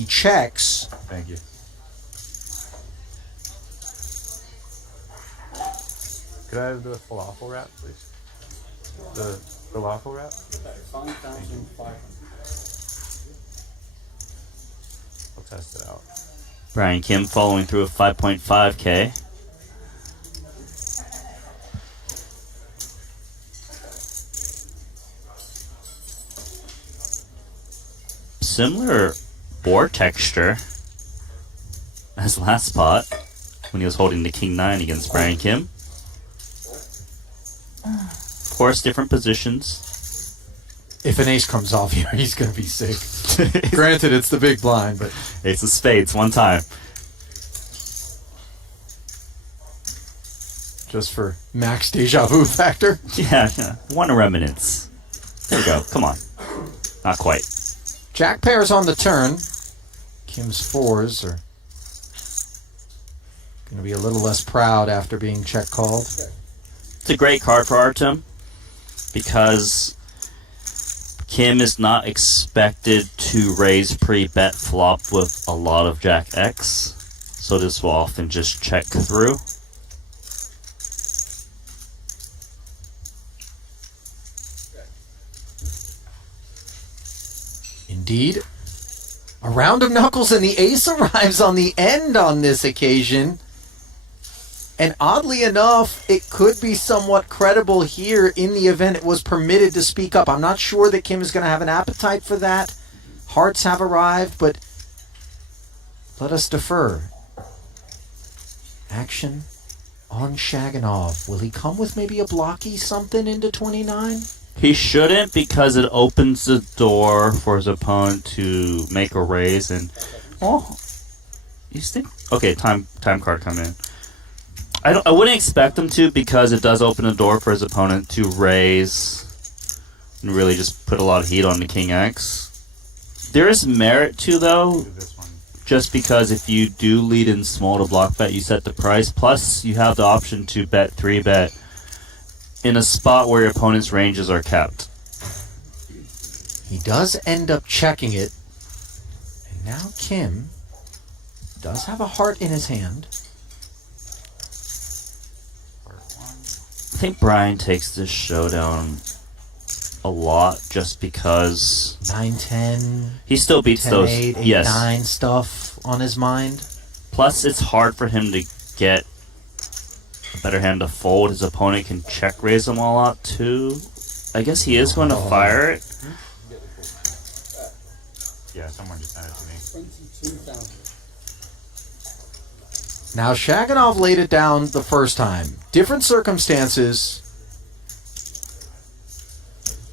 He checks. Thank you. Could I have the falafel wrap, please? The falafel wrap? 5,500. I'll test it out. Brian Kim following through with 5.5K. Similar board texture as last spot when he was holding the King 9 against Brian Kim. Of course, different positions. If an ace comes off here, he's going to be sick. Granted, it's the big blind, but... Ace of spades, one time. Just for max deja vu factor. Yeah. One remnants. There we go. Come on. Not quite. Jack pairs on the turn. Kim's fours are going to be a little less proud after being check called. It's a great card for Artem because Kim is not expected to raise pre-bet flop with a lot of Jack X, so this will often just check through. Indeed. A round of knuckles and the ace arrives on the end on this occasion. And oddly enough, it could be somewhat credible here in the event it was permitted to speak up. I'm not sure that Kim is going to have an appetite for that. Hearts have arrived, but let us defer. Action on Shaganov. Will he come with maybe a blocky something into 29? He shouldn't, because it opens the door for his opponent to make a raise and... Oh, you think? Okay, time card come in. I wouldn't expect him to, because it does open the door for his opponent to raise and really just put a lot of heat on the King X. There is merit to, though, just because if you do lead in small to block bet, you set the price. Plus, you have the option to bet 3-bet in a spot where your opponent's ranges are kept. He does end up checking it. And now Kim does have a heart in his hand. I think Brian takes this showdown a lot just because 9-10. he still beats 10, those. 8, 8, yes. 9 stuff on his mind. Plus, it's hard for him to get a better hand to fold. His opponent can check raise him a lot too. I guess he is going to fire it. Yeah, someone just sent it to me. 22,000. Now Shaganov laid it down the first time. Different circumstances.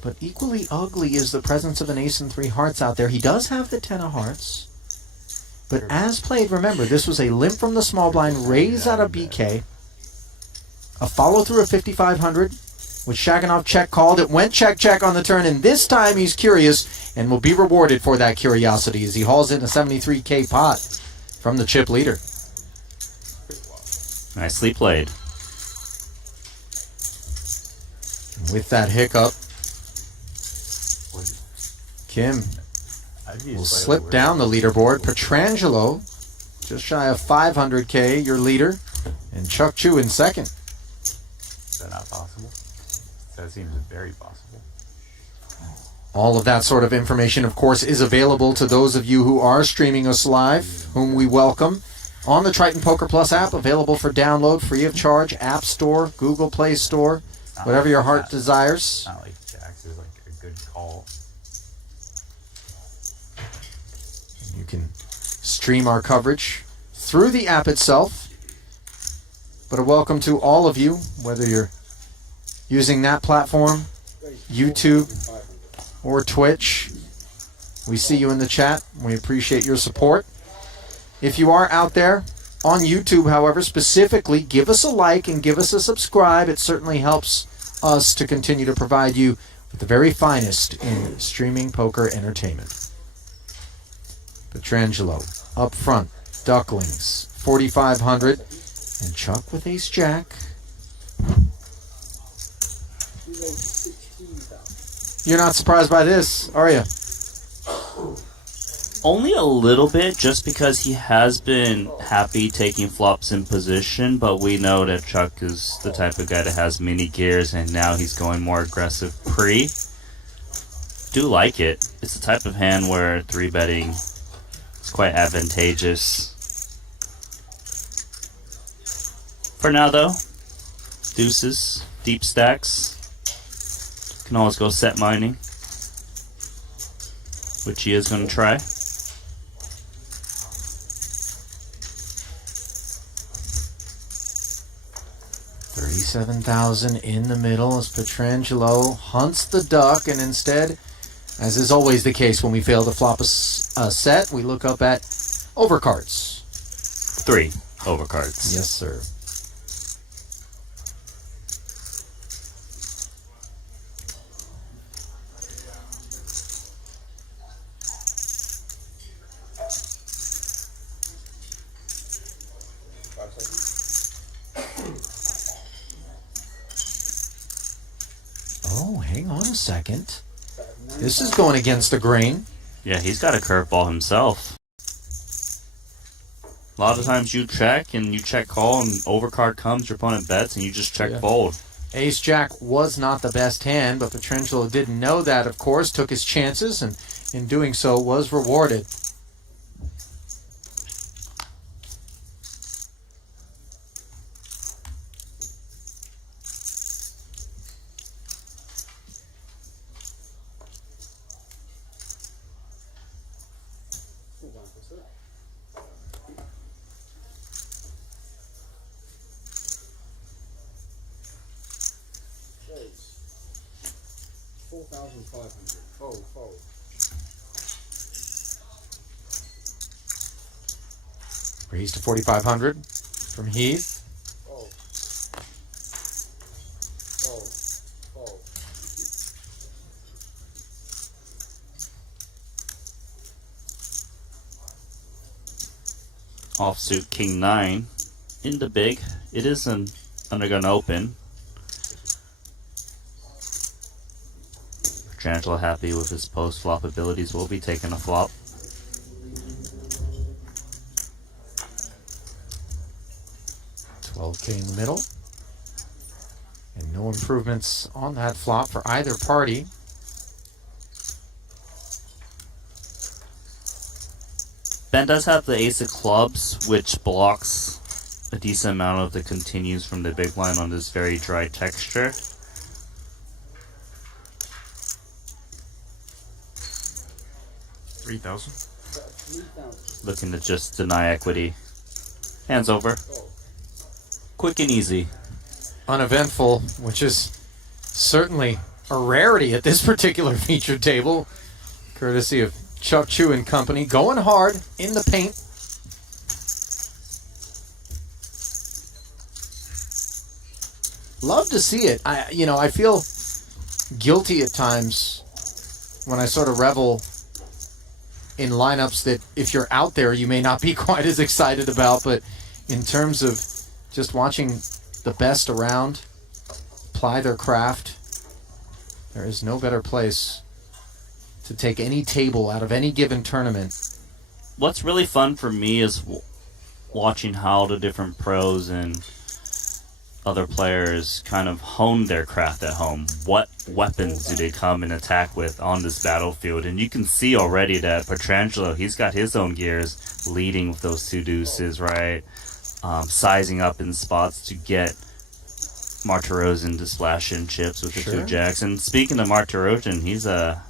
But equally ugly is the presence of an ace and 3 hearts out there. He does have the 10 of hearts. But as played, remember, this was a limp from the small blind, raise out of BK. A follow-through of 5,500, which Shaganov check called. It went check on the turn, and this time he's curious and will be rewarded for that curiosity as he hauls in a 73K pot from the chip leader. Nicely played. With that hiccup, Kim will slip down the leaderboard. Petrangelo, just shy of 500K, your leader, and Chuck Chu in second. Is that not possible? That seems very possible. All of that sort of information, of course, is available to those of you who are streaming us live, whom we welcome, on the Triton Poker Plus app, available for download, free of charge, App Store, Google Play Store, whatever your heart desires. It's not like Jax is like a good call. You can stream our coverage through the app itself. But a welcome to all of you, whether you're using that platform, YouTube, or Twitch. We see you in the chat. We appreciate your support. If you are out there on YouTube, however, specifically, give us a like and give us a subscribe. It certainly helps us to continue to provide you with the very finest in streaming poker entertainment. Petrangelo up front, Ducklings, 4,500, and Chuck with Ace Jack. You're not surprised by this, are you? Only a little bit, just because he has been happy taking flops in position, but we know that Chuck is the type of guy that has many gears, and now he's going more aggressive pre. Do like it. It's the type of hand where 3-betting is quite advantageous. For now, though, deuces, deep stacks. Can always go set mining, which he is going to try. $37,000 in the middle as Petrangelo hunts the duck, and instead, as is always the case when we fail to flop a set, we look up at overcards. 3 overcards. Yes, sir. Oh, hang on a second. This is going against the grain. Yeah, he's got a curveball himself. A lot of times you check and you check call and overcard comes, your opponent bets, and you just check fold. Ace-Jack was not the best hand, but Petrangelo didn't know that, of course, took his chances, and in doing so was rewarded. $4,500. Fold, fold. Raised to 4,500 from Heath. Fold. Fold. Fold. Offsuit King 9 in the big. It is an undergun open. Petrangelo happy with his post flop abilities. Will be taking a flop. $12K in the middle. And no improvements on that flop for either party. Ben does have the ace of clubs, which blocks a decent amount of the continues from the big line on this very dry texture. $3,000. Looking to just deny equity. Hands over. Quick and easy. Uneventful, which is certainly a rarity at this particular feature table, courtesy of Chuck Chu and company, going hard in the paint. Love to see it. I feel guilty at times when I sort of revel in lineups that if you're out there you may not be quite as excited about, but in terms of just watching the best around ply their craft, there is no better place to take any table out of any given tournament. What's really fun for me is watching how the different pros and other players kind of hone their craft at home. What weapons do they come and attack with on this battlefield? And you can see already that Petrangelo, he's got his own gears, leading with those two deuces, right? Sizing up in spots to get Martirosian to splash in chips with the two jacks. And speaking of Martirosian, he's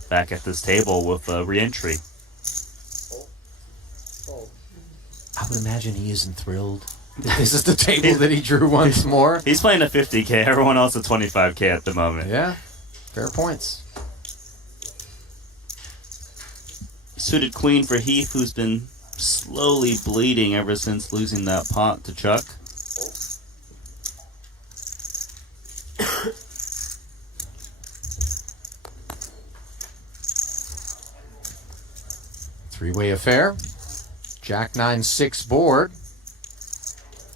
back at this table with a re-entry. I would imagine he isn't thrilled. This is the table that he drew once more. He's playing a 50K, everyone else a 25K at the moment. Yeah, fair points. Suited queen for Heath, who's been slowly bleeding ever since losing that pot to Chuck. Three-way affair. Jack 9-6 board.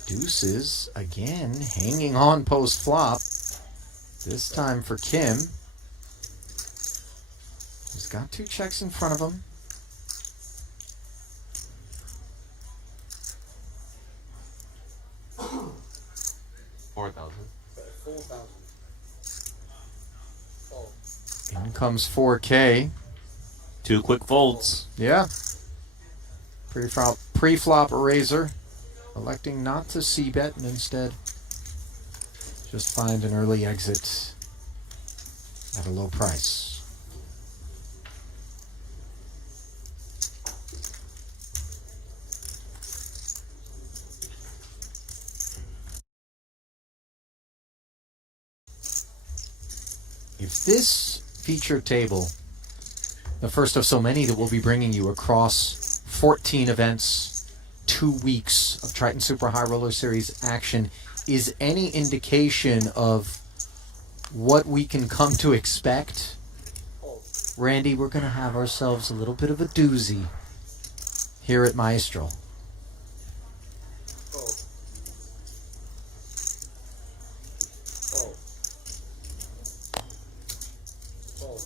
Deuces again hanging on post flop. This time for Kim. He's got two checks in front of him. 4,000. Fold. In comes 4K. 2 quick folds. Yeah. Pre-flop razor. Electing not to c-bet and instead just find an early exit at a low price. If this feature table, the first of so many that we'll be bringing you across 14 events, 2 weeks of Triton Super High Roller Series action, is any indication of what we can come to expect, Randy, we're going to have ourselves a little bit of a doozy here at Maestral. Fold. Fold. Fold.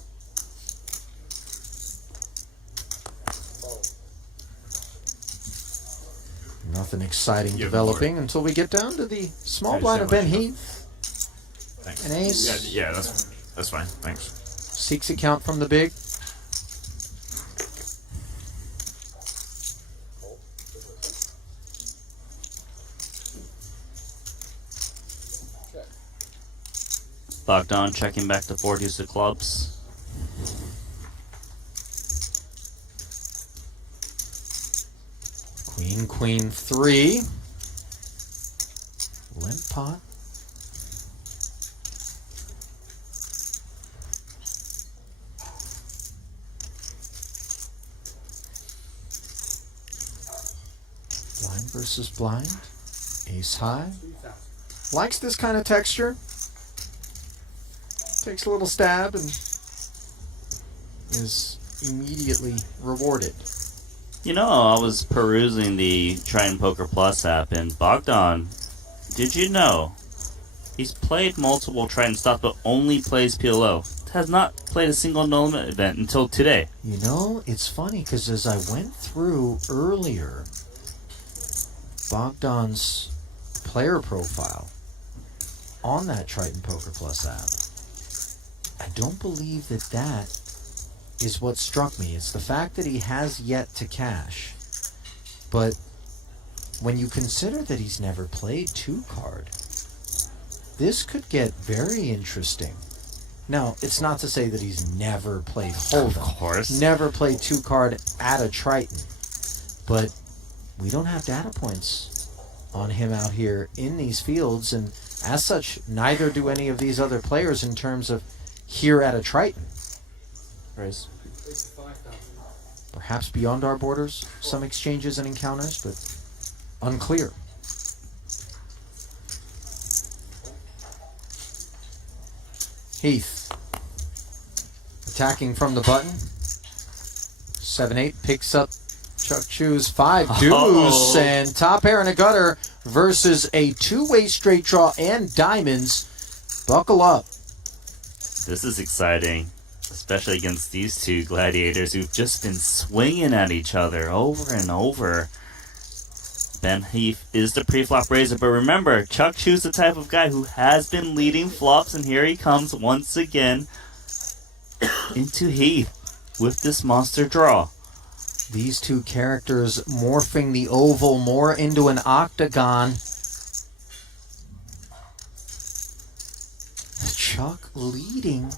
Fold. Nothing exciting You have developing until we get down to the small I blind of Ben understand Heath. Thanks. An ace. Yeah, that's fine. Thanks. Seeks a count from the big. Fold. Check. Bogdan checking back to 4 deuce of clubs. Queen, queen, 3. Limp pot. Blind versus blind. Ace high. 2,000. Likes this kind of texture. Takes a little stab and is immediately rewarded. You know, I was perusing the Triton Poker Plus app, and Bogdan, did you know he's played multiple Triton stops but only plays PLO? Has not played a single no-limit event until today. You know, it's funny because as I went through earlier Bogdan's player profile on that Triton Poker Plus app, I don't believe that that is what struck me. It's the fact that he has yet to cash. But when you consider that he's never played 2-card, this could get very interesting. Now, it's not to say that he's never played Hold'em. Of course. Never played 2-card at a Triton. But we don't have data points on him out here in these fields, and as such, neither do any of these other players in terms of here at a Triton. Raise. 85,000. Perhaps beyond our borders, some exchanges and encounters, but unclear. Heath, attacking from the button. 7-8 picks up Chuck Chu's 5 deuce, Oh. and top pair in a gutter versus a 2-way straight draw and diamonds. Buckle up. This is exciting, especially against these two gladiators who've just been swinging at each other over and over. Ben Heath is the pre-flop raiser, but remember, Chuck Chu's the type of guy who has been leading flops, and here he comes once again into Heath with this monster draw. These two characters morphing the oval more into an octagon. Chuck leading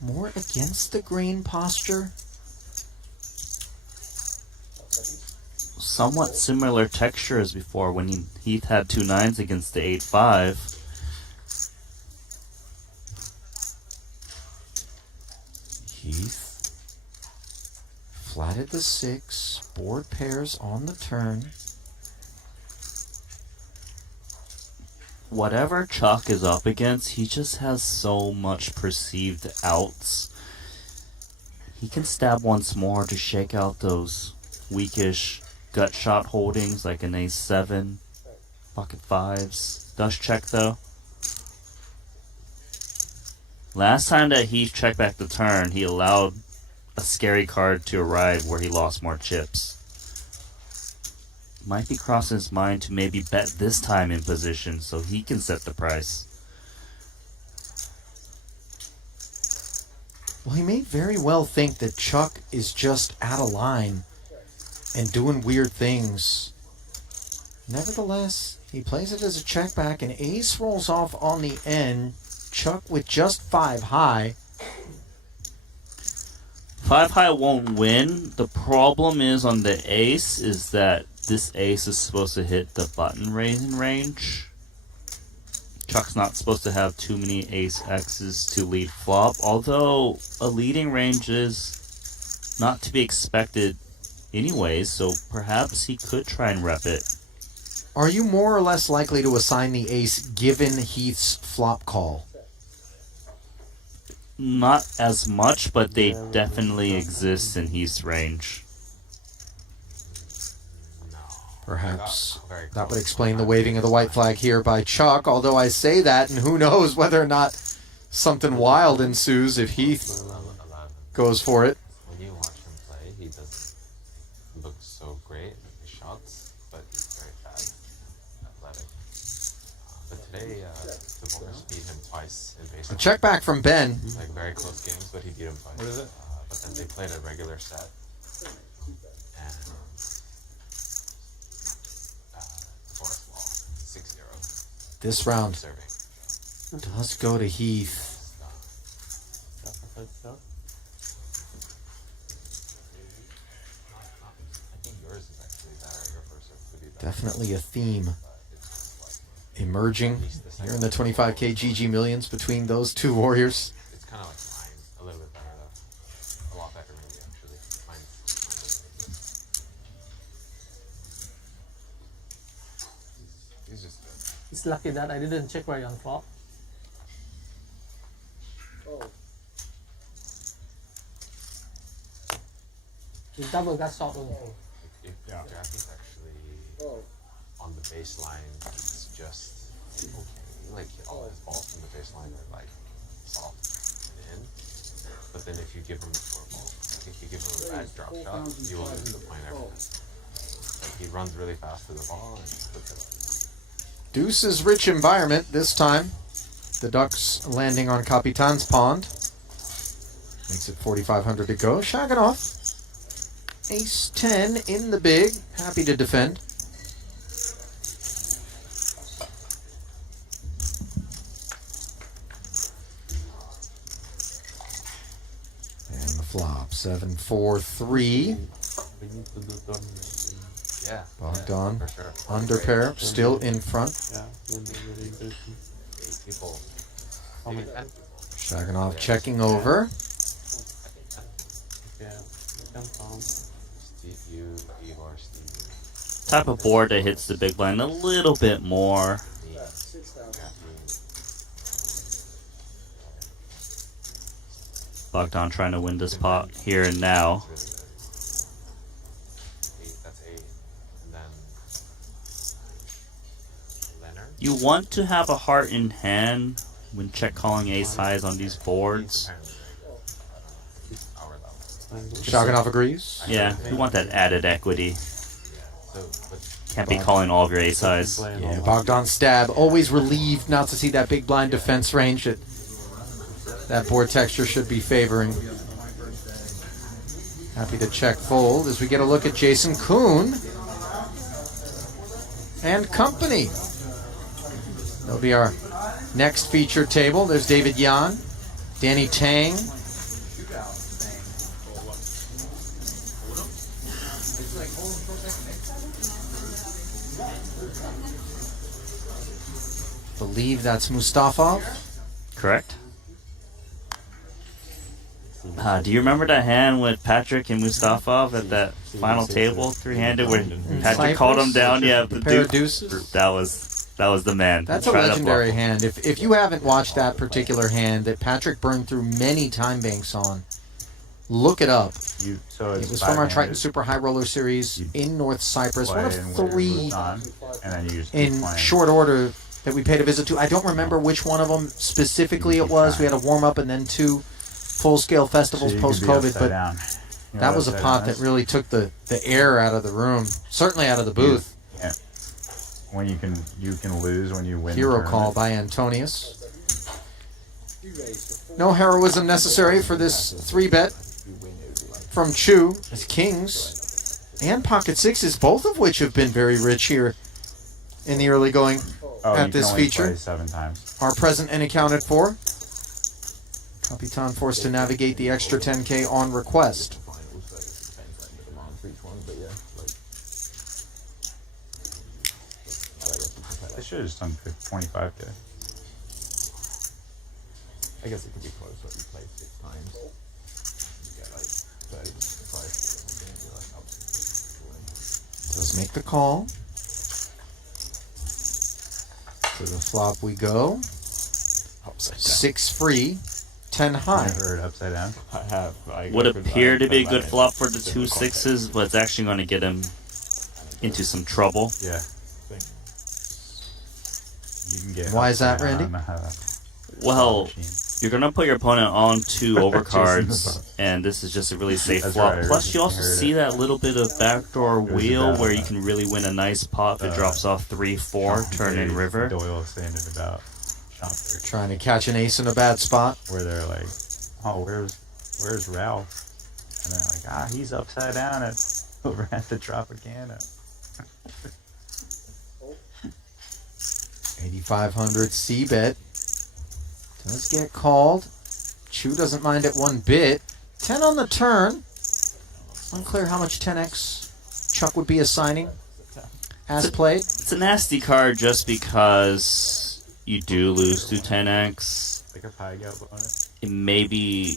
more against the green posture. Somewhat similar texture as before when Heath had 2 9s against the 8-5. Heath flatted the 6, board pairs on the turn. Whatever Chuck is up against, he just has so much perceived outs. He can stab once more to shake out those weakish gut shot holdings like an ace-7, pocket 5s. Does check though. Last time that he checked back the turn, he allowed a scary card to arrive where he lost more chips. Might be crossing his mind to maybe bet this time in position so he can set the price. Well, he may very well think that Chuck is just out of line and doing weird things. Nevertheless, he plays it as a check back, and ace rolls off on the end. Chuck with just 5 high. 5 high won't win. The problem is on the ace is that this ace is supposed to hit the button raising range. Chuck's not supposed to have too many ace X's to lead flop, although a leading range is not to be expected anyways, so perhaps he could try and rep it. Are you more or less likely to assign the ace given Heath's flop call? Not as much, but they definitely exist in Heath's range. Perhaps that would explain the waving of the white flag here by Chuck, although I say that, and who knows whether or not something wild ensues if Heath goes for it. When you watch him play, he doesn't look so great at his shots, but he's very fast, athletic. But today, the Bookers beat him twice in A baseball. check back from Ben. Like very close games, but he beat him twice. What is it? But then they played a regular set, and Boris lost 6-0. This round Serving. does go to Heath. I think yours is actually better. Your first serve could be better. Definitely a theme But it's like emerging here in the 25K GG Millions between those two warriors. it's kind of like mine, a little bit better though. A lot better maybe actually. He's just good. It's lucky that I didn't check right on flop. Oh, The double got shot on. If Jackie's actually oh. on the baseline, it's just okay. Like all his balls from the baseline are like soft and in. But then if you give him a short ball, like if you give him a bad drop shot, you will lose the point every time. Like he runs really fast to the ball and puts it up. Deuce's rich environment this time. The Ducks landing on Capitan's Pond. Makes it 4,500 to go. Shaganov, ace 10 in the big. Happy to defend. And the flop, 7-4-3. Yeah. Bogdan, Yeah, for sure. under pair, still in front. 8 people. Maybe 10 people. Shaganov checking over. Steve, you, Igor, Steve, Type of board that hits the big blind a little bit more. me, Yeah, 6,000. Bogdan trying to win this pot here and now. That's 8. And then Leonard. You want to have a heart in hand when check calling ace highs on these boards. Our level. Shaganov agrees. Yeah, you want that added equity. So, but Can't be calling all of your ace highs. Yeah, Bogdan stab. Always relieved not to see that big blind defense range that board texture should be favoring. Happy to check fold as we get a look at Jason Kuhn and company. That'll be our next feature table. There's David Yan, Danny Tang. Believe that's Mustafov. Correct? Do you remember that hand with Patrick and Mustafov at that final table, three-handed, where Patrick called him down? Yeah, the Pair of dude. deuces. That was the man. That's a Try to legendary bluff him. hand. If you haven't watched that particular hand that Patrick burned through many time banks on, look it up. So It was from our Triton Super High Roller Series in North Cyprus. One of three and then you just keep in playing. short order that we paid a visit to. I don't remember which one of them specifically it was. We had a warm-up and then 2 full-scale festivals So you could be post-COVID, upside but down. You know that what was a upside pot down that is? really took the air out of the room, certainly out of the booth. Yeah. When you can lose when you win. Hero the call tournament. by Antonius. You raised the four. No heroism necessary for this 3-bet from Chu. As kings and pocket sixes, both of which have been very rich here in the early going, Oh, at you this can only feature. play 7 times. are present and accounted for. Capitan forced to navigate the extra 10K on request. They should have just done 25K. I guess it could be close, but you play 6 times. You get like 30 price. Does make the call. To the flop we go. Upside down. 6 free, 10 high. Never heard upside down. I have. Would appear to be a good flop for the 2 6s, but it's actually going to get him into some trouble. Yeah. You can get Why is that, upside down Randy? on, Well, machine. you're going to put your opponent on 2 overcards, and this is just a really safe That's flop. right, I Plus, you also heard see it. that little bit of backdoor was a wheel bad where one. you can really win a nice pot that drops off 3-4, turn in river. Doyle saying it about Schomburg, Trying to catch an ace in a bad spot. where they're like, "Oh, where's Ralph?" And they're like, "Ah, he's upside down over at the Tropicana." 8,500 C-bet. Does get called. Chu doesn't mind it one bit. 10 on the turn. Unclear how much 10x Chuck would be assigning. As played. It's a nasty card just because you do lose to 10x. Like a pie go bonus. It may be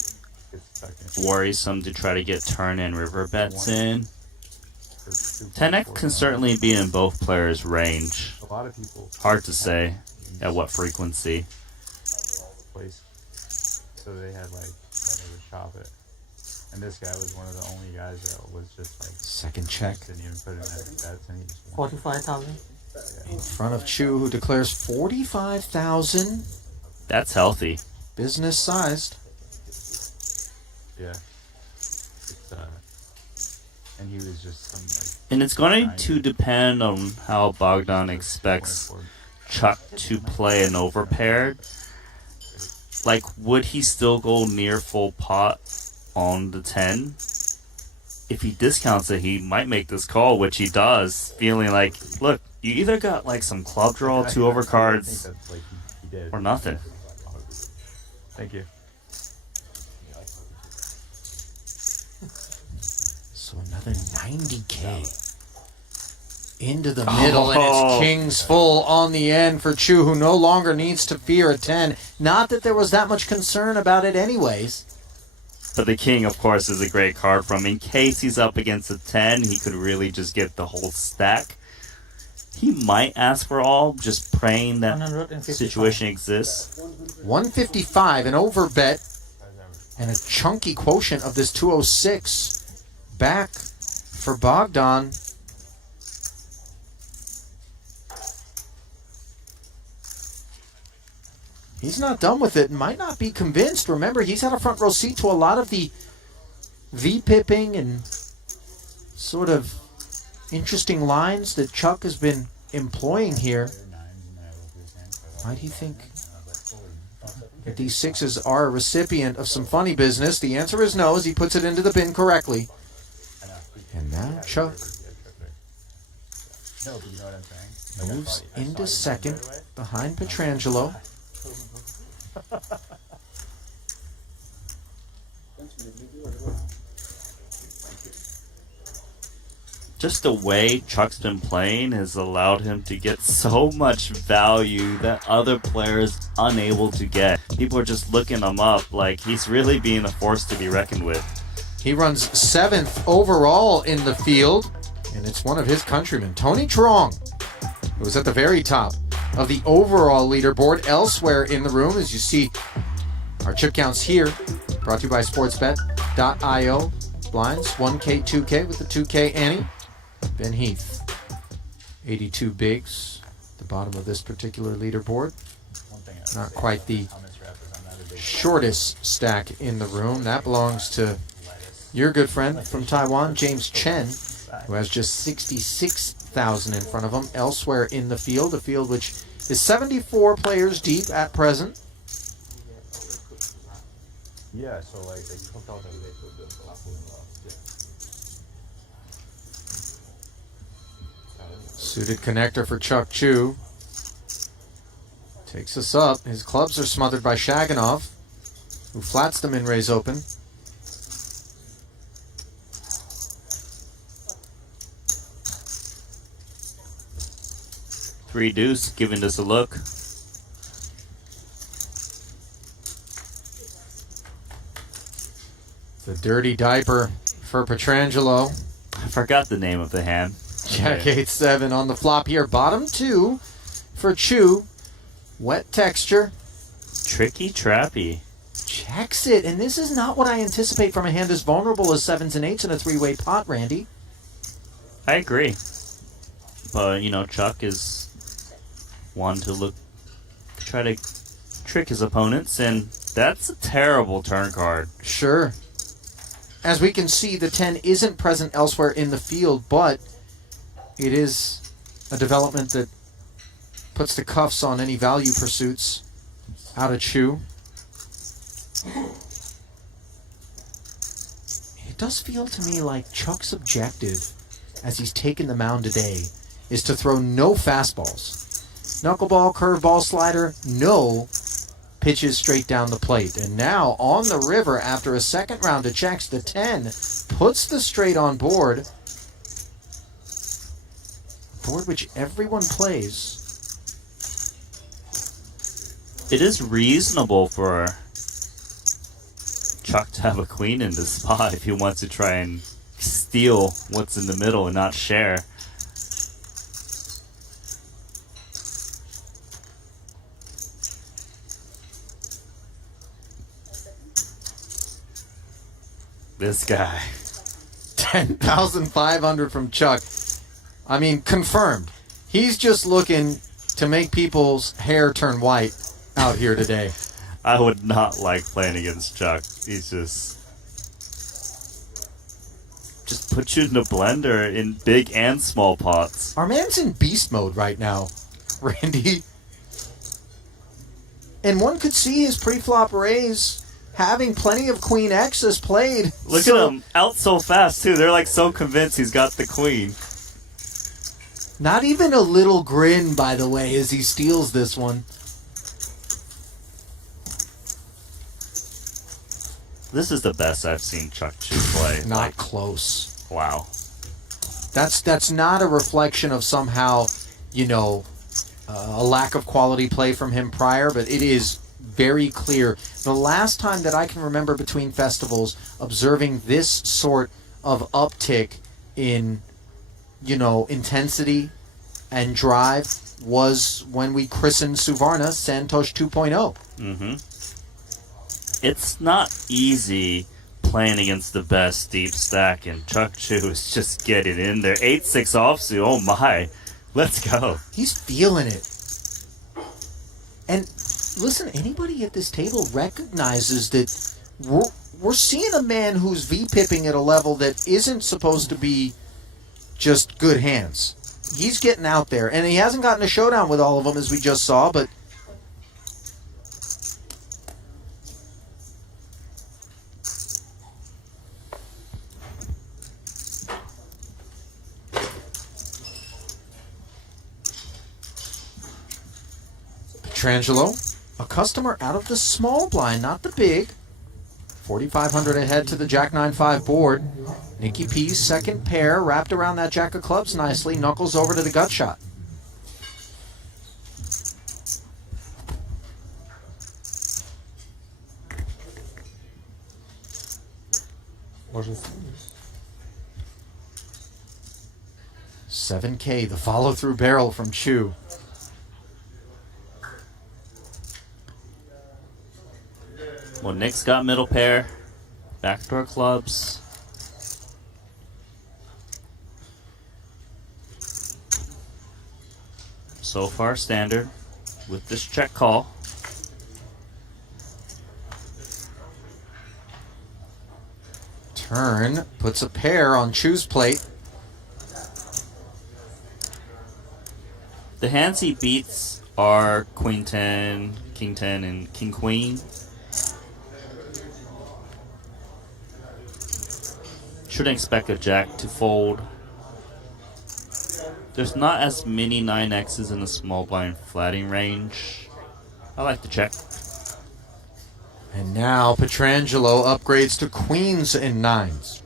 Gets stuck in. worrisome to try to get turn and river bets in. For 10x can certainly be in both players' range. A lot of people. Hard to say at what frequency. Place. So they had like when they would shop it, and this guy was one of the only guys that was just like Second check. didn't even put in any bets, and he just won. 45,000. In front of Chu, who declares 45,000. That's healthy. Business sized. Yeah. It's and he was just some like. And it's going to depend on how Bogdan expects Chuck to play an overpaired. Like, would he still go near full pot on the 10? If he discounts it, he might make this call, which he does, feeling like, look, you either got like some club draw, 2 I think overcards, that's like he did. or nothing. Thank you. So another 90K. Into the middle, and it's kings full on the end for Chu, who no longer needs to fear a 10. Not that there was that much concern about it anyways. But the king, of course, is a great card from. In case he's up against a 10, he could really just get the whole stack. He might ask for all, just praying that 155. situation exists. 155, an over bet, and a chunky quotient of this 206 back for Bogdan. He's not done with it, might not be convinced. Remember, he's had a front row seat to a lot of the V-pipping and sort of interesting lines that Chuck has been employing here. Might he think that these 6s are a recipient of some funny business? The answer is no, as he puts it into the bin correctly. And now Chuck No, but you know what I'm saying? moves into second behind Petrangelo. Just the way Chuck's been playing has allowed him to get so much value that other players unable to get. People are just looking him up like he's really being a force to be reckoned with. He runs 7th overall in the field, and it's one of his countrymen, Tony Trong, who was at the very top of the overall leaderboard. Elsewhere in the room, as you see our chip counts here, brought to you by sportsbet.io. Blinds, 1K, 2K with the 2K Annie. Ben Heath, 82 bigs, the bottom of this particular leaderboard. Not quite the shortest stack in the room. That belongs to your good friend from Taiwan, James Chen, who has just 66,000 in front of him. Elsewhere in the field, a field which is 74 players deep at present. Yeah, so like they cooked all the Suited connector for Chuck Chu. Takes us up. His clubs are smothered by Shaganov, who flats the min-raise open. Three deuce, giving us a look. The dirty diaper for Petrangelo. I forgot the name of the hand. Jack 8-7 on the flop here. Bottom two for Chu. Wet texture. Tricky trappy. Checks it. And this is not what I anticipate from a hand as vulnerable as 7s and 8s in a three-way pot, Randy. I agree. But, you know, Chuck is one to try to trick his opponents, and that's a terrible turn card. Sure. As we can see, the 10 isn't present elsewhere in the field, but it is a development that puts the cuffs on any value pursuits out of Chu. It does feel to me like Chuck's objective, as he's taken the mound today, is to throw no fastballs. Knuckleball, curveball, slider, no pitches straight down the plate. And now on the river, after a second round of checks, the 10 puts the straight on board. Board which everyone plays. It is reasonable for Chuck to have a queen in this spot if he wants to try and steal what's in the middle and not share. This guy. 10,500 from Chuck. I mean, confirmed. He's just looking to make people's hair turn white out here today. I would not like playing against Chuck. He's just put you in a blender in big and small pots. Our man's in beast mode right now, Randy. And one could see his pre-flop raise having plenty of Queen X's played. Look at him, out so fast too. They're like so convinced he's got the queen. Not even a little grin, by the way, as he steals this one. This is the best I've seen Chuck Chu play. Not close. Wow. That's not a reflection of somehow, you know, a lack of quality play from him prior, but it is very clear. The last time that I can remember between festivals observing this sort of uptick in, you know, intensity and drive was when we christened Suvarna Santosh 2.0. Mm-hmm. It's not easy playing against the best deep stack, and Chuck Chu is just getting in there. 8-6 offsuit, oh my. Let's go. He's feeling it. And listen, anybody at this table recognizes that we're seeing a man who's V-pipping at a level that isn't supposed to be just good hands. He's getting out there, and he hasn't gotten a showdown with all of them, as we just saw, but Petrangelo, a customer out of the small blind, not the big. 4,500 ahead to the Jack 9-5 board. Nicky P's second pair wrapped around that Jack of clubs nicely. Knuckles over to the gut shot. $7K, the follow-through barrel from Chu. Well, Nick's got middle pair. Backdoor clubs. So far standard with this check call. Turn puts a pair on Chu's plate. The hands he beats are Queen 10, King 10, and King Queen. Shouldn't expect a jack to fold. There's not as many 9Xs in the small blind flatting range. I like to check. And now Petrangelo upgrades to queens and nines.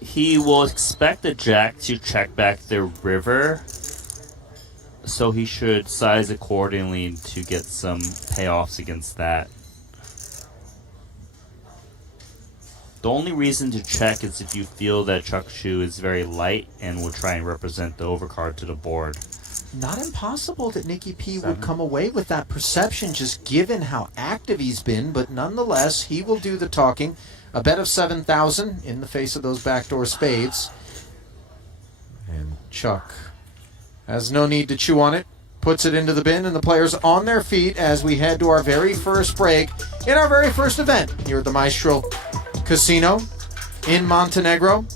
He will expect the jack to check back the river, so he should size accordingly to get some payoffs against that. The only reason to check is if you feel that Chukchu is very light and will try and represent the overcard to the board. Not impossible that Nicky P would come away with that perception just given how active he's been, but nonetheless, he will do the talking. A bet of 7,000 in the face of those backdoor spades. And Chuck has no need to chew on it. Puts it into the bin, and the players on their feet as we head to our very first break in our very first event here at the Maestral Casino in Montenegro.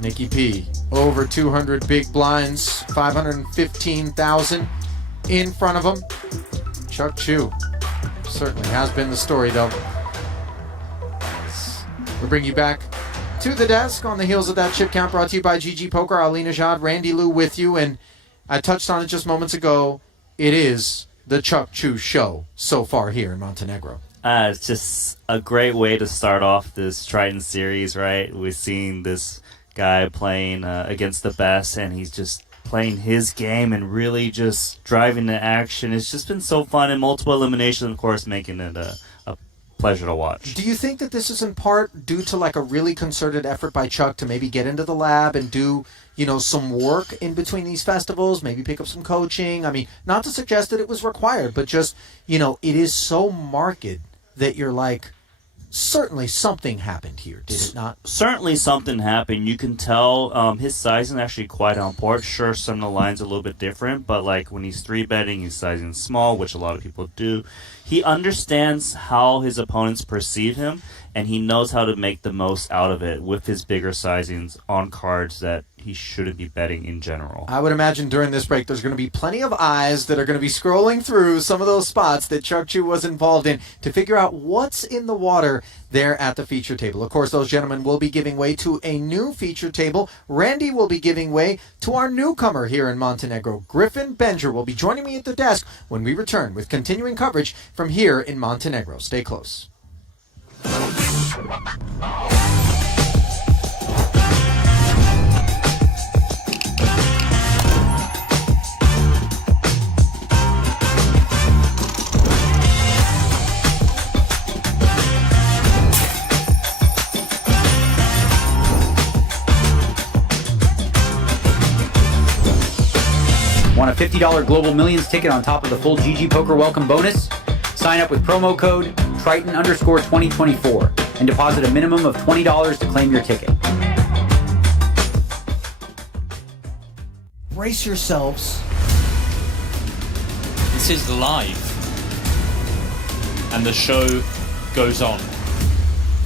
Nicky P, over 200 big blinds, 515,000 in front of him. Chuck Chu certainly has been the story, though. We'll bring you back to the desk on the heels of that chip count brought to you by GG Poker. Ali Najad, Randy Lou with you, and I touched on it just moments ago. It is the Chuck Chu show so far here in Montenegro. It's just a great way to start off this Triton series, right? We're seeing this guy playing against the best, and he's just playing his game and really just driving the action. It's just been so fun, and multiple eliminations, of course, making it a pleasure to watch. Do you think that this is in part due to like a really concerted effort by Chuck to maybe get into the lab and do, you know, some work in between these festivals, maybe pick up some coaching? I mean, not to suggest that it was required, but just, you know, it is so marked that you're like, certainly something happened here, did it not? Certainly something happened. You can tell his sizing actually quite on board. Sure, some of the lines are a little bit different, but like when he's 3-betting, he's sizing small, which a lot of people do. He understands how his opponents perceive him, and he knows how to make the most out of it with his bigger sizings on cards that he shouldn't be betting in general. I would imagine during this break there's going to be plenty of eyes that are going to be scrolling through some of those spots that Chuck Chu was involved in to figure out what's in the water there at the feature table. Of course, those gentlemen will be giving way to a new feature table. Randy will be giving way to our newcomer here in Montenegro. Griffin Benger will be joining me at the desk when we return with continuing coverage from here in Montenegro. Stay close. Want a $50 Global Millions ticket on top of the full GG Poker welcome bonus? Sign up with promo code Triton_2024 and deposit a minimum of $20 to claim your ticket. Brace yourselves. This is live. And the show goes on.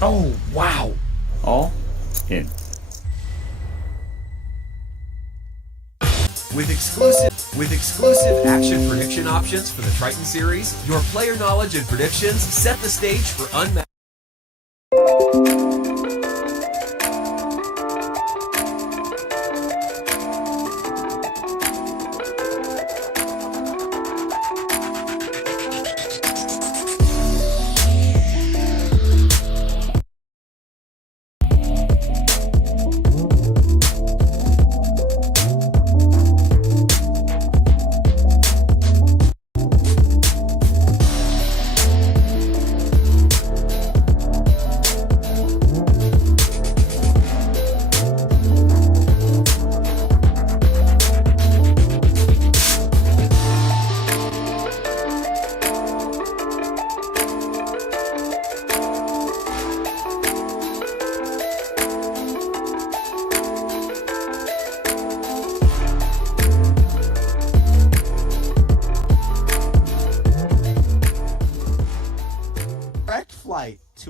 Oh, wow. All in. With exclusive action prediction options for the Triton series, your player knowledge and predictions set the stage for unmatched.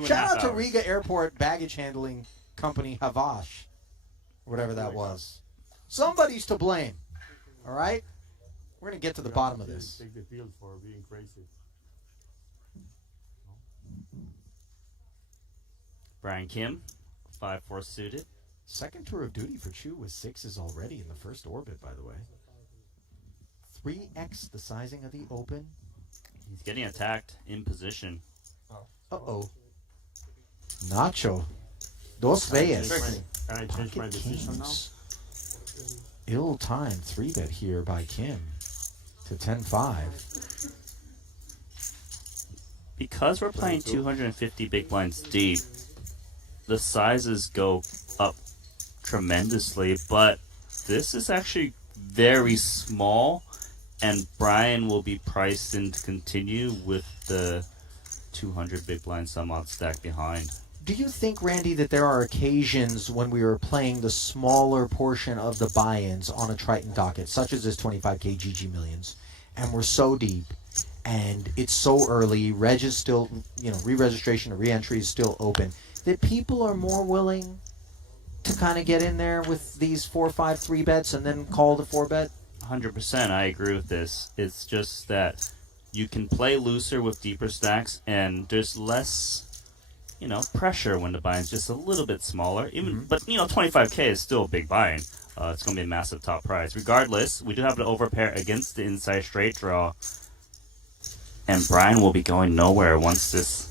Shout out to Riga Airport baggage handling company Havash, whatever that was. Somebody's to blame. All right, We're going to get to the bottom of this. Take the field for being crazy. Brian Kim, 5-4 suited. Second tour of duty for Chu with 6s already in the first orbit, by the way. 3x the sizing of the Open. He's getting attacked in position. Uh-oh. Nacho. Dos veces. Can I change my decision now? Ill-timed 3-bet here by Kim to 10-5. Because we're playing 250 big blinds deep, the sizes go up tremendously, but this is actually very small, and Brian will be priced in to continue with the 200 big blind some odd stack behind. Do you think, Randy, that there are occasions when we are playing the smaller portion of the buy-ins on a Triton docket, such as this 25K GG Millions, and we're so deep, and it's so early, reg is still, re-registration or re-entry is still open, that people are more willing to kind of get in there with these 4, 5, 3-bets and then call the 4-bet? 100%, I agree with this. It's just that you can play looser with deeper stacks, and there's less, pressure when the buy-in's just a little bit smaller. But 25K is still a big buy-in. It's going to be a massive top prize. Regardless, we do have to overpair against the inside straight draw, and Brian will be going nowhere once this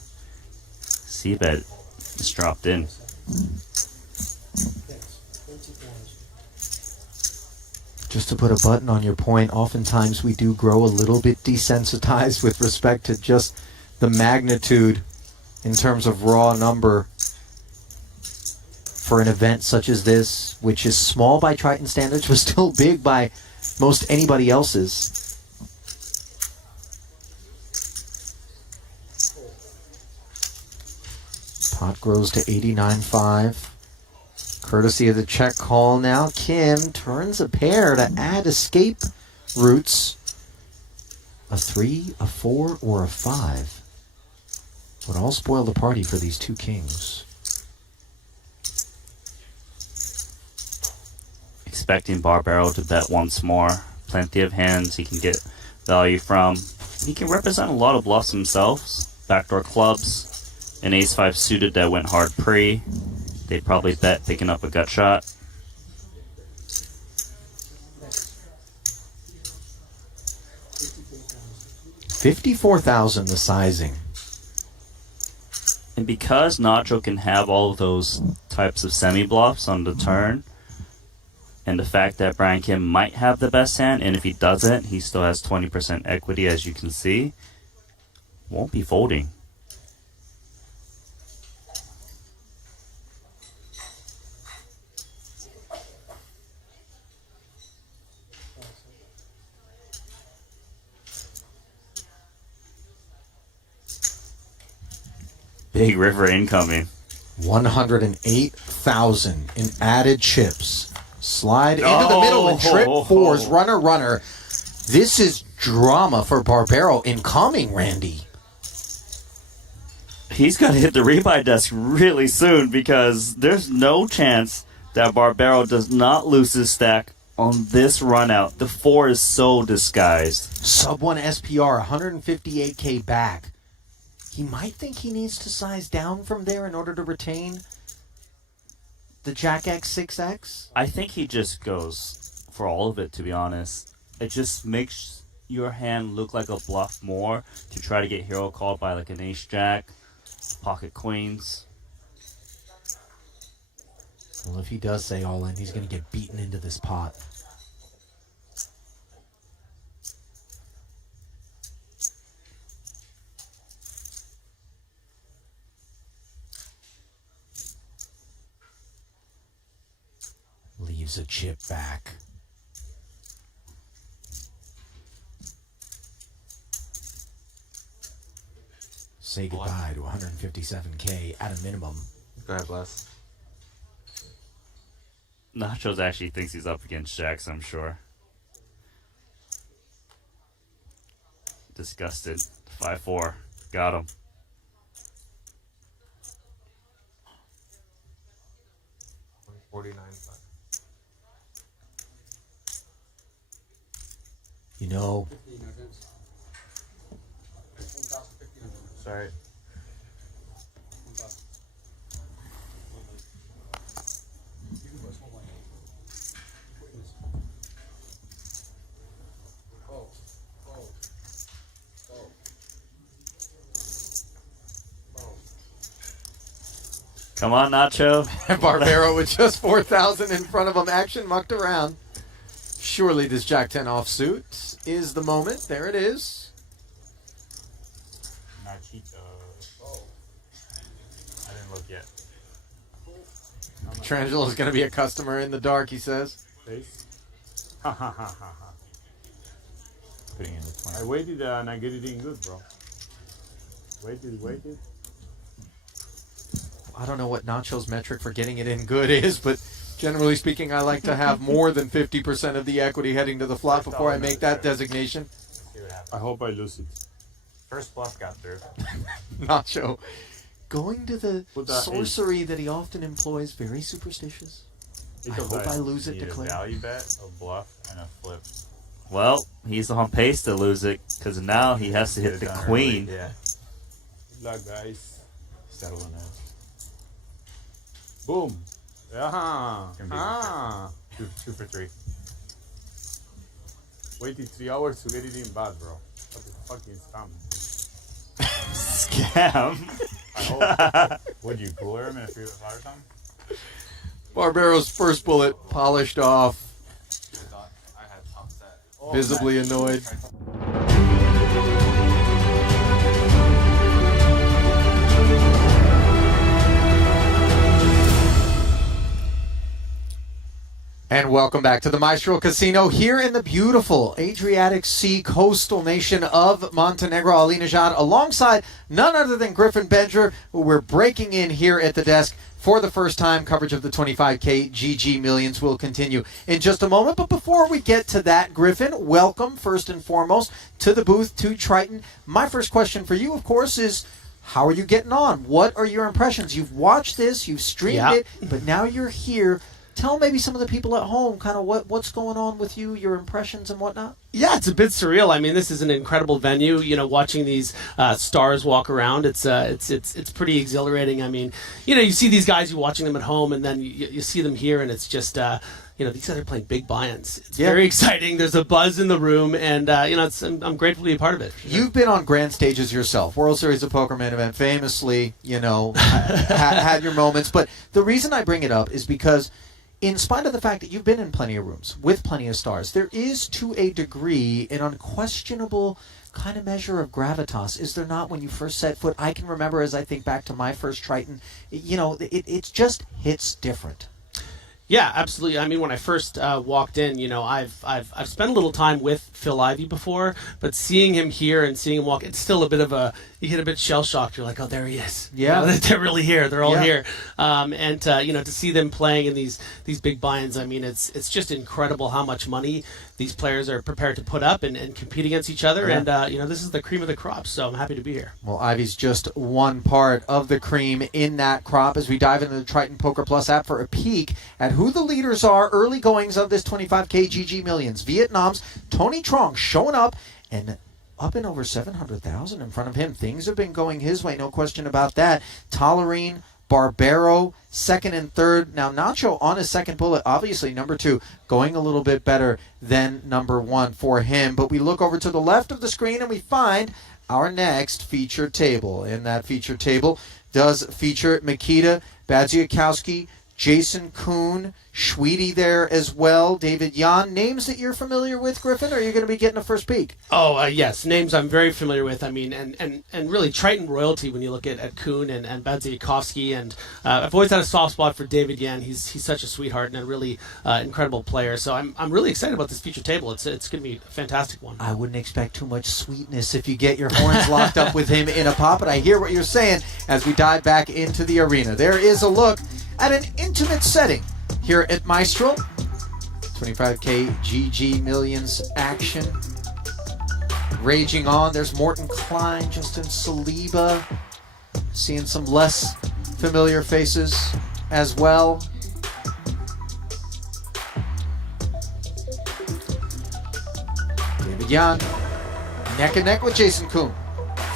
C-bet is dropped in. Just to put a button on your point, oftentimes we do grow a little bit desensitized with respect to just the magnitude in terms of raw number for an event such as this, which is small by Triton standards, but still big by most anybody else's. Pot grows to 89.5. Courtesy of the check call now, Kim turns a pair to add escape routes. A 3, a 4, or a 5 would all spoil the party for these two kings. Expecting Barbaro to bet once more. Plenty of hands he can get value from. He can represent a lot of bluffs himself. Backdoor clubs, an ace-5 suited that went hard pre. They probably bet picking up a gut shot. $54,000 the sizing. And because Nacho can have all of those types of semi-bluffs on the turn, and the fact that Brian Kim might have the best hand, and if he doesn't, he still has 20% equity, as you can see, won't be folding. Big river incoming. 108,000 in added chips. Slide into the middle and trip fours. Runner. This is drama for Barbaro incoming, Randy. He's got to hit the rebuy desk really soon, because there's no chance that Barbaro does not lose his stack on this run out. The 4 is so disguised. Sub 1 SPR, 158K back. He might think he needs to size down from there in order to retain the Jack X, 6X. I think he just goes for all of it, to be honest. It just makes your hand look like a bluff more to try to get hero called by like an ace jack, pocket queens. Well, if he does say all in, he's going to get beaten into this pot. Leaves a chip back. Say goodbye to 157K at a minimum. Go ahead, bless. Nachos actually thinks he's up against jacks, I'm sure. Disgusted. 5-4. Got him. You know, 15 against. 1,015. Sorry. 1,000. You can put a small one. Oh. Oh. Oh. Oh. Come on, Nacho. Barbero with just 4,000 in front of him. Action mucked around. Surely this Jack 10 offsuit is the moment. There it is. Nachito. Oh. I didn't look yet. Petrangelo is going to be a customer in the dark, he says. Face. Ha ha ha ha ha. Putting in the 20. I waited and I get it in good, bro. Waited. I don't know what Nacho's metric for getting it in good is, but generally speaking, I like to have more than 50% of the equity heading to the flop before I make that designation. See what happens. I hope I lose it. First bluff got through. Nacho going to the Put that sorcery that he often employs, very superstitious. I hope I lose it, Need a declare. value bet, a bluff, and a flip. Well, he's on pace to lose it because now he has to Get hit it the done queen. early, Yeah. Good luck, guys. Settle in there. Boom. Yeah. Can be Ah. Two for 3. Waited 3 hours to get it in bad, bro. What the fucking scam? Scam. I hope. Would you cooler him if you fire some? Barbero's first bullet polished off, I had top set. visibly annoyed. And welcome back to the Maestral Casino here in the beautiful Adriatic Sea coastal nation of Montenegro. Ali Najad alongside none other than Griffin Benjer, who we're breaking in here at the desk for the first time. Coverage of the 25K GG Millions will continue in just a moment. But before we get to that, Griffin, welcome first and foremost to the booth, to Triton. My first question for you, of course, is how are you getting on? What are your impressions? You've watched this, you've streamed it, but now you're here. Tell maybe some of the people at home kind of what's going on with you, your impressions and whatnot. Yeah, it's a bit surreal. I mean, this is an incredible venue. You know, watching these stars walk around, it's pretty exhilarating. I mean, you know, you see these guys, you're watching them at home, and then you see them here, and it's just, you know, these guys are playing big buy-ins. It's very exciting. There's a buzz in the room, and you know, I'm grateful to be a part of it. You've been on grand stages yourself, World Series of Poker main event, famously, you know, had your moments. But the reason I bring it up is because, in spite of the fact that you've been in plenty of rooms with plenty of stars, there is, to a degree, an unquestionable kind of measure of gravitas, is there not, when you first set foot? I can remember, as I think back to my first Triton, you know, it just hits different. Yeah, absolutely. I mean, when I first walked in, you know, I've spent a little time with Phil Ivey before, but seeing him here and seeing him walk, it's still a bit of a, you get a bit shell shocked. You're like, oh, there he is. Yeah, you know, they're really here. They're all here. And you know, to see them playing in these big buy-ins, I mean, it's just incredible how much money these players are prepared to put up and compete against each other. Yeah. And you know, this is the cream of the crop. So I'm happy to be here. Well, Ivey's just one part of the cream in that crop as we dive into the Triton Poker Plus app for a peek at who the leaders are, early goings of this 25K GG Millions. Vietnam's Tony Trong showing up and up in over 700,000 in front of him. Things have been going his way, no question about that. Tolerine, Barbero, second and third. Now, Nacho on his second bullet, obviously number 2, going a little bit better than number 1 for him. But we look over to the left of the screen and we find our next feature table. And that feature table does feature Mikita Badziakowski, Jason Kuhn, Schweedy there as well, David Yan. Names that you're familiar with, Griffin, or are you going to be getting a first peek? Oh, yes. Names I'm very familiar with. I mean, and really Triton royalty when you look at Kuhn and Badziakowski. And I've always had a soft spot for David Yan. He's such a sweetheart and a really incredible player. So I'm really excited about this feature table. It's going to be a fantastic one. I wouldn't expect too much sweetness if you get your horns locked up with him in a pot, but I hear what you're saying as we dive back into the arena. There is a look at an intimate setting here at Maestral. 25K GG Millions action raging on. There's Morton Klein, Justin Saliba, seeing some less familiar faces as well. David Bogdan neck and neck with Jason Kuhn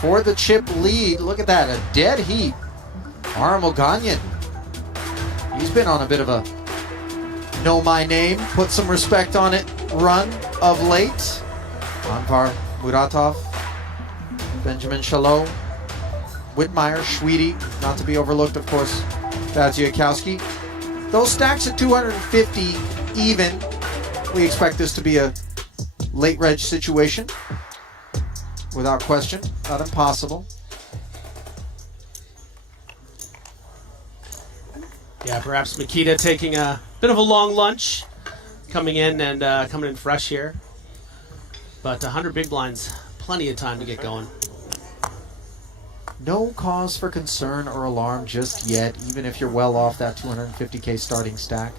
for the chip lead. Look at that, a dead heat. Artem Shaganov. He's been on a bit of a know my name, put some respect on it run of late. Anvar Muratov, Benjamin Chalot, Whitmire, Schweedy, not to be overlooked, of course, Vadziakowski. Those stacks at 250 even. We expect this to be a late reg situation. Without question, not impossible. Yeah, perhaps Makita taking a bit of a long lunch, coming in and coming in fresh here. But 100 big blinds, plenty of time to get going. No cause for concern or alarm just yet, even if you're well off that 250K starting stack.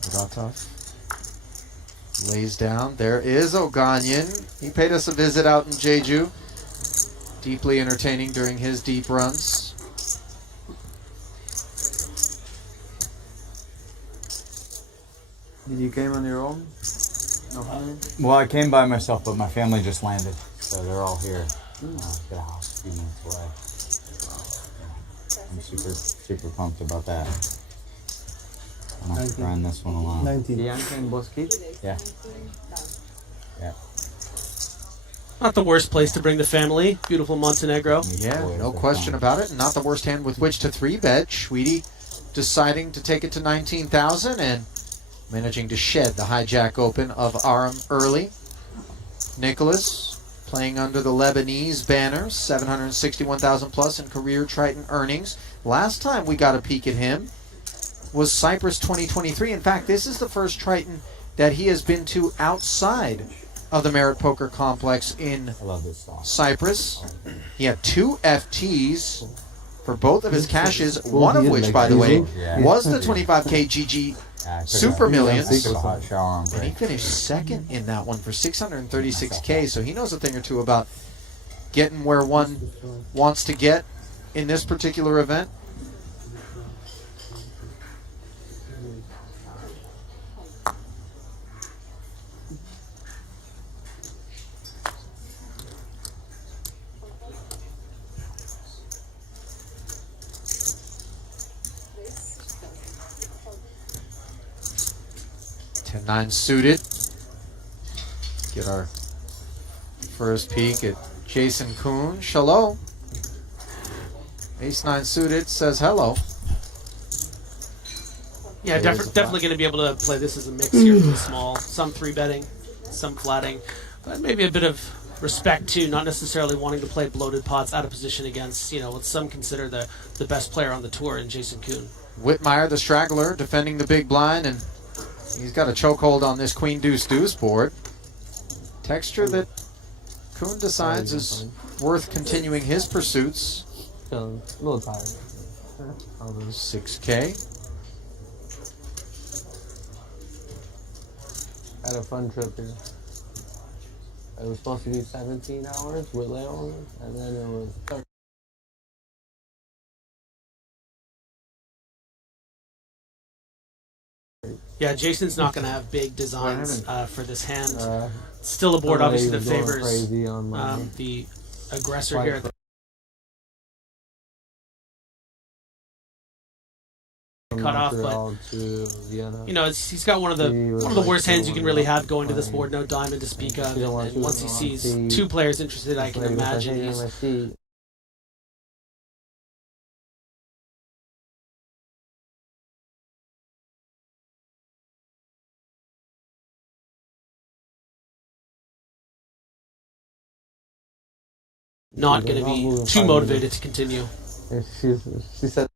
Muratov lays down. There is Oganyan. He paid us a visit out in Jeju. Deeply entertaining during his deep runs. Did you came on your own? No family? Well, I came by myself, but my family just landed, so they're all here. Got a house a few minutes away. I'm super pumped about that. I'm not trying this one alone. 19. Bianca and Boski? Yeah. Yeah. Not the worst place to bring the family. Beautiful Montenegro. Yeah, no question about it. Not the worst hand with which to 3-bet. Schweedy deciding to take it to 19,000 and managing to shed the hijack open of Aram early. Nicholas playing under the Lebanese banner, 761,000 plus in career Triton earnings. Last time we got a peek at him was Cyprus 2023. In fact, this is the first Triton that he has been to outside of the Merit Poker Complex in Cyprus. He had 2 FTs for both of his caches, one of which, by the way, was the 25K GG Super Millions. And he finished second in that one for 636K, so he knows a thing or two about getting where one wants to get in this particular event. Nine suited. Get our first peek at Jason Kuhn. Shalom. Ace-9 suited says hello. Yeah, definitely going to be able to play this as a mix here from the small. Some 3-betting, some flatting. But maybe a bit of respect, too, not necessarily wanting to play bloated pots out of position against, what some consider the best player on the tour in Jason Kuhn. Whitmire, the straggler, defending the big blind, and he's got a chokehold on this Queen Deuce Deuce board. Texture that Kuhn decides is worth continuing his pursuits. A little tired. 6K. Had a fun trip here. It was supposed to be 17 hours with layovers, and then it was 30. Yeah, Jason's not going to have big designs for this hand. Still a board, obviously, that favors the aggressor here. Cut off, but he's got one of the worst hands you can really have going to this board. No diamond to speak of, and once he sees 2 players interested, I can imagine he's not going to be too motivated to continue. She said.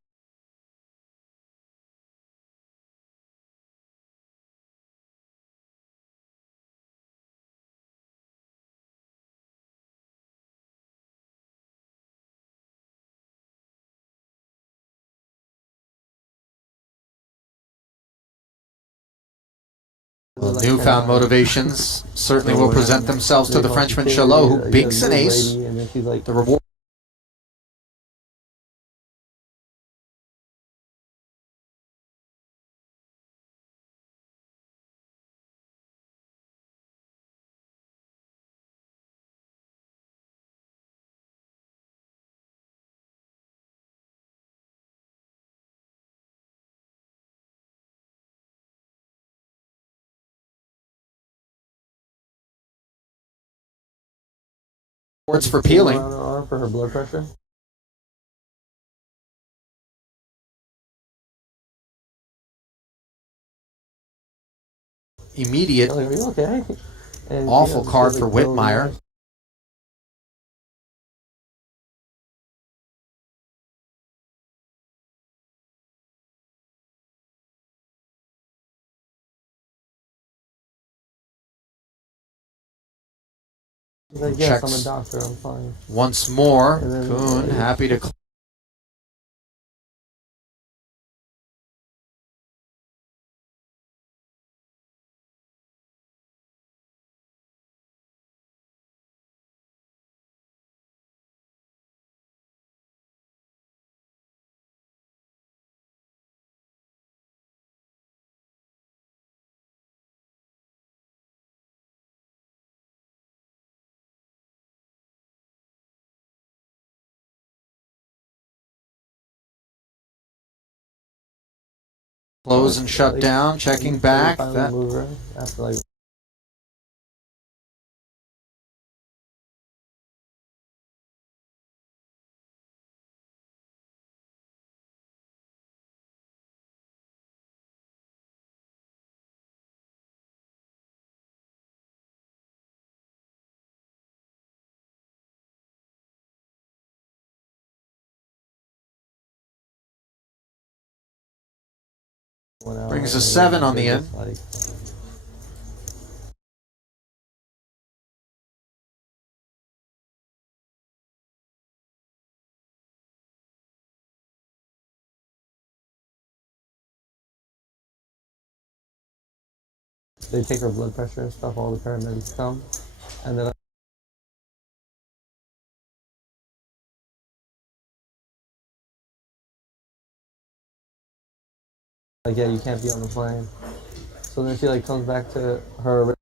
Well, newfound motivations certainly will present themselves to the Frenchman Chalot, who binks an ace. The reward. Supports for peeling. Around her arm for her blood pressure. Immediate Like, are you okay? And awful she card goes, for like, Whitmire. She's like, yes, Checks I'm a doctor, I'm fine. once more. And then- Kuhn happy to close and shut down, checking back. That Move her after like brings a 7 on the end. like, they take her blood pressure and stuff, all the paramedics come, and then like, yeah, you can't be on the plane. So then she like comes back to her.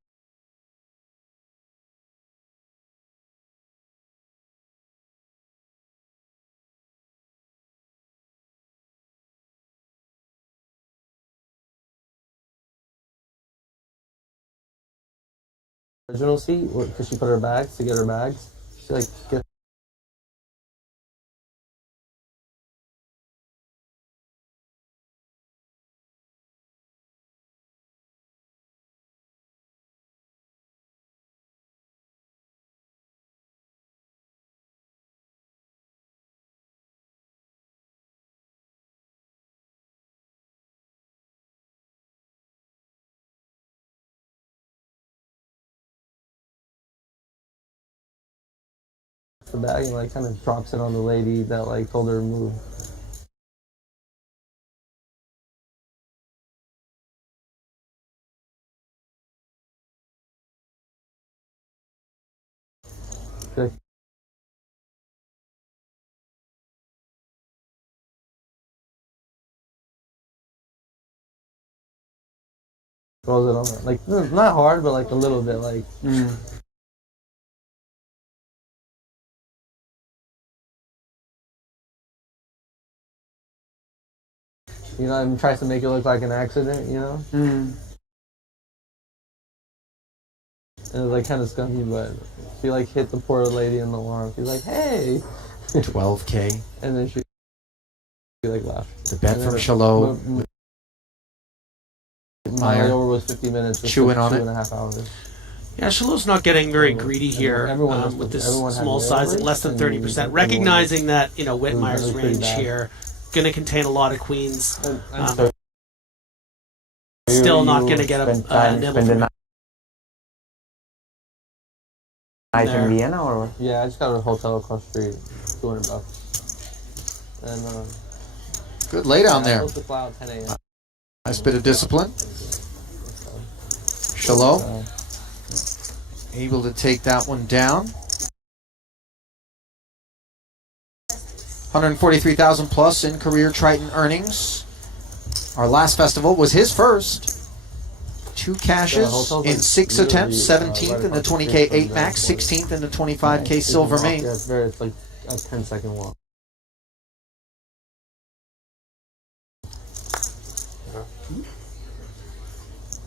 Original seat because she put her bags to get her bags. She like gets the bag and like kind of drops it on the lady that like told her to move. Like, throws it on her. Like not hard, but like a little bit. Like you know, and tries to make it look like an accident. You know. And it was like kind of scummy, but she like hit the poor lady in the arm. She's like, "Hey!" 12K. And then she like laughed. The bet And from then Shalom. my Meyer layover was 50 minutes. chewing on it. 2.5 hours. Yeah, Shalom's not getting very greedy here with this small size at less than 30%, recognizing that, you know, Whitmire's range here going to contain a lot of queens. Still not going to get a nibble from it. Night There. in Vienna or what? Yeah, I just got a hotel across the street, $200. And good lay down I there. was supposed to fly out 10 a.m. Nice bit of discipline. Shalom able to take that one down. 143,000 plus in career Triton earnings. Our last festival was his first. 2 cashes in 6 attempts, 17th in the 20K 8 max, 16th in the 25K silver main. Yeah, it's like a 10-second walk.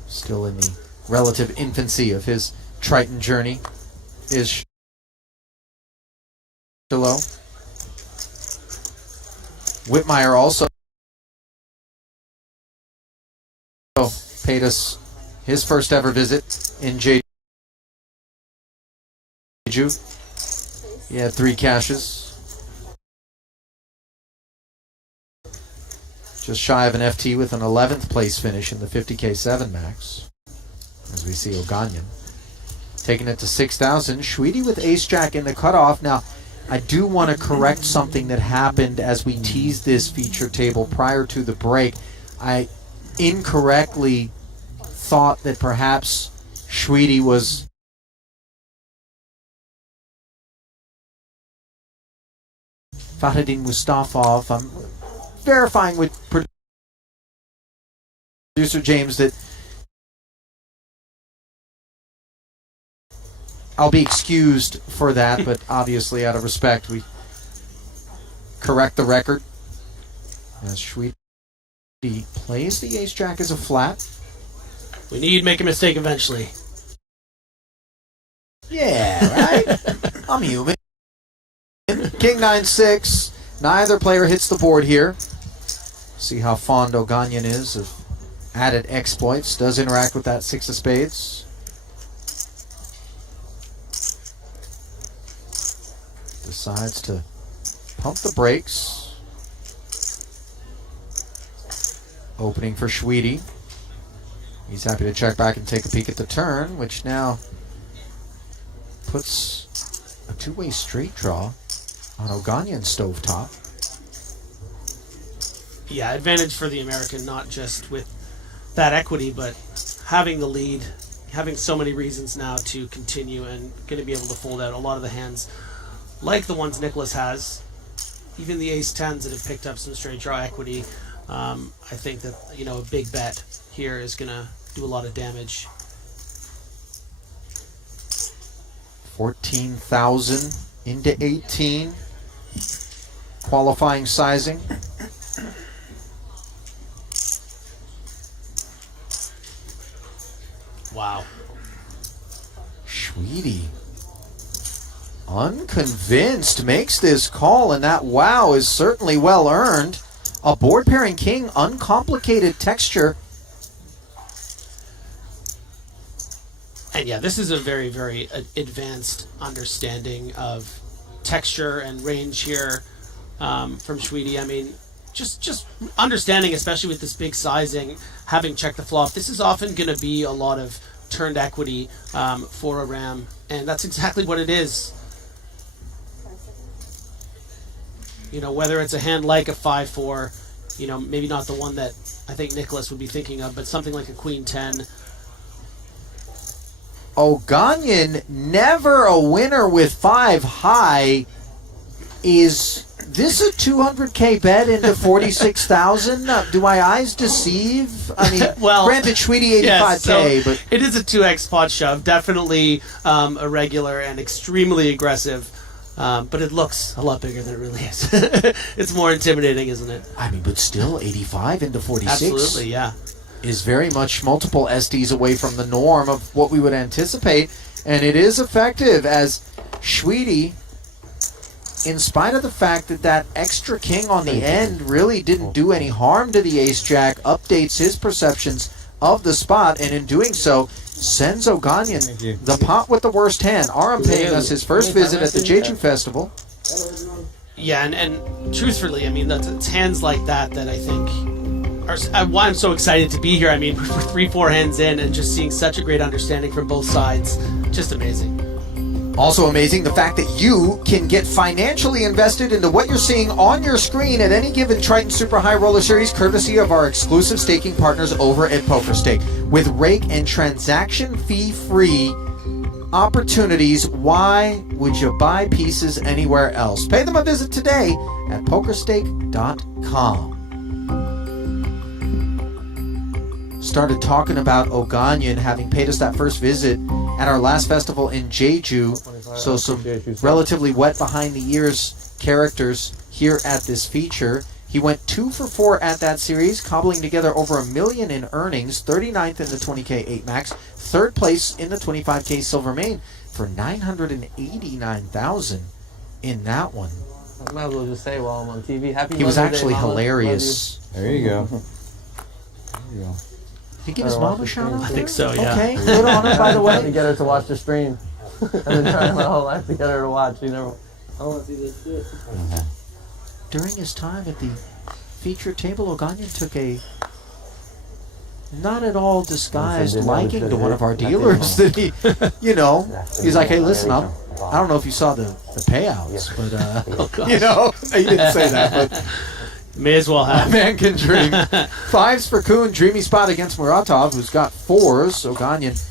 Still in the relative infancy of his Triton journey is Whitmire also paid us his first ever visit in Jeju. He had 3 caches. Just shy of an FT with an 11th place finish in the 50K 7 max. As we see Oganyan taking it to 6,000. Shweety with ace-jack in the cutoff. Now, I do want to correct something that happened as we teased this feature table prior to the break. I incorrectly thought that perhaps Shweety was Fahreddin Mustafov. I'm verifying with producer James that I'll be excused for that, but obviously out of respect we correct the record as Shweety plays the ace-jack as a flat. We knew you'd make a mistake eventually. Yeah, right? I'm human. King 9-6. Neither player hits the board here. See how fond Oganyan is of added exploits. Does interact with that 6 of spades. Decides to pump the brakes. Opening for Shweety. He's happy to check back and take a peek at the turn, which now puts a 2-way straight draw on Oganyan's stovetop. Yeah, advantage for the American, not just with that equity, but having the lead, having so many reasons now to continue and going to be able to fold out a lot of the hands like the ones Nicholas has, even the ace-10s that have picked up some straight draw equity. I think that, you know, a big bet here is going to do a lot of damage. 14,000 into 18. Qualifying sizing. Wow. Shweety, unconvinced, makes this call, and that wow is certainly well earned. A board pairing king, uncomplicated texture. And yeah, this is a very, very advanced understanding of texture and range here from Shweety. I mean, just understanding, especially with this big sizing, having checked the flop, this is often going to be a lot of turned equity for a ram, and that's exactly what it is. You know, whether it's a hand like a 5-4, you know, maybe not the one that I think Nicholas would be thinking of, but something like a Queen 10. Oganyan, never a winner with 5 high. Is this a 200K bet into 46,000? Do my eyes deceive? I mean, well, granted, Shweety 85K, yes, so but it is a 2x spot shove. Definitely irregular and extremely aggressive. But it looks a lot bigger than it really is. It's more intimidating, isn't it? I mean, but still, 85 into 46. Absolutely, yeah. Is very much multiple SDs away from the norm of what we would anticipate, and it is effective as Shweety, in spite of the fact that that extra king on the end really didn't do any harm to the ace-jack, updates his perceptions of the spot, and in doing so, sends Oganyan the pot with the worst hand. Aram paying us his first visit at the Jeju Festival. Yeah, and truthfully, I mean, it's hands like that that I think are why I'm so excited to be here. I mean, we're 3-4 hands in and just seeing such a great understanding from both sides. Just amazing. Also amazing, the fact that you can get financially invested into what you're seeing on your screen at any given Triton Super High Roller Series, courtesy of our exclusive staking partners over at PokerStake. With rake and transaction fee-free opportunities, why would you buy pieces anywhere else? Pay them a visit today at PokerStake.com. Started talking about Oganyan having paid us that first visit at our last festival in Jeju, so some relatively wet behind the ears characters here at this feature. He went 2 for 4 at that series, cobbling together over $1 million in earnings, 39th in the 20K 8 max, 3rd place in the 25K silver main for $989,000. in that one. I might as well just say while I'm on TV. Happy He was Mother's Day, actually Mama. Love hilarious. There you go. There you go. Did he give his mom a shout out? I think so, yeah. Okay, good on him, by the Trying to way. get her to watch the stream. I've been trying my whole life to get her to watch. She never. I want to see this shit. During his time at the feature table, Oganyan took a not at all disguised liking to one of our dealers that he, you know, he's like, hey, listen up. I don't know if you saw the payouts, but, you know, he didn't say that, but May as well have. man can dream. 5s for Kuhn, dreamy spot against Muratov, who's got 4s. Oganyan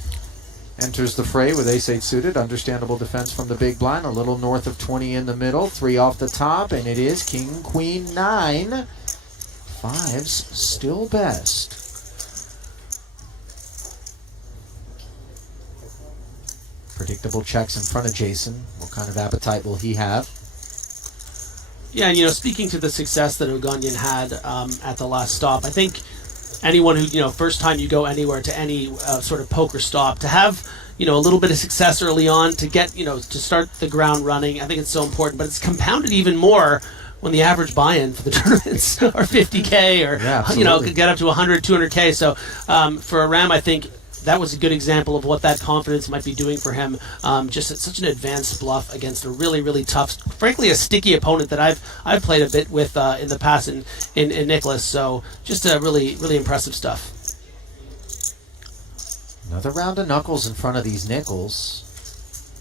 enters the fray with ace-8 suited. Understandable defense from the big blind. A little north of 20 in the middle. 3 off the top, and it is king, queen, 9. 5s still best. Predictable checks in front of Jason. What kind of appetite will he have? Yeah, and speaking to the success that Oganyan had at the last stop, I think anyone who, first time you go anywhere to any sort of poker stop, to have, a little bit of success early on, to get, to start the ground running, I think it's so important. But it's compounded even more when the average buy-in for the tournaments are 50K or, could get up to 100, 200K. So for Aram, I think that was a good example of what that confidence might be doing for him. Just at such an advanced bluff against a really, really tough, frankly, a sticky opponent that I've played a bit with in the past in Nicholas. So just really, really impressive stuff. Another round of knuckles in front of these nickels.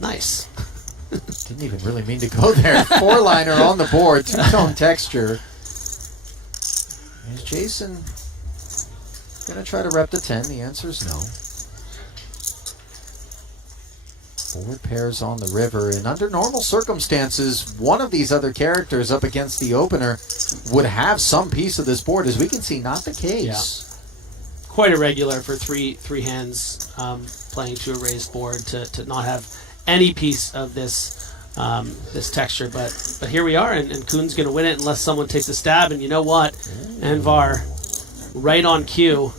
Nice. Didn't even really mean to go there. 4-liner on the board, 2-tone texture. Is Jason going to try to rep the 10? The answer is no. 4 pairs on the river, and under normal circumstances, one of these other characters up against the opener would have some piece of this board. As we can see, not the case. Yeah. Quite irregular for three hands playing to a raised board to not have any piece of this this texture. But here we are, and Kuhn's going to win it unless someone takes a stab. And you know what? Anvar, right on cue,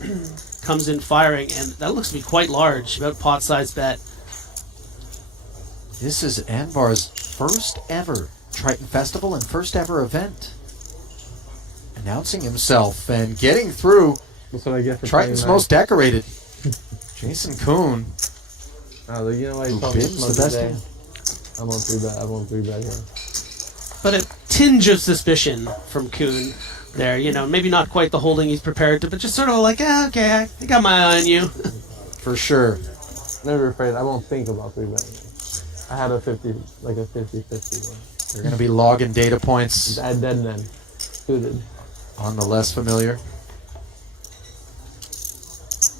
comes in firing, and that looks to be quite large, about pot-sized bet. This is Anvar's first ever Triton Festival and first ever event. Announcing himself and getting through That's what I get for Triton's playing most decorated. Jason Kuhn. Oh, you know why Who you told me bids it's the best Mother's Day? hand. I'm on 3-bet. I'm on 3-bet here. But a tinge of suspicion from Kuhn there. Maybe not quite the holding he's prepared to, but just sort of like, okay, I got my eye on you. For sure. Never afraid. I won't think about 3-betting. I had a 50-50 one. They're going to be logging data points Dead men. Suited. on the less familiar.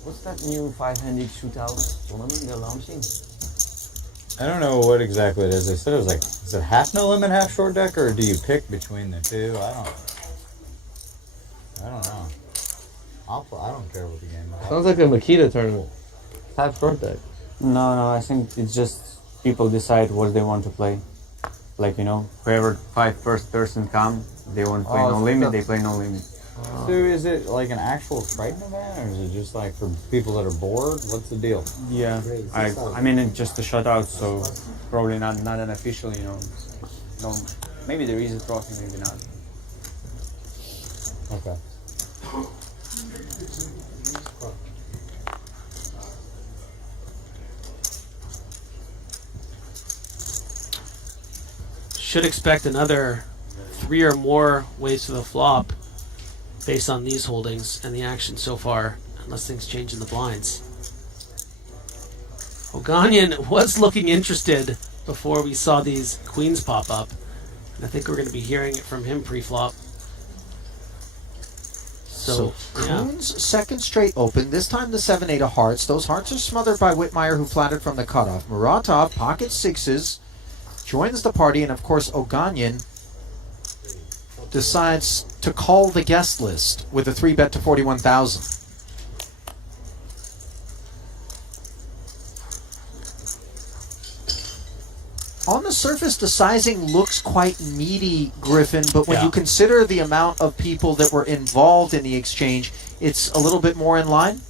What's that new 5-handed shootout tournament they're launching? I don't know what exactly it is. They said it was like, is it half no limit, half short deck, or do you pick between the two? I don't know. I don't care what the game is. Sounds like a Makita tournament. Half short deck. No, I think it's just people decide what they want to play. Like, whoever first person come, they want to play no limit, they play no limit. So is it like an actual Triton event, or is it just like for people that are bored? What's the deal? Yeah, I mean it's just a shutout, so probably not an official, No, maybe there is a trophy, maybe not. Okay. Should expect another 3 or more ways to the flop based on these holdings and the action so far, unless things change in the blinds. Oganyan was looking interested before we saw these queens pop up, and I think we're going to be hearing it from him pre-flop. So Kuhn's second straight open, this time the 7-8 of hearts. Those hearts are smothered by Whitmire, who flatted from the cutoff. Muratov, pocket 6s, joins the party, and of course Oganyan decides to call the guest list with a 3-bet to 41,000. On the surface, the sizing looks quite meaty, Griffin, but when you consider the amount of people that were involved in the exchange, it's a little bit more in line?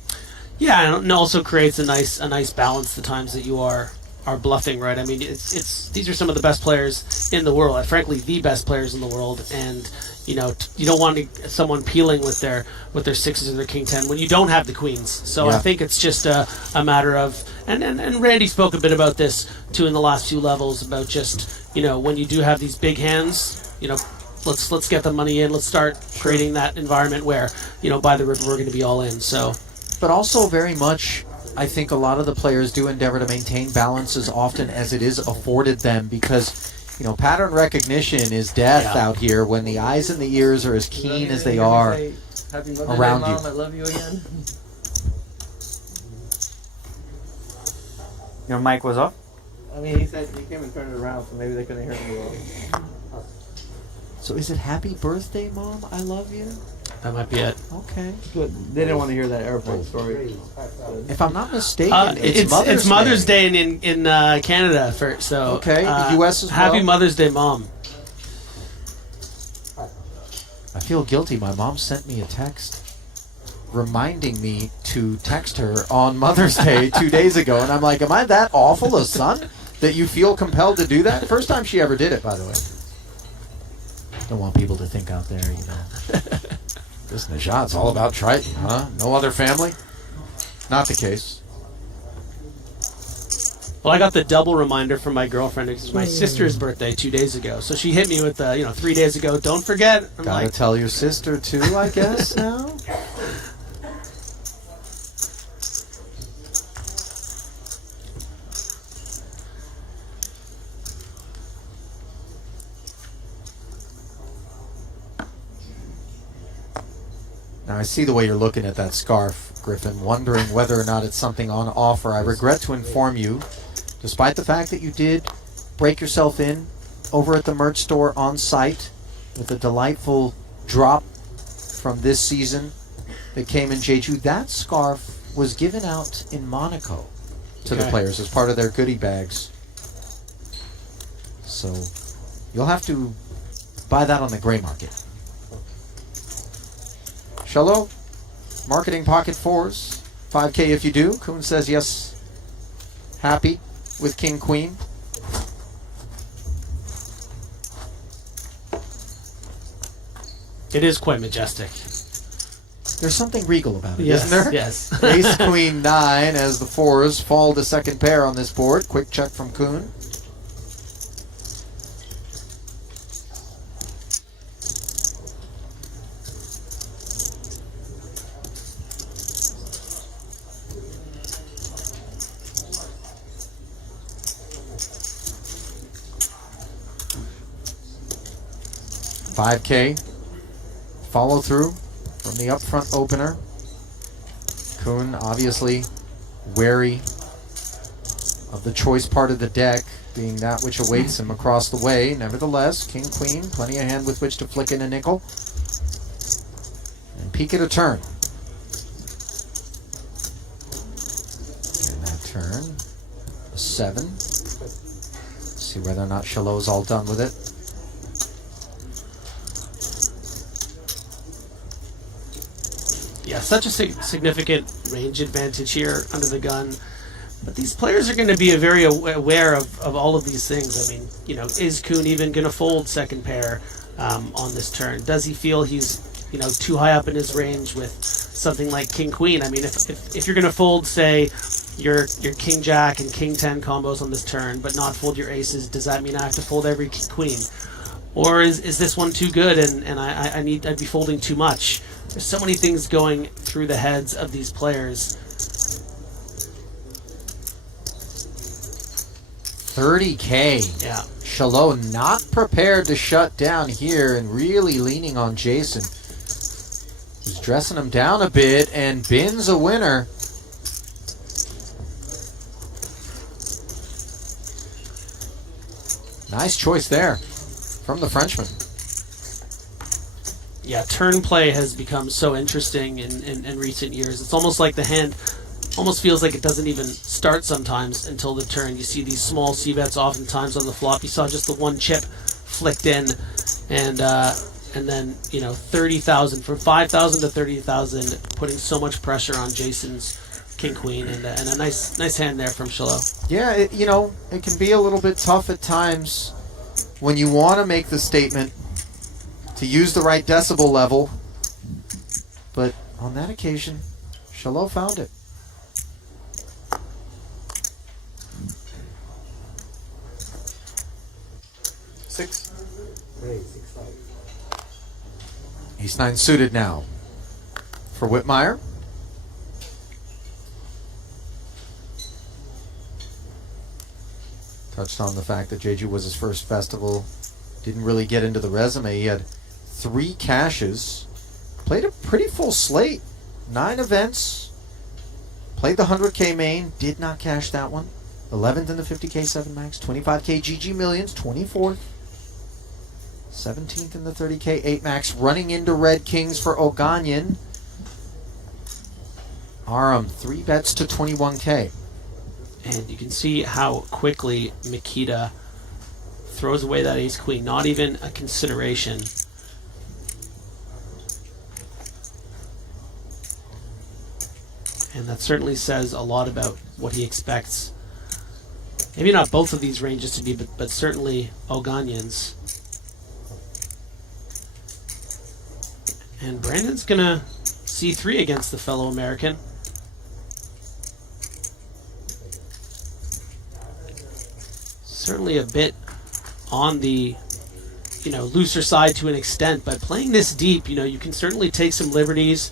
Yeah, and it also creates a nice balance the times that you are are bluffing, right? I mean, it's these are some of the best players in the world, frankly, the best players in the world, and you know, you don't want someone peeling with their sixes or their king 10 when you don't have the queens. So I think it's just a matter of, and Randy spoke a bit about this too in the last few levels, about just, you know, when you do have these big hands, you know, let's get the money in, let's start creating that environment where, you know, by the river we're going to be all in. So, but also very much, I think a lot of the players do endeavor to maintain balance as often as it is afforded them, because, you know, pattern recognition is death out here when the eyes and the ears are as keen as they are around you. Mom, I love you again. Your mic was off? I mean, he said he came and turned it around, so maybe they couldn't hear me well. So is it happy birthday, Mom? I love you? that might be it. Okay. Good. They didn't want to hear that airport story. If I'm not mistaken, it's Mother's Day in Canada. Okay, the U.S. as well? Happy Mother's Day, Mom. I feel guilty. My mom sent me a text reminding me to text her on Mother's Day 2 days ago, and I'm like, am I that awful a son that you feel compelled to do that? First time she ever did it, by the way. Don't want people to think out there, you know. This Najat's all about Triton, huh? No other family? Not the case. Well, I got the double reminder from my girlfriend. It was my sister's birthday 2 days ago. So she hit me with, 3 days ago, don't forget. I'm Gotta tell your sister, too, I guess, now? Now, I see the way you're looking at that scarf, Griffin, wondering whether or not it's something on offer. I regret to inform you, despite the fact that you did break yourself in over at the merch store on site with a delightful drop from this season that came in Jeju, that scarf was given out in Monaco to the players as part of their goodie bags. So you'll have to buy that on the gray market. Shalom, marketing pocket fours, 5K if you do. Kuhn says yes, happy with King Queen. It is quite majestic. There's something regal about it, Yes, isn't there? yes. Ace, Queen, 9 as the fours fall to second pair on this board. Quick check from Kuhn. $5K follow through from the upfront opener. Kuhn obviously wary of the choice part of the deck being that which awaits him across the way. Nevertheless, King Queen, plenty of hand with which to flick in a nickel and peek at a turn. And that turn, a 7. See whether or not Chalot's all done with it. Yeah, such a significant range advantage here under the gun. But these players are going to be very aware of all of these things. I mean, is Kuhn even going to fold second pair on this turn? Does he feel he's, too high up in his range with something like King Queen? I mean, if you're going to fold, say, your King Jack and King 10 combos on this turn, but not fold your aces, does that mean I have to fold every Queen? Or is this one too good and I'd be folding too much? There's so many things going through the heads of these players. 30K. Yeah. Chalot not prepared to shut down here and really leaning on Jason. He's dressing him down a bit and bins a winner. Nice choice there from the Frenchman. Yeah, turn play has become so interesting in recent years. It's almost like the hand almost feels like it doesn't even start sometimes until the turn. You see these small c-bets oftentimes on the flop. You saw just the one chip flicked in, and then 30,000 from 5,000 to 30,000, putting so much pressure on Jason's king queen, and a nice hand there from Shallow. Yeah, it can be a little bit tough at times when you want to make the statement to use the right decibel level, but on that occasion, Shallow found it. Ace 9 suited now for Whitmire. Touched on the fact that JG was his first festival. Didn't really get into the resume. He had 3 caches. Played a pretty full slate. 9 events. Played the 100K main. Did not cash that one. 11th in the 50K 7 max. 25K GG Millions. 24th. 17th in the 30K 8 max. Running into Red Kings for Oganyan. Aram 3 bets to 21K. And you can see how quickly Mikita throws away that ace queen. Not even a consideration. And that certainly says a lot about what he expects. Maybe not both of these ranges to be, but certainly Oganyan's. And Brandon's gonna C3 against the fellow American. Certainly a bit on the looser side to an extent, but playing this deep, you can certainly take some liberties.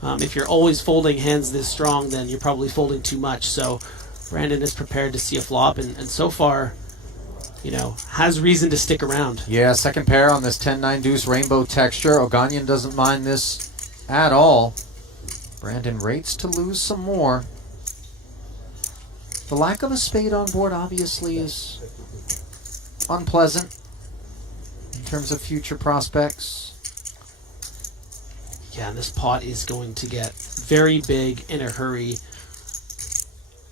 If you're always folding hands this strong, then you're probably folding too much. So Brandon is prepared to see a flop, and so far, has reason to stick around. Yeah, second pair on this 10-9 deuce rainbow texture. Oganyan doesn't mind this at all. Brandon rates to lose some more. The lack of a spade on board obviously is unpleasant in terms of future prospects. Yeah, and this pot is going to get very big in a hurry.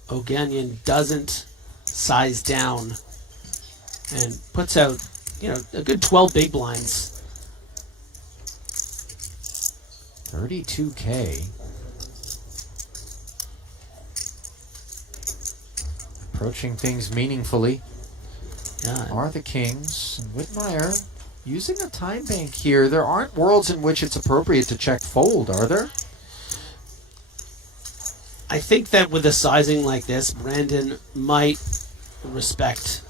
Oganyan doesn't size down and puts out, a good 12 big blinds. 32K. Approaching things meaningfully. Yeah. Are the Kings. And Whitmire using a time bank here. There aren't worlds in which it's appropriate to check fold, are there? I think that with a sizing like this, Brandon might respect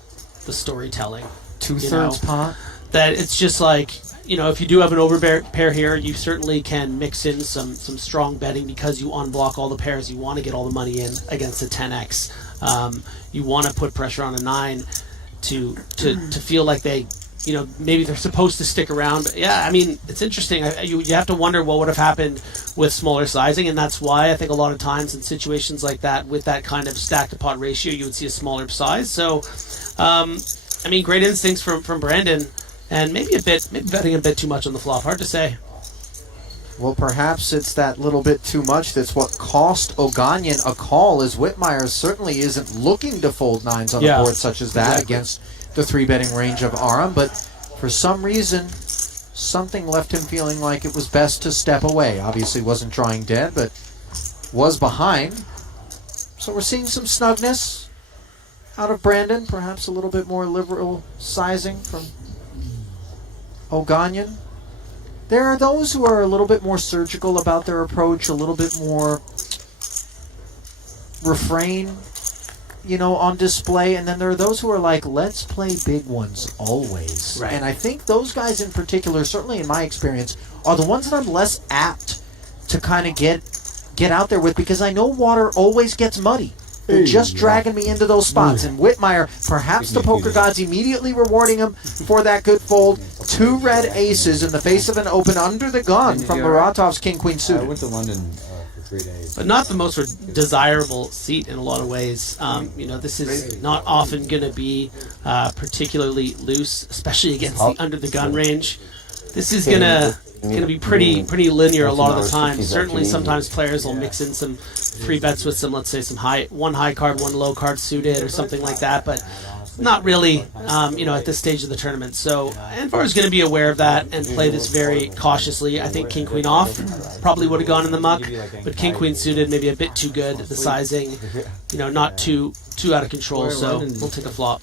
the storytelling. 2/3 pot? That it's just like, if you do have an overpair here, you certainly can mix in some strong betting because you unblock all the pairs. You want to get all the money in against a 10x. You want to put pressure on a 9 to feel like they, maybe they're supposed to stick around. But yeah, I mean, it's interesting. You have to wonder what would have happened with smaller sizing, and that's why I think a lot of times in situations like that, with that kind of stack to pot ratio, you would see a smaller size. So, great instincts from Brandon, and maybe betting a bit too much on the flop. Hard to say. Well, perhaps it's that little bit too much that's what cost Oganyan a call, as Whitmire certainly isn't looking to fold 9s on a board such as that against the 3-betting range of Aram, but for some reason, something left him feeling like it was best to step away. Obviously wasn't drawing dead, but was behind. So we're seeing some snugness out of Brandon, perhaps a little bit more liberal sizing from Oganyan. There are those who are a little bit more surgical about their approach, a little bit more refrain, on display, and then there are those who are like, let's play big ones always. Right. And I think those guys in particular, certainly in my experience, are the ones that I'm less apt to kind of get out there with, because I know water always gets muddy. They're just dragging me into those spots. And Whitmire, perhaps the poker gods immediately rewarding him for that good fold. 2 red aces in the face of an open under the gun from Muratov's King-Queen suited. I went to London for 3 days. But not the most desirable seat in a lot of ways. This is not often going to be particularly loose, especially against the under the gun range. This is going to be pretty linear a lot of the time. Certainly, sometimes players will mix in some free bets with some, let's say, one high card, one low card suited, or something like that. But not really, at this stage of the tournament. So Anvar is going to be aware of that and play this very cautiously. I think King Queen off probably would have gone in the muck, but King Queen suited maybe a bit too good. The sizing, not too out of control. So we'll take a flop.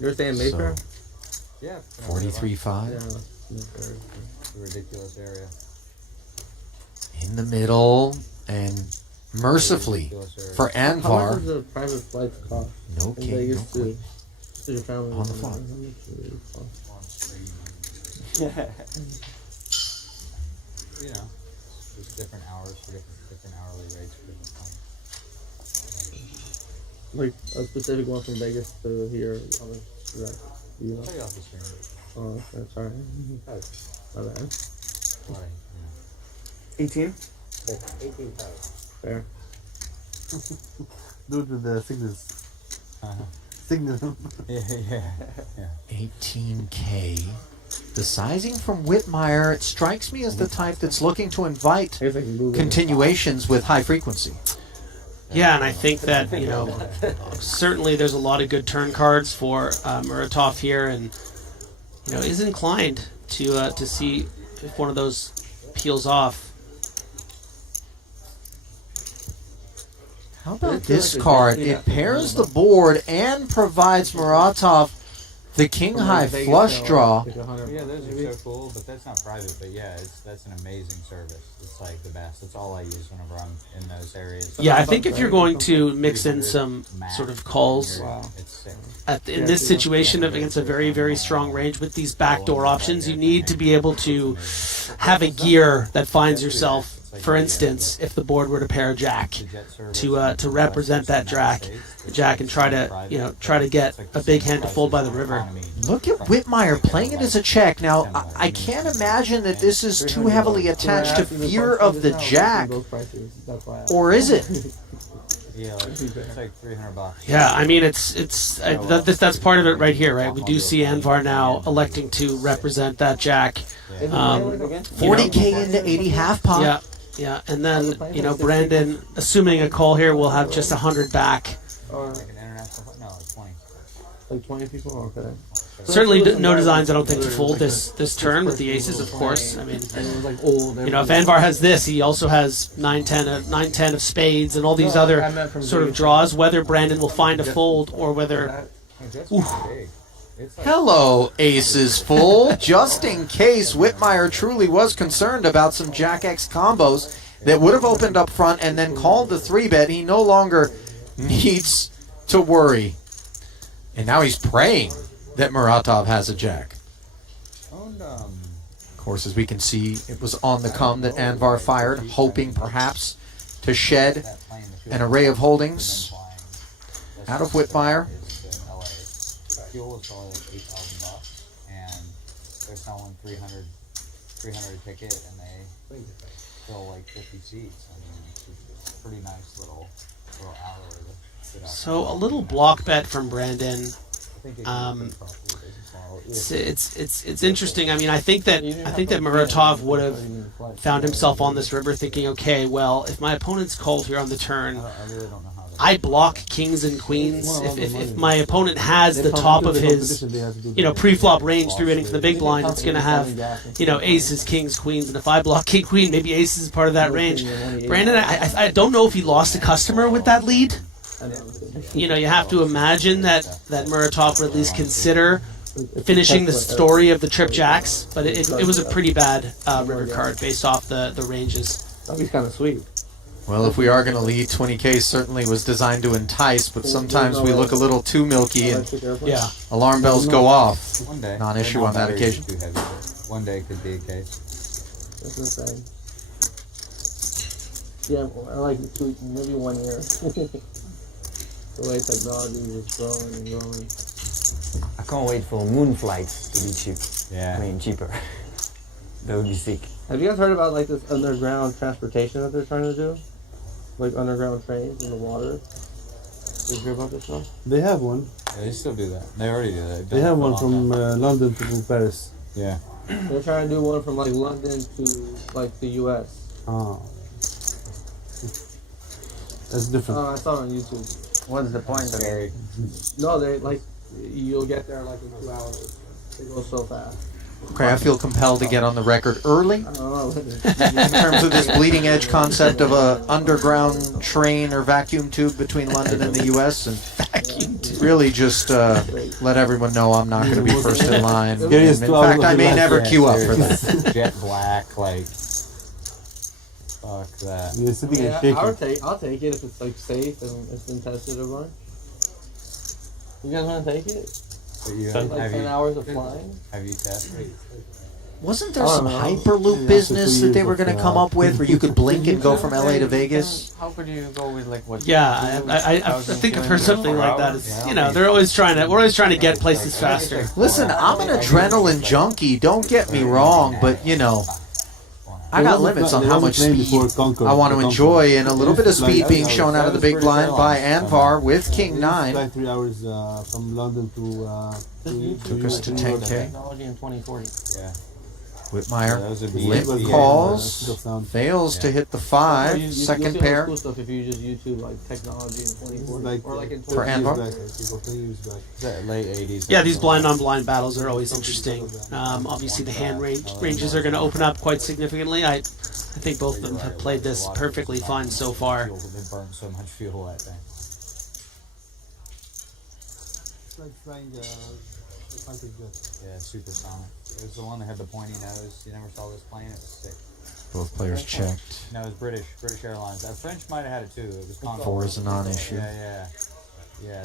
You're saying Mayfair? Yeah. 43-5. It's a ridiculous area. In the middle, and mercifully for How much Anvar, does a private flight cost? no In king, Vegas no to, queen. to your family? On the flop. How much does it cost? There's different hours for different hourly rates for different things. Like a specific one from Vegas to here. How much is that? I'll tell you off the screen. Oh, that's sorry. My bad. Why? 18? 18,000. Fair. Due to the sickness. Sickness. Yeah. 18K. The sizing from Whitmire, it strikes me as the type that's looking to invite I guess I can Google it. continuations with high frequency. Yeah, and I think that, certainly there's a lot of good turn cards for Muratov here, and, is inclined to see if one of those peels off. How about this card? It pairs the board and provides Muratov the king high flush draw. Yeah, those are so cool, but that's not private. But yeah, that's an amazing service. It's like the best. That's all I use whenever I'm in those areas. Yeah, I think if you're going to mix in some sort of calls It's sick. in this situation against a very, very strong range with these backdoor options, you need to be able to have a gear that finds yourself. For instance, if the board were to pair a jack, to represent that jack, and try to get a big hand to fold by the river. Look at Whitmire playing it as a check. Now, I can't imagine that this is too heavily attached to fear of the jack. Or is it? Yeah, it's like $300. Yeah, I mean that's part of it right here, right? We do see Anvar now electing to represent that jack. 40K into 80 half pot. Yeah, and then Brandon, assuming a call here, will have just 100 back. Or Like an international, no, like 20. like 20 people? Okay. Certainly no designs, I don't think, to fold this turn with the aces, of course. I mean, And it was like old. if Anvar has this, he also has 9-10 of spades and all these other sort of draws. Whether Brandon will find a fold or whether... That's big. It's like, Hello, aces full. Just in case Whitmire truly was concerned about some Jack X combos that would have opened up front and then called the 3-bet, he no longer needs to worry. And now he's praying that Muratov has a jack. Of course, as we can see, it was on the come that Anvar fired, hoping perhaps to shed an array of holdings out of Whitmire. fuel is probably like $8,000, and they're selling 300 a ticket, and they fill like 50 seats. I mean, it's a pretty nice little hour to sit out. So a little block bet from Brandon. It's interesting. I mean, I think that Muratov would have found himself on this river thinking, okay, well, if my opponent's called here on the turn, I block kings and queens. If my opponent has the top of his, pre-flop range through hitting from the big blind, it's going to have, aces, kings, queens. And if I block king, queen, maybe aces is part of that range. Brandon, I don't know if he lost a customer with that lead. You have to imagine that Muratov would at least consider finishing the story of the trip jacks, but it was a pretty bad river card based off the ranges. That'd be kind of sweet. Well, if we are going to lead, 20K certainly was designed to entice, but sometimes we look a little too milky and alarm bells go off. One day. Non-issue on that occasion. Too heavy, but one day could be a case. That's insane. Yeah, I like it too, maybe 1 year. The way technology is growing and growing. I can't wait for moon flights to be cheap. Yeah. I mean, cheaper. That would be sick. Have you guys heard about like this underground transportation that they're trying to do? Like underground trains in the water? Did you hear about this one? They have one. Yeah, they still do that. They already do that. They have one from London to Paris. Yeah. They're trying to do one from like London to like the US. Oh. That's different. I saw it on YouTube. What's the point of it? No, they like you'll get there like in 2 hours. They go so fast. Okay, I feel compelled to get on the record early I don't know. in terms of this bleeding edge concept of a underground train or vacuum tube between London and the U.S. and really just let everyone know I'm not going to be first in line. And in fact, I may never queue up for that. Jet black, like, fuck that. You're sitting and Yeah, shaking. I'll take it if it's like safe and it's been tested a bunch. You guys want to take it? But you, Like 10 hours of flying? Have you tested? Wasn't there some Hyperloop business that they were going to come up with where you could blink and go from LA to Vegas? How could you go with like what? Yeah, I think I've heard something like that. It's, you know, we're always trying to get places faster. Listen, I'm an adrenaline junkie, don't get me wrong, but you know, I got limits on how much speed I want to enjoy, and a little bit of speed being shown out of the big blind by Anvar with King 9. Fly 3 hours from London to Took us to 10K. Technology in 2040. Yeah. Whitmire, That was a lip BFE, calls, yeah. fails to hit the 5, You'll second see pair. Cool stuff if you just YouTube like technology in 2040 Like, or like in For 20 Anvar? Is that late 80s? Yeah, these blind on blind battles are always interesting. Obviously, the hand ranges are going to open up quite significantly. I think both of them have played this perfectly fine so far. They burn so much fuel that thing. It's like flying fighter jet. Yeah, supersonic. It was the one that had the pointy nose. You never saw this plane? It was sick. Both players checked. No, it was British Airlines. That French might have had it too. It was Concord. 4 is a non-issue. Yeah,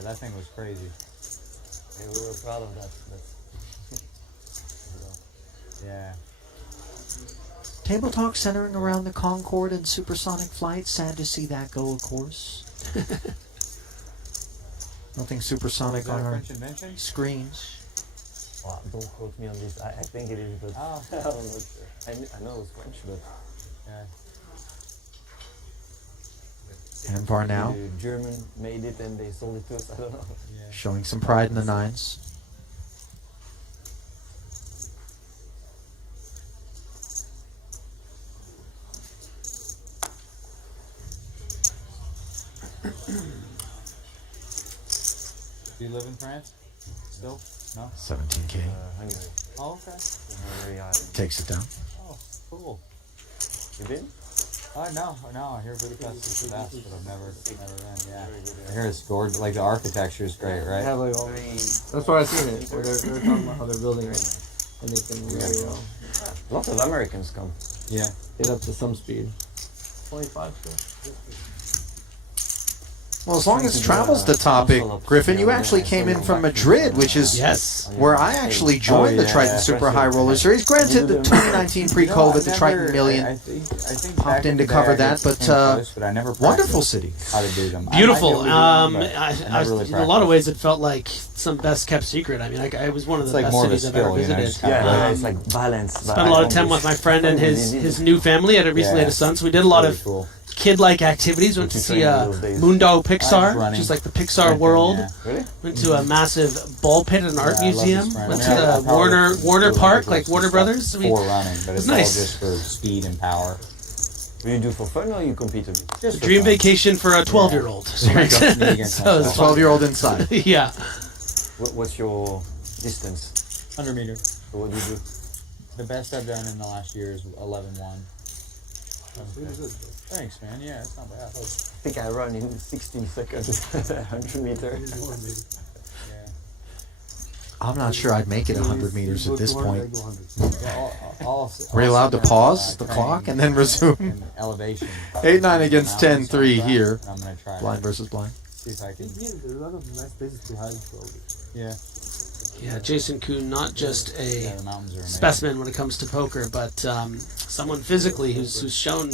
that thing was crazy. Yeah, we were proud of that. Yeah. Table talk centering around the Concorde and supersonic flight. Sad to see that go, of course. Nothing supersonic on our French invention? screens. Well, don't quote me on this. I think it is, but Oh. I'm not sure. I know it's French, but Yeah. Anvar now, the German made it and they sold it to us. I don't know. Yeah. showing some pride in the 9s. Do you live in France? Still? No? 17K. Hungary. Oh, okay. Hungary Island. Takes it down. Oh, cool. You been? No. I hear Budapest is the best, but I've never been. Yeah. I hear it's gorgeous. Like the architecture is great, They right? have like all that's where I seen it. Where they're talking about how they're building it, and they can really A lot of Americans come. Yeah. get up to some speed. 25 still. Well, as long as travel's the topic, Griffin, you actually came in from Madrid, which is Yes. where I actually joined the Triton Super High Roller Series. Granted, the 2019 pre-COVID, the Triton Million I think popped back in to the day cover I that, came but close, I never wonderful practiced city. How to do them. Beautiful. I might be able to do them, but I never really In a lot of practiced. ways, it felt like some best kept secret. I mean, it was one of It's the like best more of a cities I've ever skill, you know, visited. just kinda It's like balance. Spent a lot of time with my friend and his new family. I recently had a son, so we did a lot Really of cool. kid-like activities. Went to see Mundo Pixar, which is like the Pixar world. Yeah. Really? Went to a massive ball pit at an art Yeah, I love museum. this brand. Went I to mean, I the probably Warner do Park, Olympic like races Warner and Brothers. stuff I mean, for running, but it's nice. all just for speed and power. Do you do for fun or you compete a bit? Just for dream fun. vacation for a 12-year-old. There you go. Me against So it's myself. 12-year-old inside. Yeah. What's your distance? 100 meters. So what do you do? The best I've done in the last year is 11-1. Thanks, man. Yeah, it's not bad. I think I run in 16 seconds, 100 meters. Yeah. I'm not sure I'd make it 100 meters at this point. Yeah, Were you allowed to pause the clock and then resume? in elevation. 8-9 against 10-3 here. And I'm gonna try Blind to versus blind. see if I can. There's a lot of nice places behind, probably. Yeah. Yeah, Jason Kuhn, not just a Yeah, the mountains are amazing. specimen when it comes to poker, but someone physically who's shown,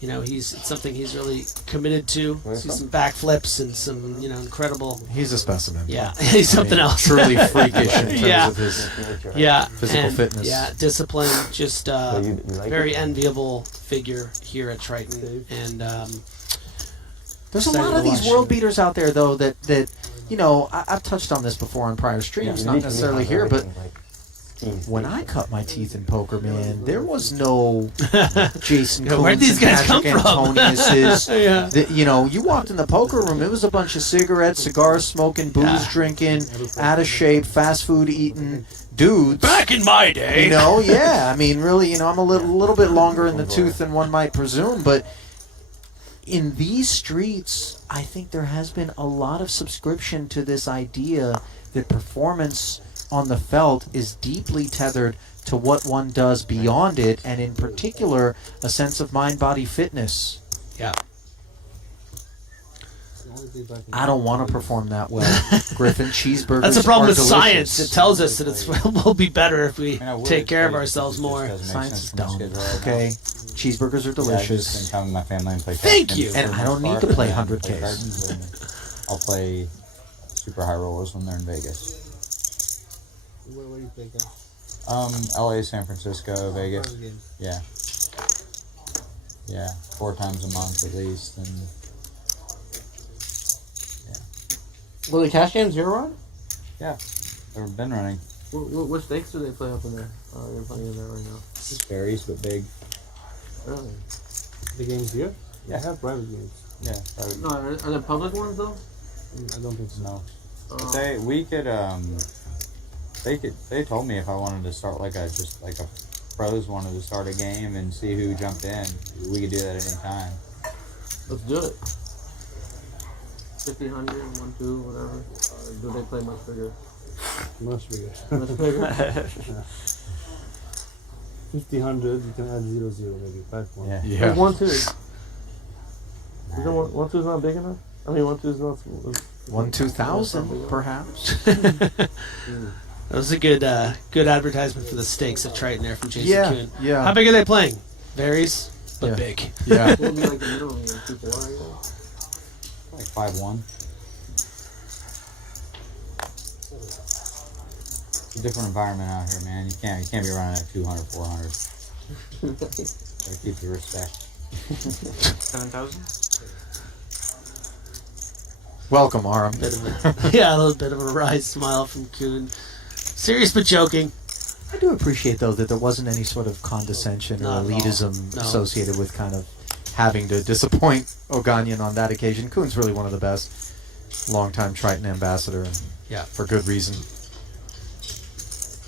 you know, it's something he's really committed to. See some backflips and some, you know, incredible. He's a specimen. Yeah, he's something else. Truly freakish in terms Yeah. of his Yeah, physical and, fitness. Yeah, discipline. Just you like very it? enviable figure here at Triton, and There's a excited lot to of these watch world him. beaters out there, though, that you know, I've touched on this before on prior streams, not necessarily here, but when I cut my teeth in poker, man, there was no Jason Coons where'd these and guys come Patrick from? Antonius's. Yeah. You know, you walked in the poker room, it was a bunch of cigarettes, cigars smoking, booze drinking, out of shape, fast food eating dudes. Back in my day. You know, yeah. I mean, really, you know, I'm a little bit longer in the tooth than one might presume, but in these streets, I think there has been a lot of subscription to this idea that performance on the felt is deeply tethered to what one does beyond it, and in particular, a sense of mind-body fitness. Yeah. I don't want to perform that well. Griffin, cheeseburgers That's the problem are with delicious. science. It tells us that it's will be better if we take care of ourselves more. Science is dumb. Okay, cheeseburgers are delicious. Come with my family and play. Thank you. And I don't need to play 100Ks. I'll play super high rollers when they're in Vegas. Where do you play that? LA, San Francisco, Vegas. Again. Yeah. Yeah, 4 times a month at least, and Well, the cash games you're on? yeah, they've been running. What stakes do they play up in there? Oh, you're playing in there right now. Just varies, but big. Really? The games here? Yeah. I have private games. Yeah, private. No, are there public ones though? I don't think so. No. But they told me if I wanted to start like a pros wanted to start a game and see who jumped in, we could do that at any time. Let's do it. 50, 100, 1, 2, whatever. Or do they play much bigger? Much bigger. Much bigger? 50, 100, you can add 0, 0, maybe 5 1. Yeah. Like 1, 2. Is there 1, 2 is not big enough? I mean, 1, 2 is not. 1 2,000, perhaps. That was a good advertisement for the stakes at Triton there from Jason Kuhn. Yeah. How big are they playing? Varies, but Yeah. big. Yeah. What would be like the minimum? Like 2, 4, I guess? Like 5-1. It's a different environment out here, man. You can't be running at 200, 400. Gotta keep the respect. 7,000? Welcome, Aram. A little bit of a wry smile from Kuhn. Serious but joking. I do appreciate, though, that there wasn't any sort of condescension or Not at all. elitism No. associated with kind of having to disappoint Oganyan on that occasion. Kuhn's really one of the best longtime Triton ambassador, and for good reason.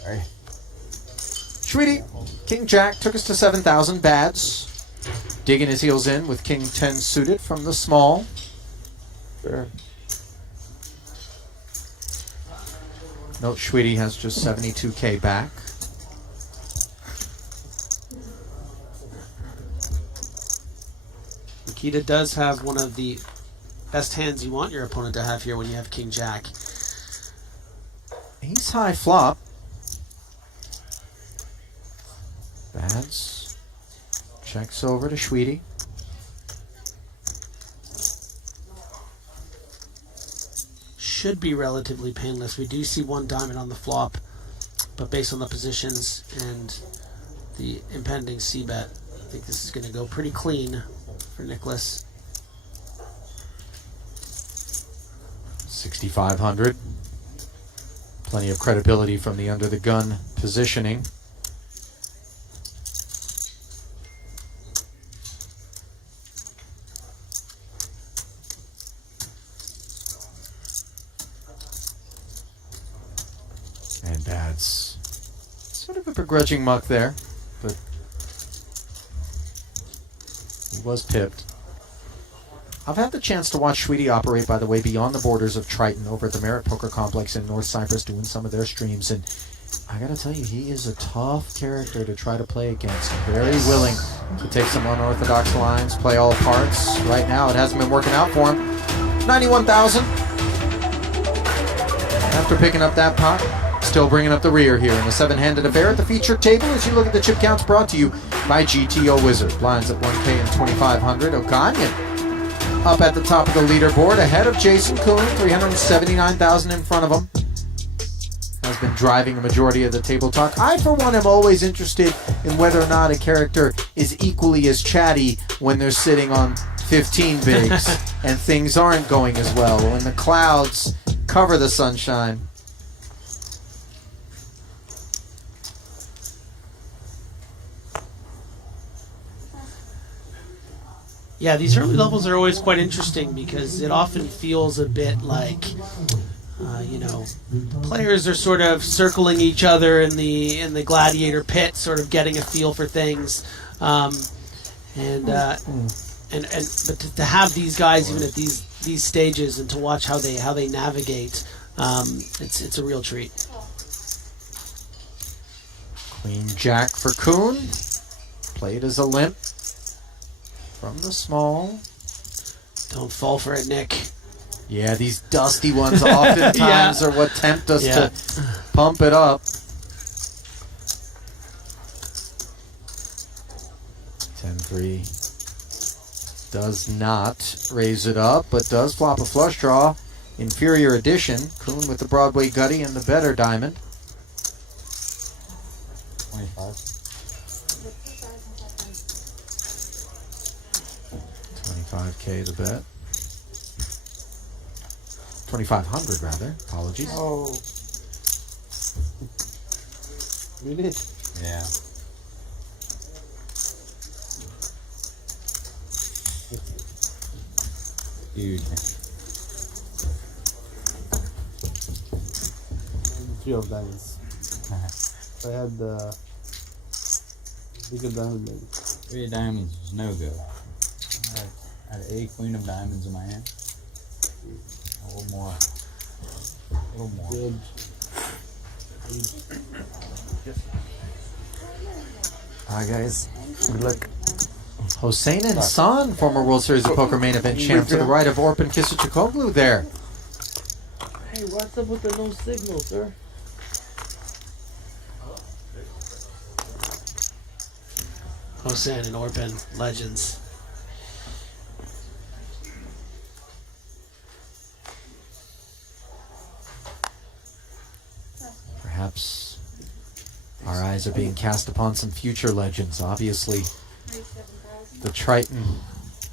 All right. Sweetie, King Jack took us to 7,000. Bads digging his heels in with King 10 suited from the small. Sure. Note Sweetie has just 72K back. Nikita does have one of the best hands you want your opponent to have here when you have King Jack. Ace high flop. Bads checks over to Sweetie. Should be relatively painless. We do see 1 diamond on the flop, but based on the positions and the impending c-bet, I think this is going to go pretty clean for Nicholas. 6,500. Plenty of credibility from the under the gun positioning. And Bad's sort of a begrudging muck there, but he was pipped. I've had the chance to watch Sweetie operate, by the way, beyond the borders of Triton over at the Merit Poker Complex in North Cyprus doing some of their streams, and I gotta tell you, he is a tough character to try to play against. Very willing to take some unorthodox lines, play all parts. Right now, it hasn't been working out for him. 91,000. After picking up that pot, still bringing up the rear here in a 7-handed affair at the featured table as you look at the chip counts brought to you by GTO Wizard. Blinds at 1K and 2,500. Oganyan up at the top of the leaderboard ahead of Jason Kuhn, 379,000 in front of him. Has been driving a majority of the table talk. I, for one, am always interested in whether or not a character is equally as chatty when they're sitting on 15 bigs and things aren't going as well, when the clouds cover the sunshine. Yeah, these early levels are always quite interesting because it often feels a bit like, players are sort of circling each other in the gladiator pit, sort of getting a feel for things, but to have these guys even at these stages and to watch how they navigate, it's a real treat. Queen Jack for Kuhn. Played as a limp from the small. Don't fall for it, Nick. Yeah, these dusty ones oftentimes are what tempt us to pump it up. 10-3 does not raise it up, but does flop a flush draw. Inferior addition. Kuhn with the Broadway Gutty and the better diamond. 25. 25K the bet. 2,500 rather. Apologies. Oh. Really? Yeah. Huge. 3 of diamonds. I had the bigger diamond maybe. 3 of diamonds is no go. I had a queen of diamonds in my hand. A little more. Good. Hi guys. Good luck. Hossein and San, former World Series of Poker main event champ, to the right of Orpin Kisichikoglu there. Hey, what's up with the no signal, sir? Hossein and Orpin, legends. Perhaps our eyes are being cast upon some future legends. Obviously, the Triton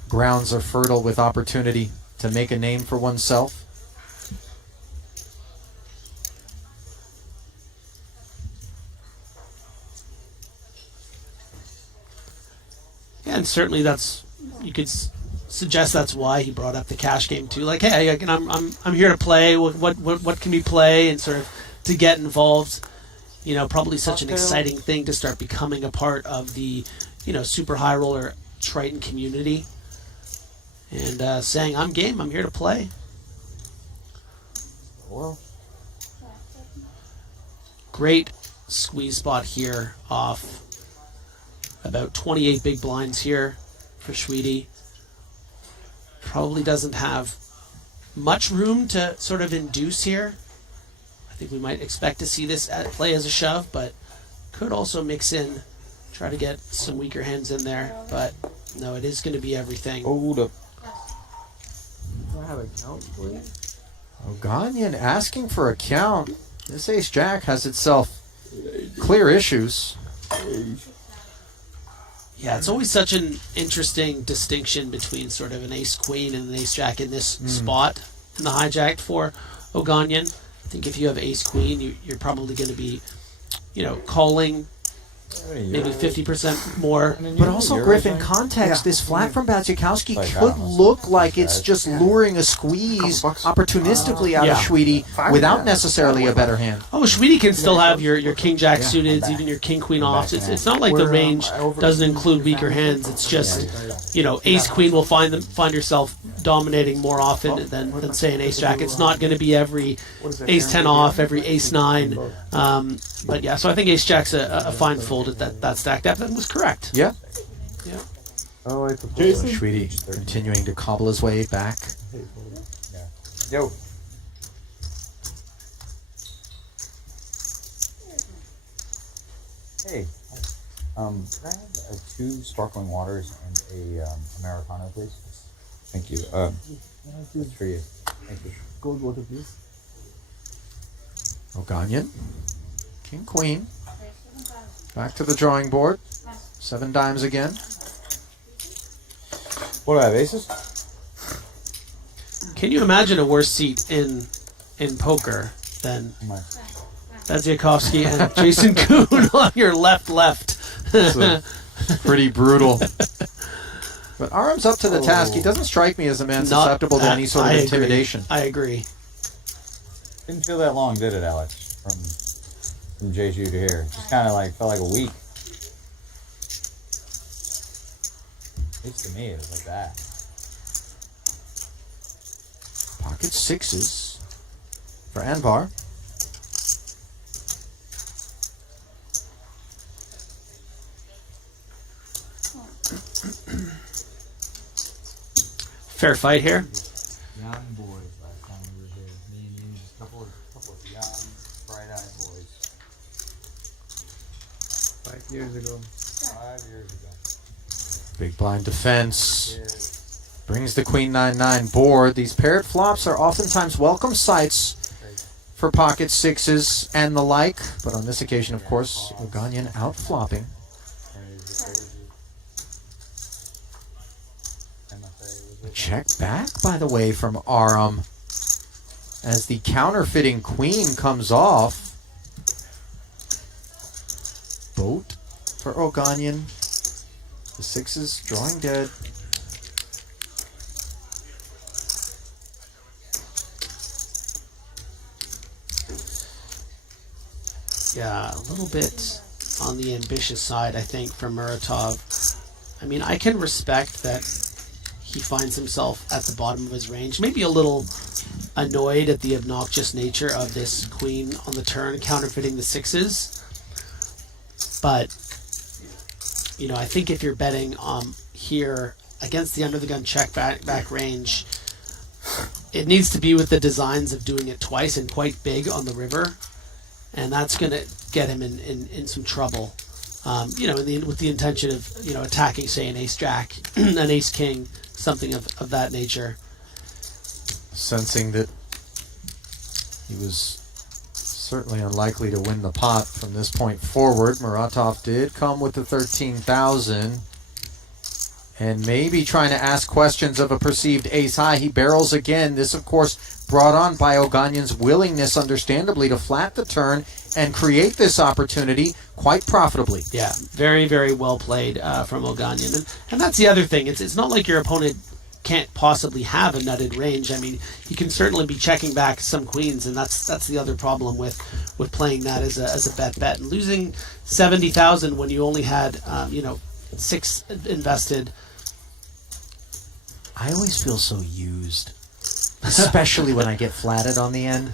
grounds are fertile with opportunity to make a name for oneself. Yeah, and certainly you could suggest that's why he brought up the cash game too. Like, hey, I'm here to play. What can we play, and sort of to get involved. Probably such an exciting thing to start becoming a part of the, super high roller Triton community, and saying, I'm game. I'm here to play. Well, great squeeze spot here off. About 28 big blinds here for Sweetie. Probably doesn't have much room to sort of induce here. I think we might expect to see this at play as a shove, but could also mix in, try to get some weaker hands in there. But no, it is going to be everything. Hold up. do I have a count, please? Oganyan asking for a count. This ace-jack has itself clear issues. Yeah, it's always such an interesting distinction between sort of an ace-queen and an ace-jack in this spot in the hijack for Oganyan. I think if you have ace-queen, you're probably going to be, calling maybe 50% more. But also, Griff, in context, this flat from Badziakowski could look like it's just luring a squeeze opportunistically out of Sweetie without necessarily a better hand. Oh, Sweetie can still have your king-jack suited, even your king-queen offs. It's not like the range doesn't include weaker hands. It's just, ace-queen will find yourself dominating more often than say, an ace-jack. It's not going to be every ace-10 off, every ace-9. But yeah, so I think ace-jack's a fine fold at that stack depth. That was correct. Yeah. Yeah. Oh, I Jason. Sweetie continuing to cobble his way back. Yo. Hey. Can I have 2 sparkling waters and a Americano, please? Thank you. That's for you. Thank you. Gold water, please. Oganyan. King, queen. Back to the drawing board. 7 dimes again. What do I have, aces? Can you imagine a worse seat in poker than Badziakowski and Jason Kuhn on your left? Pretty brutal. But Aram's up to the task. He doesn't strike me as a man susceptible to any sort of intimidation. I agree. Didn't feel that long, did it, Alex? From Jeju to here. Just kind of like felt like a week. At least to me, it was like that. Pocket sixes for Anvar. Fair fight here. Young boys last time we were here. Me and you, just a couple of young, bright-eyed boys. 5 years ago. 5 years ago. Big blind defense. Brings the queen 9-9 board. These paired flops are oftentimes welcome sights for pocket sixes and the like. But on this occasion, of course, Oganyan out flopping. Check back, by the way, from Aram as the counterfeiting queen comes off. Boat for Oganyan. The sixes drawing dead. Yeah, a little bit on the ambitious side, I think, for Muratov. I mean, I can respect that he finds himself at the bottom of his range, maybe a little annoyed at the obnoxious nature of this queen on the turn counterfeiting the sixes. But, you know, I think if you're betting here against the under the gun check back range, it needs to be with the designs of doing it twice and quite big on the river. And that's going to get him in some trouble. You know, with the intention of, you know, attacking, say, an ace-jack, an ace-king, something of that nature. Sensing that he was certainly unlikely to win the pot from this point forward, Muratov did come with the 13,000. And maybe trying to ask questions of a perceived ace-high. He barrels again. This, of course, brought on by Oganyan's willingness, understandably, to flat the turn and create this opportunity quite profitably. Yeah, very, very well played from Oganyan. And that's the other thing. It's not like your opponent can't possibly have a nutted range. I mean, he can certainly be checking back some queens, and that's the other problem with playing that as a bet. And losing 70,000 when you only had, you know, 6 invested. I always feel so used, especially when I get flatted on the end.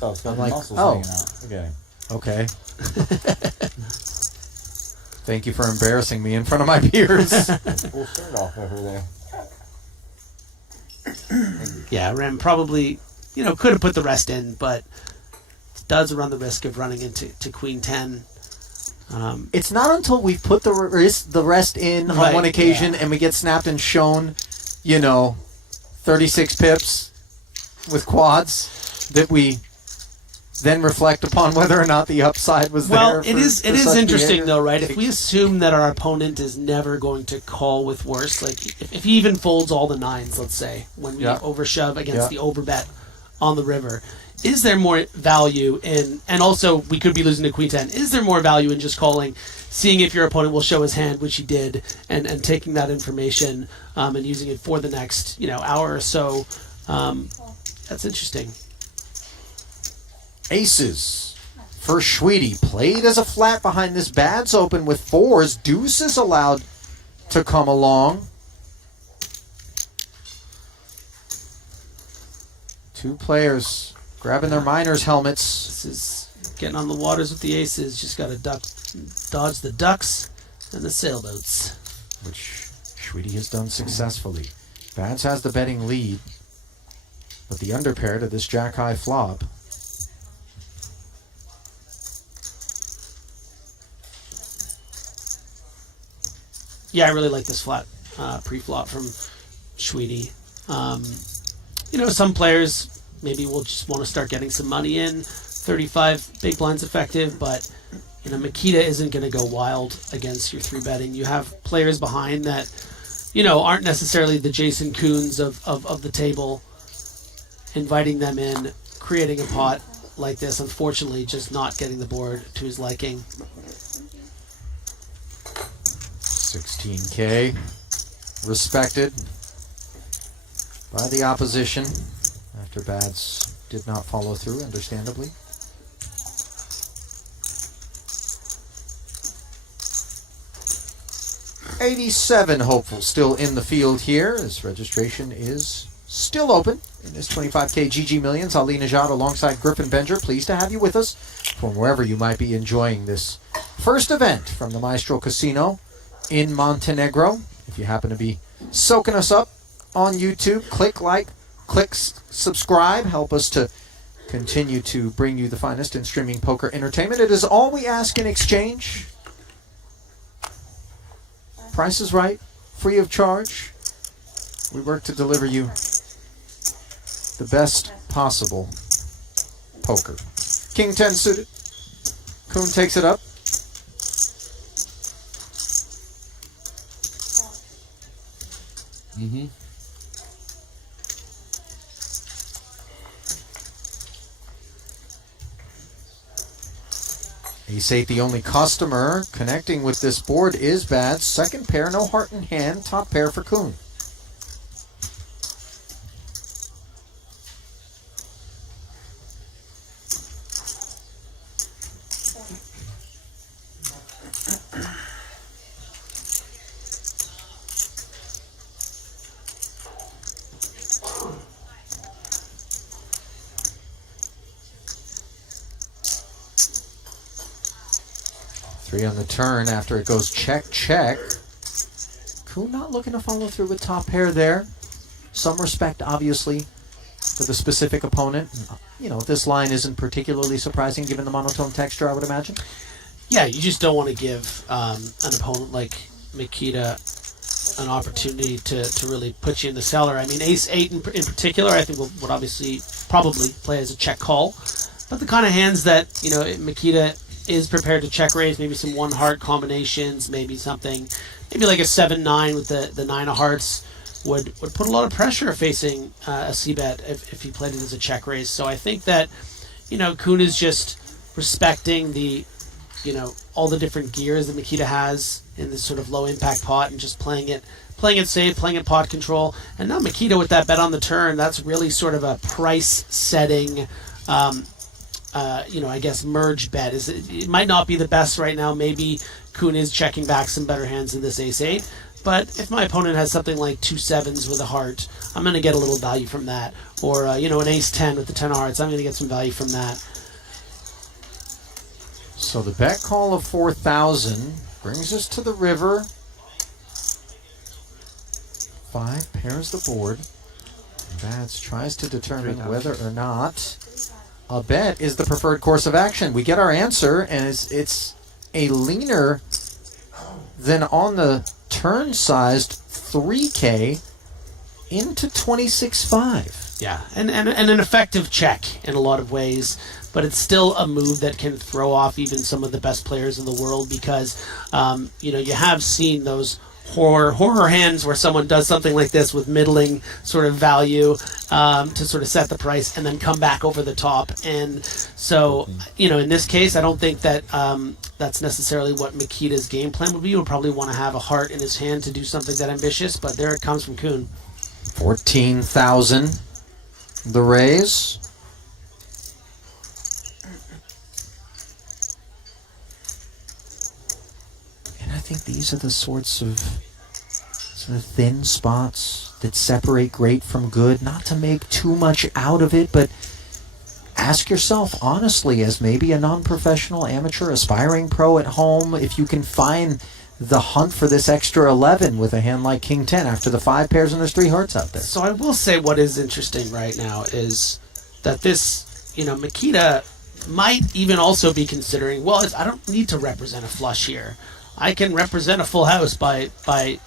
I'm like, oh, okay. Okay. Thank you for embarrassing me in front of my peers. Full shirt off over there. Yeah, Ram probably, you know, could have put the rest in, but does run the risk of running into queen 10. It's not until we put the rest in on one occasion and we get snapped and shown, you know, 36 pips with quads that we then reflect upon whether or not the upside was there. Well, it is interesting though, right? If we assume that our opponent is never going to call with worse, like if he even folds all the 9s, let's say, when we overshove against the overbet on the river, is there more value in, and also we could be losing to queen 10, is there more value in just calling, seeing if your opponent will show his hand, which he did, and taking that information and using it for the next, you know, hour or so? That's interesting. Aces for Schweedy. Played as a flat behind this bad's open with 4s. Deuces allowed to come along. 2 players grabbing their miners' helmets. This is getting on the waters with the aces. Just got to dodge the ducks and the sailboats. Which Schweedy has done successfully. Bads has the betting lead. But the underpair to this jack-high flop. Yeah, I really like this flat pre-flop from Schweedy. You know, some players maybe will just want to start getting some money in. 35 big blinds effective, but you know, Makita isn't going to go wild against your 3-betting. You have players behind that, you know, aren't necessarily the Jason Koons of the table. Inviting them in, creating a pot like this, unfortunately, just not getting the board to his liking. 16K. respected by the opposition after Bads did not follow through, understandably. '87 hopeful still in the field here as registration is still open in this 25K GG Millions. Ali Najad alongside Griffin Benger. Pleased to have you with us from wherever you might be enjoying this first event from the Maestral Casino in Montenegro. If you happen to be soaking us up on YouTube, click like, click subscribe. Help us to continue to bring you the finest in streaming poker entertainment. It is all we ask in exchange. Price is right, free of charge. We work to deliver you the best possible poker. King 10 suited. Kuhn takes it up. Mm-hmm. Ace-8, the only customer connecting with this board is Bad. Second pair, no heart in hand. Top pair for Kuhn. Three on the turn after it goes check, check. Kuhn not looking to follow through with top pair there. Some respect, obviously, for the specific opponent. You know, this line isn't particularly surprising given the monotone texture, I would imagine. Yeah, you just don't want to give an opponent like Mikita an opportunity to really put you in the cellar. I mean, Ace-8 in particular, I think would obviously probably play as a check call. But the kind of hands that, you know, Mikita is prepared to check raise, maybe some one heart combinations, maybe something, maybe like a 7-9 with the 9 of hearts would put a lot of pressure facing a c-bet if he played it as a check raise. So I think that, you know, Kuhn is just respecting the, you know, all the different gears that Mikita has in this sort of low impact pot and just playing it safe, playing it pot control. And now Mikita with that bet on the turn, that's really sort of a price setting you know, I guess merge bet. It might not be the best right now. Maybe Kuhn is checking back some better hands in this Ace-8. But if my opponent has something like 2 7s with a heart, I'm going to get a little value from that. Or, you know, an Ace-10 with the 10 of hearts, I'm going to get some value from that. So the bet call of 4,000 brings us to the river. 5 pairs the board. Bats tries to determine whether or not a bet is the preferred course of action. We get our answer, and it's a leaner than on the turn-sized 3K into 26.5. Yeah, and an effective check in a lot of ways, but it's still a move that can throw off even some of the best players in the world because, you know, you have seen those horror hands where someone does something like this with middling sort of value to sort of set the price and then come back over the top. And so, you know, in this case, I don't think that that's necessarily what Mikita's game plan would be. He would probably want to have a heart in his hand to do something that ambitious, but there it comes from Kuhn. 14,000 the raise. And I think these are the sorts of sort of thin spots that separate great from good. Not to make too much out of it, but ask yourself honestly, as maybe a non-professional, amateur, aspiring pro at home, if you can find the hunt for this extra 11 with a hand like King 10 after the 5 pairs and there's 3 hearts out there. So I will say what is interesting right now is that this, you know, Mikita might even also be considering, well, I don't need to represent a flush here. I can represent a full house by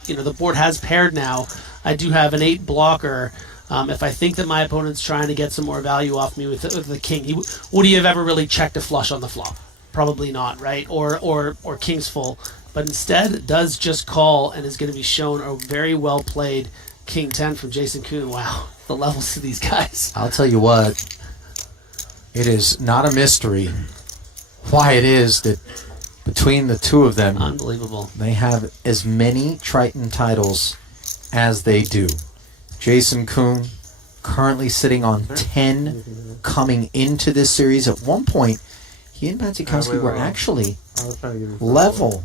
you know, the board has paired now. I do have an 8 blocker. If I think that my opponent's trying to get some more value off me with the king, would he have ever really checked a flush on the flop? Probably not, right? Or king's full. But instead, does just call and is going to be shown a very well played King 10 from Jason Kuhn. Wow, the levels to these guys. I'll tell you what, it is not a mystery why it is that between the two of them, unbelievable, they have as many Triton titles as they do. Jason Kuhn currently sitting on 10 coming into this series. At one point, he and Matsikowski were actually level.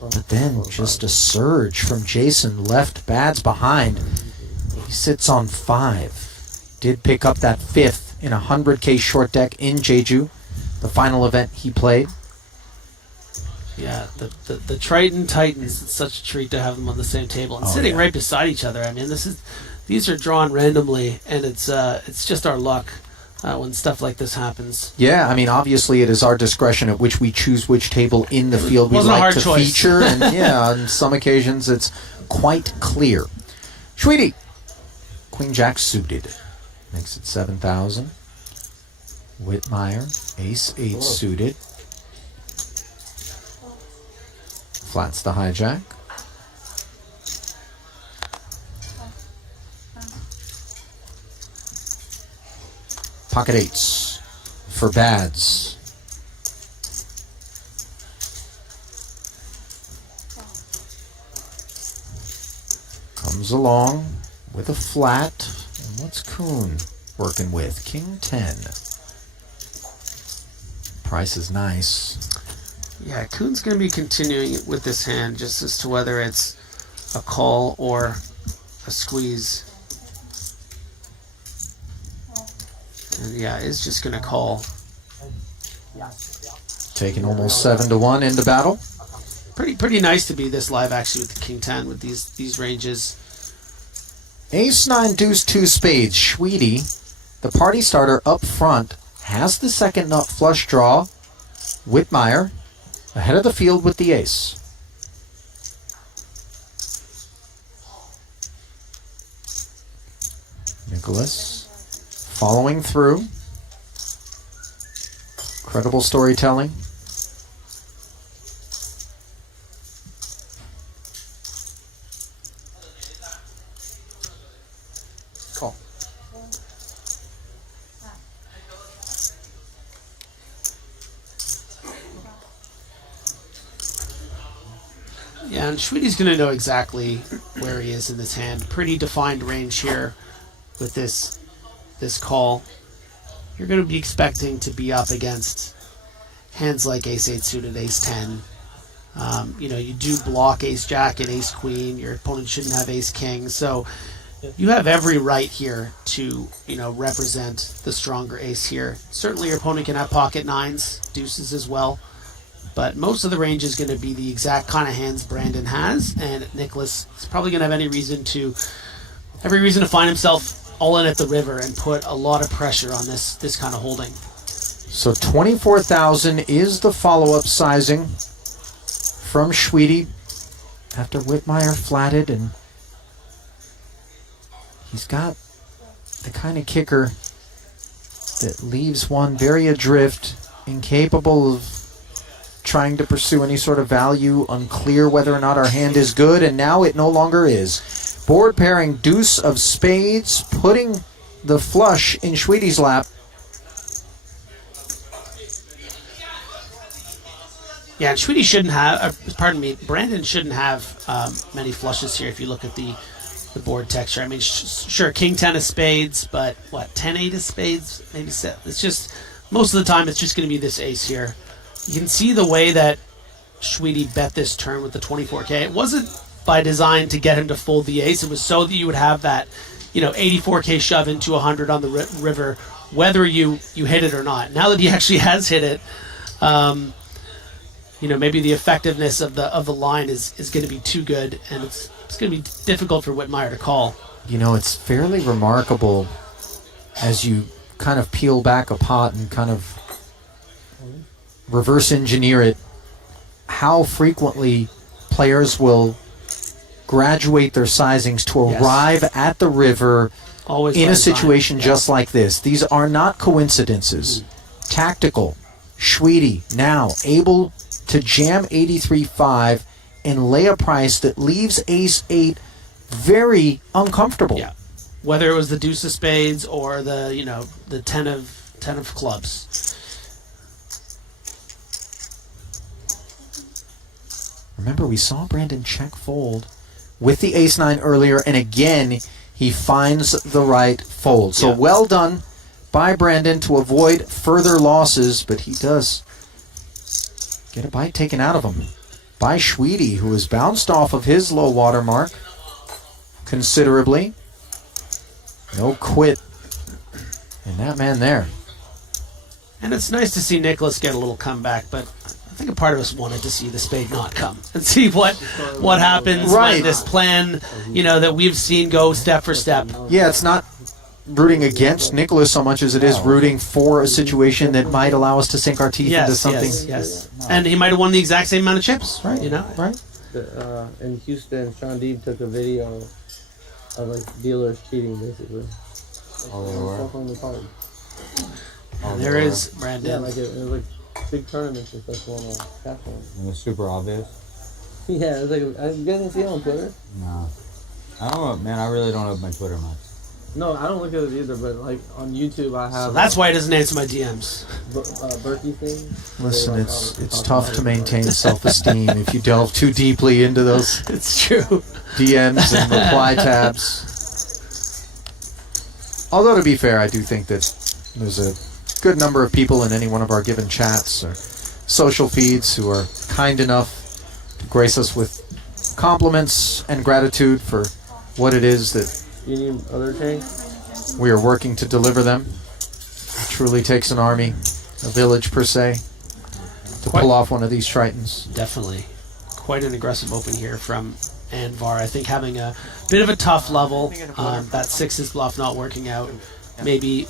But then just a surge from Jason left Bads behind. He sits on 5. Did pick up that 5th in a 100K short deck in Jeju, the final event he played. Yeah, the Triton Titans, it's such a treat to have them on the same table and sitting right beside each other. I mean, these are drawn randomly, and it's just our luck when stuff like this happens. Yeah, I mean, obviously it is our discretion at which we choose which table in the field we like to feature, and yeah, on some occasions it's quite clear. Schweedy, Queen Jack suited, makes it 7,000. Whitmire, Ace 8 suited. Flats the hijack. Pocket 8s for Bads. Comes along with a flat. And what's Kuhn working with? King 10. Price is nice. Yeah, Kuhn's going to be continuing with this hand just as to whether it's a call or a squeeze. And yeah, it's just going to call. Taking almost 7-1 into battle. Pretty nice to be this live actually with the King 10 with these ranges. Ace 9 Deuce 2 Spades. Schweedy, the party starter up front, has the second nut flush draw. Whitmire ahead of the field with the ace. Nicholas following through. Credible storytelling. Call. Yeah, and Schweedy's going to know exactly where he is in this hand. Pretty defined range here with this call. You're going to be expecting to be up against hands like Ace 8 suited, Ace 10. You do block Ace Jack and Ace Queen. Your opponent shouldn't have Ace King. So you have every right here to represent the stronger ace here. Certainly your opponent can have pocket 9s, deuces as well. But most of the range is going to be the exact kind of hands Brandon has, and Nicholas is probably going to have every reason to find himself all in at the river and put a lot of pressure on this kind of holding. So 24,000 is the follow-up sizing from Schweedy after Whitmire flatted, and he's got the kind of kicker that leaves one very adrift, incapable of trying to pursue any sort of value, unclear whether or not our hand is good, and now it no longer is. Board pairing deuce of spades, putting the flush in Schweedy's lap. Yeah, and Schweedy shouldn't have, Brandon shouldn't have many flushes here if you look at the board texture. I mean, sure, King 10 of spades, but what, 10 8 of spades? Maybe 7. It's just, most of the time it's just going to be this ace here. You can see the way that Schweedy bet this turn with the 24K. It wasn't by design to get him to fold the ace. It was so that you would have that, 84K shove into 100 on the river, whether you hit it or not. Now that he actually has hit it, maybe the effectiveness of the line is going to be too good, and it's going to be difficult for Whitmire to call. It's fairly remarkable as you kind of peel back a pot and kind of reverse engineer it, how frequently players will graduate their sizings to arrive at the river in a situation just like this. These are not coincidences. Tactical. Schweedy now able to jam 83.5 and lay a price that leaves Ace 8 very uncomfortable. Yeah. Whether it was the deuce of spades or the 10 of clubs. Remember, we saw Brandon check fold with the ace-9 earlier, and again, he finds the right fold. So well done by Brandon to avoid further losses, but he does get a bite taken out of him by Schwede, who has bounced off of his low water mark considerably. No quit in that man there. And it's nice to see Nicholas get a little comeback, but I think a part of us wanted to see the spade not come and see what happens when this plan, that we've seen go step for step. Yeah, it's not rooting against Nicholas so much as it is rooting for a situation that might allow us to sink our teeth into something. Yes. And he might have won the exact same amount of chips, right? Right. In Houston, Sean Deeb took a video of like dealers cheating, basically. Shuffling the cards. And there is Brandon. Yeah, like it was like big tournaments and stuff going on. Cash one. It was super obvious. Yeah, it was like you guys didn't see it on Twitter. No, I don't know, man. I really don't have my Twitter much. No, I don't look at it either. But like on YouTube, I have. So that's why he doesn't answer my DMs. Berkey thing. Listen, it's tough to maintain self-esteem if you delve too deeply into those. It's true. DMs and reply tabs. Although to be fair, I do think that there's a good number of people in any one of our given chats or social feeds who are kind enough to grace us with compliments and gratitude for what it is that you need other tank? We are working to deliver them. It truly takes an army, a village per se, to pull off one of these Tritons. Definitely. Quite an aggressive open here from Anvar. I think having a bit of a tough level, that 6's bluff not working out, maybe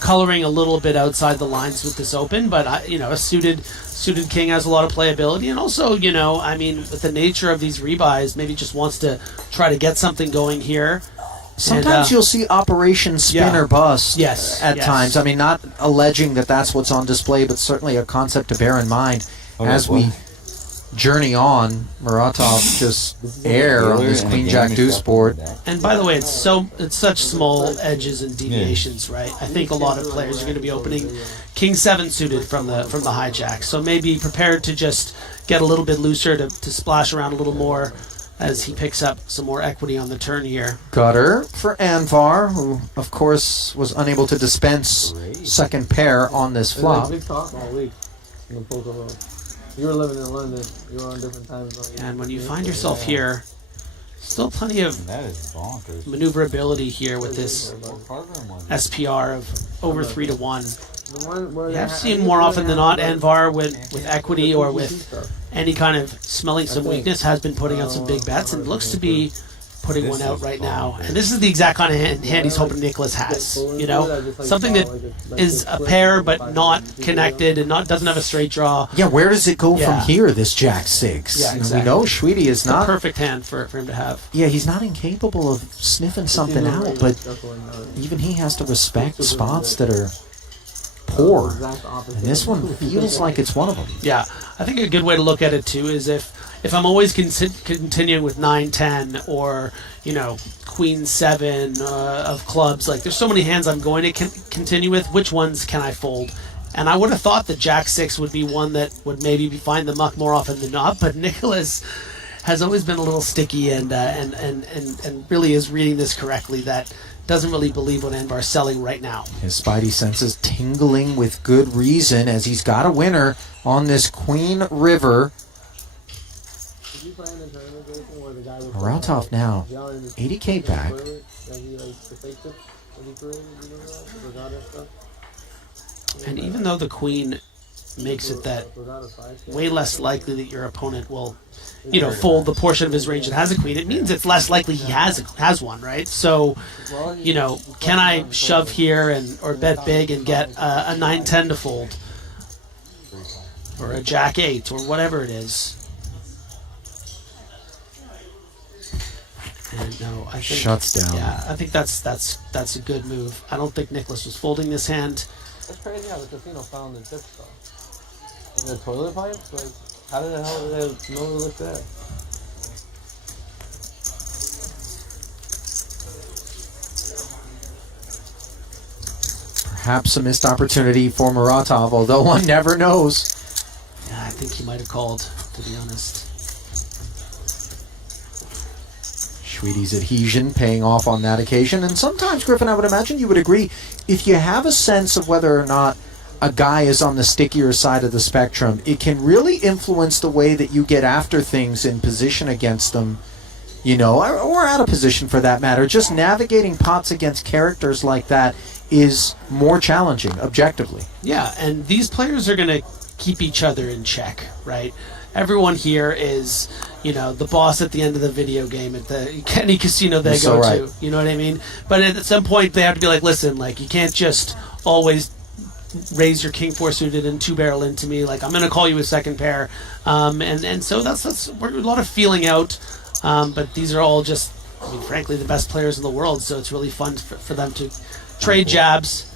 coloring a little bit outside the lines with this open, but a suited king has a lot of playability, and also with the nature of these rebuys, maybe just wants to try to get something going here. Sometimes you'll see Operation Spin or Bust at times. I mean, not alleging that that's what's on display, but certainly a concept to bear in mind as we journey on. Muratov just air on this Queen Jack Deuce board. And by the way, it's such small edges and deviations, right? I think a lot of players are going to be opening King 7 suited from the hijack, so maybe prepared to just get a little bit looser to splash around a little more as he picks up some more equity on the turn here. Gutter for Anvar, who of course was unable to dispense second pair on this flop. Big talk all week in the poker world. You were living in London. You were on different time zones. And when you find yourself here, still plenty of maneuverability here with this SPR of over 3 to 1. You have seen more often than not Anvar with equity or with any kind of smelling some weakness has been putting out some big bets and looks to be putting one out right now. And this is the exact kind of hand he's hoping Nicholas has. Something that is a pair but not connected and doesn't have a straight draw. Yeah, where does it go from here, this Jack 6? Yeah, exactly. We know Schwede is not... a perfect hand for him to have. Yeah, he's not incapable of sniffing something out, but even he has to respect spots that are poor. And this one feels like it's one of them. Yeah, I think a good way to look at it too is if I'm always continuing with 9-10 or Queen 7 of clubs, like there's so many hands I'm going to continue with. Which ones can I fold? And I would have thought that Jack 6 would be one that would maybe find the muck more often than not. But Nicholas has always been a little sticky and really is reading this correctly. That doesn't really believe what Anvar's selling right now. His spidey senses tingling with good reason as he's got a winner on this Queen River. Muratov now 80K back. And even though the Queen makes it that way less likely that your opponent will fold the portion of his range that has a queen, it means it's less likely he has one, right? So, can I shove here or bet big and get a 9-10 to fold? Or a Jack 8 or whatever it is. And no, I think shuts down. Yeah, I think that's a good move. I don't think Nicholas was folding this hand. That's crazy how the casino found the chips though. In the toilet pipes? Like, how did the hell did they know to look there? Perhaps a missed opportunity for Muratov, although one never knows. Yeah, I think he might have called, to be honest. Tweedy's adhesion paying off on that occasion. And sometimes, Griffin, I would imagine you would agree, if you have a sense of whether or not a guy is on the stickier side of the spectrum, it can really influence the way that you get after things in position against them, you know, or out of position for that matter. Just navigating pots against characters like that is more challenging, objectively. Yeah, and these players are going to keep each other in check, right? Everyone here is, you know, the boss at the end of the video game at any casino they go to. You know what I mean? But at some point, they have to be like, listen, like, you can't just always raise your king four suited and two barrel into me. Like, I'm going to call you a second pair. And so that's we're a lot of feeling out. But these are all just, I mean, frankly, the best players in the world. So it's really fun for them to trade jabs.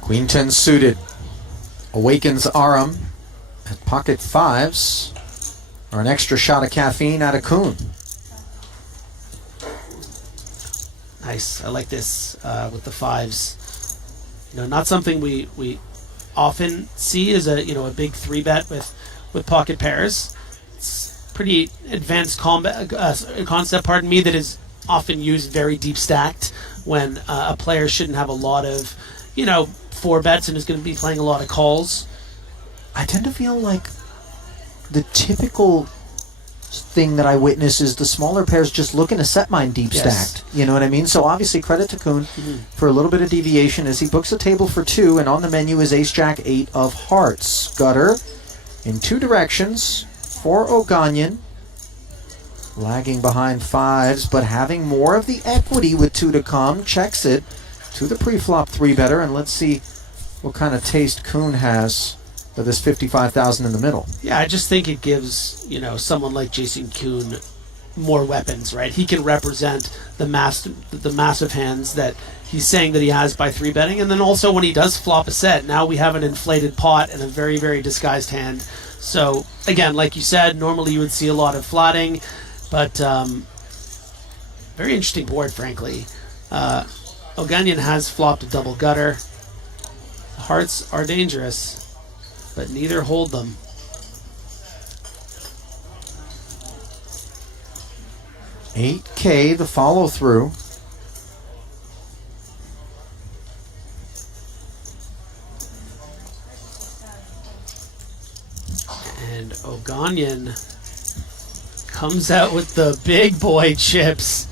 Queen 10 suited awakens Aram at pocket fives, or an extra shot of caffeine out of Kuhn. Nice. I like this with the fives. You know, not something we often see as a big 3-bet with pocket pairs. It's pretty advanced concept, pardon me, that is often used very deep stacked when a player shouldn't have a lot of 4 bets and is going to be playing a lot of calls. I tend to feel like the typical thing that I witness is the smaller pairs just looking to set mine deep stacked. You know what I mean? So obviously credit to Kuhn for a little bit of deviation as he books a table for 2, and on the menu is Ace-Jack 8 of hearts. Gutter in 2 directions for Oganyan, lagging behind fives, but having more of the equity with 2 to come. Checks it to the pre-flop 3-better, and let's see what kind of taste Kuhn has for this 55,000 in the middle. Yeah, I just think it gives, someone like Jason Kuhn more weapons, right? He can represent the massive hands that he's saying that he has by 3-betting, and then also when he does flop a set, now we have an inflated pot and a very, very disguised hand. So, again, like you said, normally you would see a lot of flatting, but very interesting board, frankly. Oganyan has flopped a double gutter. The hearts are dangerous, but neither hold them. $8K, the follow through. And Oganyan comes out with the big boy chips.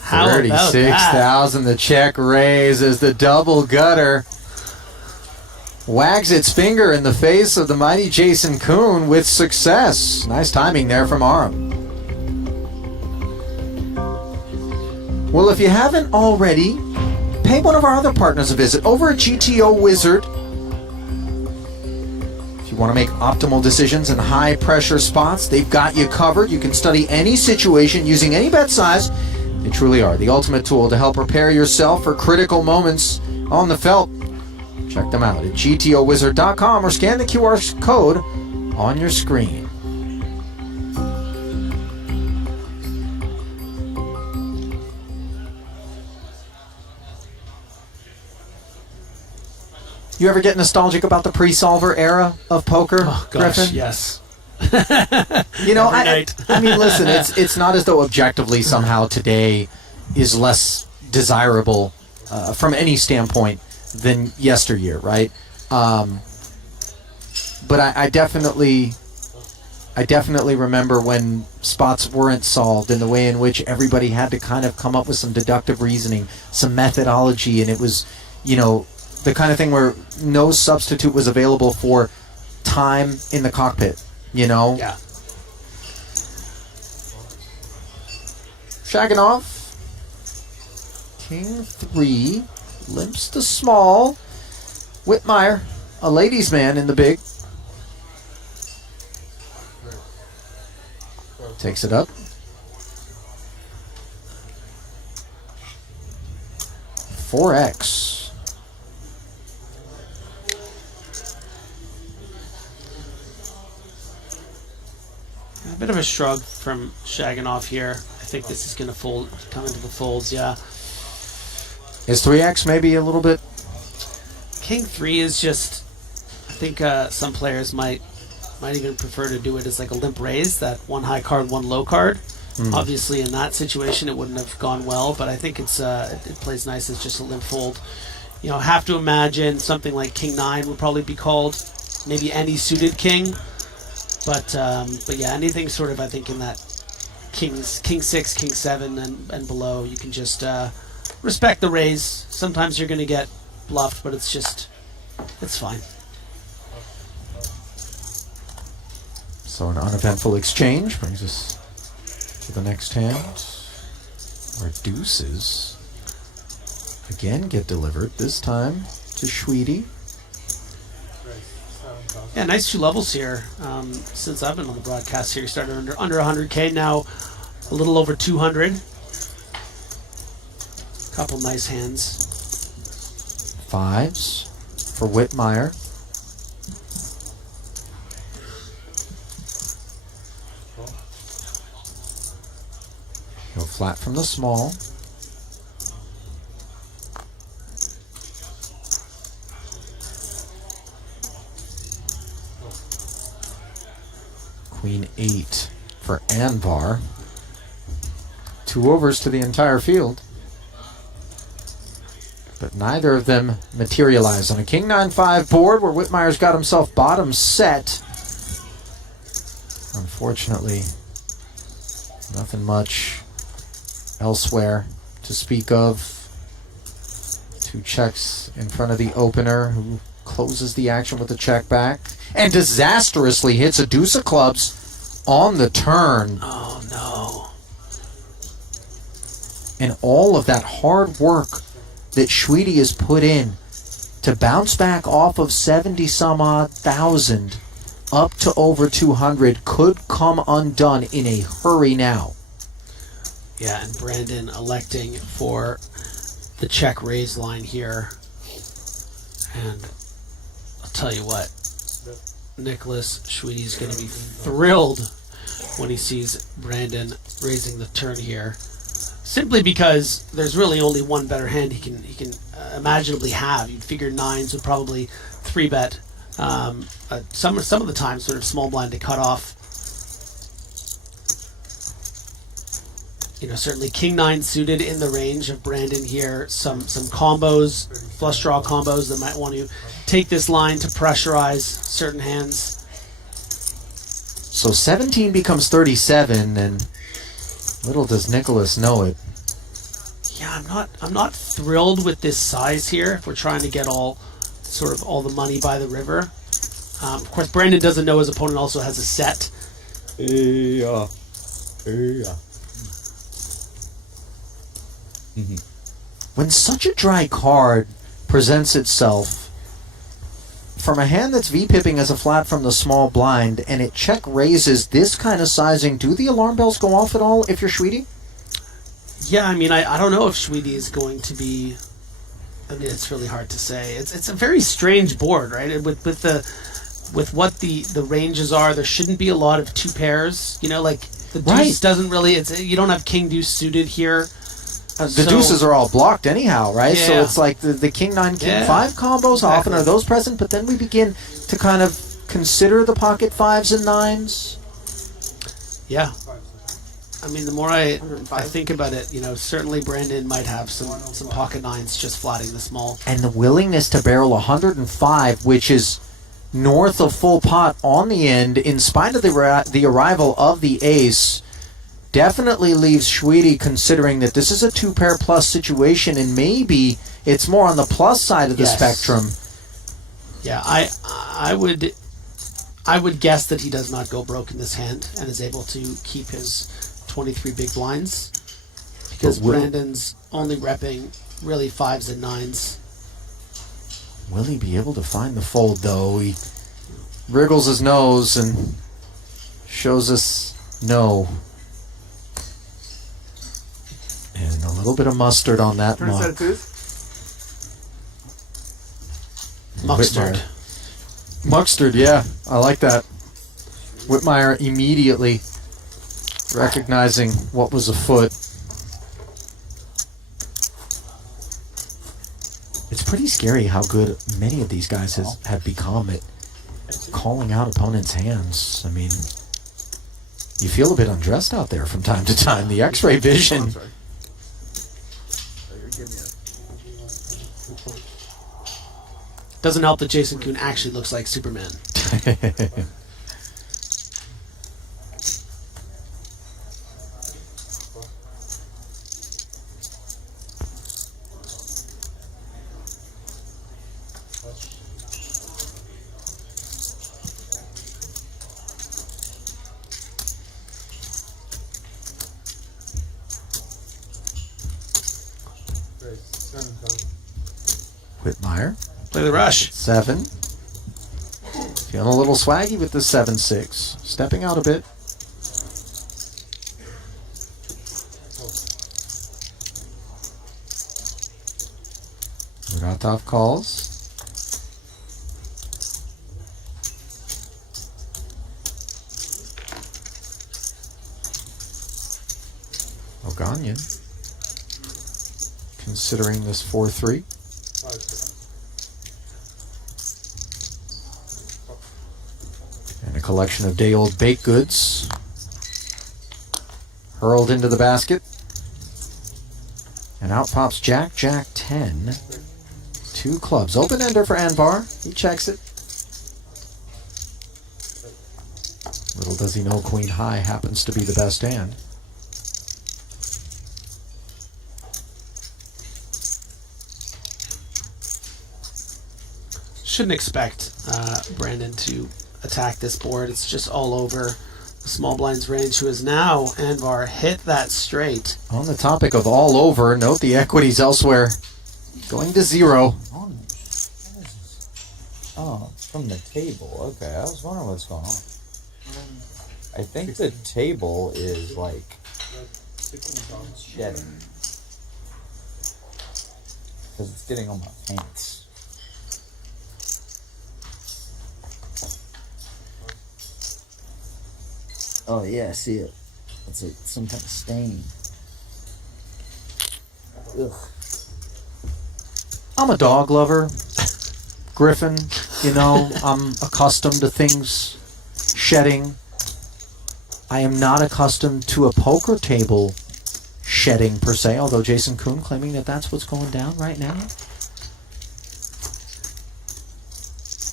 How about that? 36,000, the check raise as the double gutter wags its finger in the face of the mighty Jason Kuhn with success. Nice timing there from Aram. Well, if you haven't already, pay one of our other partners a visit over at GTO Wizard. If you want to make optimal decisions in high-pressure spots, they've got you covered. You can study any situation using any bet size. They truly are the ultimate tool to help prepare yourself for critical moments on the felt. Check them out at gtowizard.com or scan the QR code on your screen. You ever get nostalgic about the pre-solver era of poker, Oh, gosh, Griffin? yes. I mean, listen, it's not as though objectively somehow today is less desirable from any standpoint than yesteryear, right? But I definitely remember when spots weren't solved and the way in which everybody had to kind of come up with some deductive reasoning, some methodology, and it was, the kind of thing where no substitute was available for time in the cockpit, Yeah. Shaganov, King 3, limps to small. Whitmire, a ladies' man in the big. Takes it up. 4X. A bit of a shrug from Shaganov here. I think this is going to come into the folds, yeah. Is 3X maybe a little bit? King 3 is just, I think some players might might even prefer to do it as like a limp raise, that one high card, one low card. Obviously, in that situation, it wouldn't have gone well, but I think it's it plays nice as just a limp fold. You know, have to imagine something like King 9 would probably be called, maybe any suited king, but yeah, anything sort of, I think, in that King 6, King 7, and below, you can just respect the raise. Sometimes you're going to get bluffed, but it's fine. So an uneventful exchange brings us to the next hand, where deuces again get delivered, this time to Schweedy. Yeah, nice 2 levels here. Since I've been on the broadcast here, started under 100K, now a little over 200. Couple nice hands. 5s for Whitmire. Go flat from the small. Queen 8 for Anvar. 2 overs to the entire field. But neither of them materialize on a King 9-5 board where Whitmire's got himself bottom set. Unfortunately, nothing much elsewhere to speak of. 2 checks in front of the opener, who closes the action with a check back and disastrously hits a deuce of clubs on the turn. Oh no. And all of that hard work that Schweedy has put in to bounce back off of 70 some odd thousand up to over 200 could come undone in a hurry now. Yeah, and Brandon electing for the check raise line here. And I'll tell you what, Nicholas Schweedy's going to be thrilled when he sees Brandon raising the turn here. Simply because there's really only one better hand he can imaginably have. You'd figure 9s would probably 3-bet. Some of the time, sort of small blind to cut off. You know, certainly King 9 suited in the range of Brandon here. Some combos, flush draw combos that might want to take this line to pressurize certain hands. So 17 becomes 37, and little does Nicholas know it. Yeah, I'm not thrilled with this size here. If we're trying to get all the money by the river. Of course, Brandon doesn't know his opponent also has a set. Yeah. When such a dry card presents itself from a hand that's V-pipping as a flat from the small blind, and it check raises this kind of sizing, do the alarm bells go off at all if you're Schweedy? Yeah, I mean, I don't know if Schweedy is going to be... I mean, it's really hard to say. It's a very strange board, right? With what the ranges are, there shouldn't be a lot of 2 pairs. You know, like the deuce doesn't really... you don't have King Deuce suited here. The deuces are all blocked anyhow, right? Yeah. So it's like the King 9, King 5 combos, how often are those present? But then we begin to kind of consider the pocket 5s and 9s. Yeah. I mean, the more I think about it, you know, certainly Brandon might have some pocket 9s just flatting the small. And the willingness to barrel 105, which is north of full pot on the end, in spite of the arrival of the ace, definitely leaves Schweedy considering that this is a 2-pair plus situation, and maybe it's more on the plus side of the spectrum. Yeah, I would guess that he does not go broke in this hand and is able to keep his 23 big blinds, because Brandon's only repping really 5s and 9s. Will he be able to find the fold, though? He wriggles his nose and shows us no. And a little bit of mustard on that muck. Mustard. Mustard, yeah. I like that. Whitmire immediately recognizing what was afoot. It's pretty scary how good many of these guys have become at calling out opponents' hands. I mean, you feel a bit undressed out there from time to time. The X-ray vision. Doesn't help that Jason Kuhn actually looks like Superman. Whitmire. Play the rush. 7. Feeling a little swaggy with the 7-6. Stepping out a bit. Muratov calls. Oganyan. Considering this 4-3. And a collection of day-old baked goods hurled into the basket. And out pops Jack, Jack 10. 2 clubs. Open ender for Anvar. He checks it. Little does he know Queen High happens to be the best hand. Shouldn't expect Brandon to attack this board. It's just all over the small blinds range, who is now Anvar hit that straight. On the topic of all over, note the equities elsewhere. Going to 0. Oh, from the table. Okay, I was wondering what's going on. I think the table is like shedding because it's getting on my pants. Oh yeah, I see it. It's like some kind of stain. Ugh. I'm a dog lover. Griffin, you know, I'm accustomed to things shedding. I am not accustomed to a poker table shedding per se, although Jason Kuhn claiming that that's what's going down right now.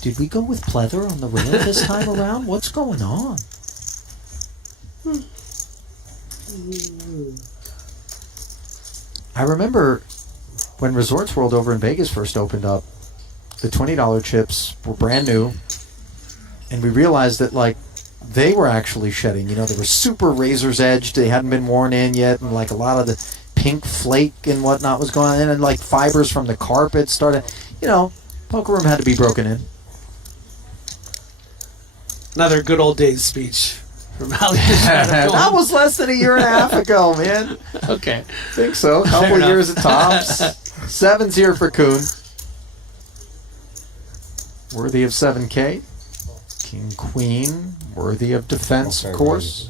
Did we go with pleather on the rail this time around? What's going on? I remember when Resorts World over in Vegas first opened up, the $20 chips were brand new, and we realized that, like, they were actually shedding. You know, they were super razor's edged. They hadn't been worn in yet, and, like, a lot of the pink flake and whatnot was going on, and, like, fibers from the carpet started, you know, poker room had to be broken in. Another good old days speech from Ali. That was less than a year and a half ago, man. Okay. I think so. A couple of years at tops. 7's here for Kuhn. Worthy of 7K. King, Queen. Worthy of defense, of course.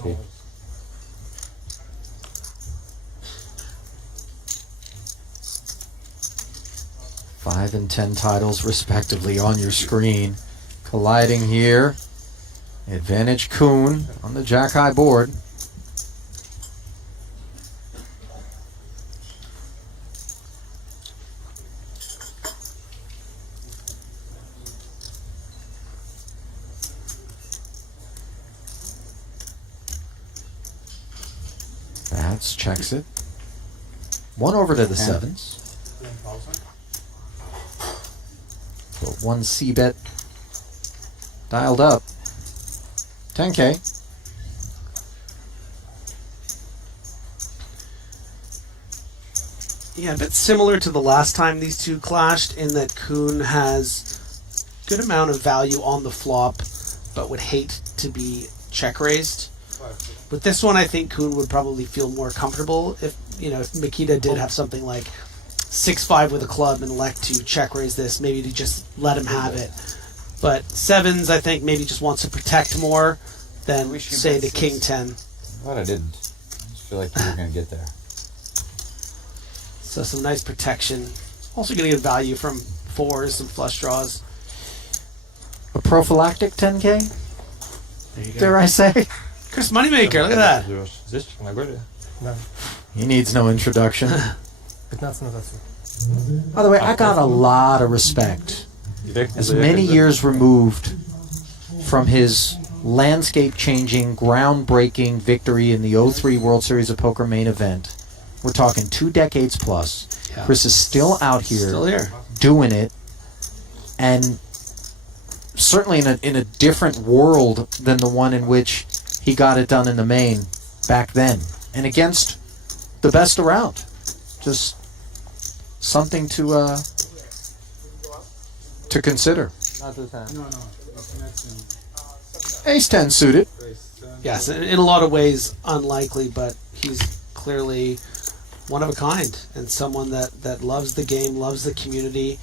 5 and 10 titles, respectively, on your screen. Colliding here. Advantage Kuhn on the Jack High board. Bats checks it. 1 over to the 7s. So 1 C-bet dialed up. 10K. Yeah, a bit similar to the last time these two clashed in that Kuhn has good amount of value on the flop, but would hate to be check raised. With this one, I think Kuhn would probably feel more comfortable if, you know, if Mikita did have something like 6-5 with a club and elect to check raise this, maybe to just let him have it. But 7s, I think, maybe just wants to protect more than, say, the King 10. Glad I didn't. I just feel like you were going to get there. So some nice protection. Also going to get value from 4s and flush draws. a prophylactic 10K, There you go. dare I say. Chris Moneymaker, look at that. He needs no introduction. 15 na tacu. By the way, I got a lot of respect. As many years removed from his landscape-changing, groundbreaking victory in the 03 World Series of Poker main event, we're talking 2 decades plus. Yeah. Chris is still out here, Still here. doing it, and certainly in a different world than the one in which he got it done in the main back then, and against the best around. Just something to consider. Not this hand. No, it's next Ace 10 suited. Yes, in a lot of ways unlikely, but he's clearly one of a kind and someone that loves the game, loves the community,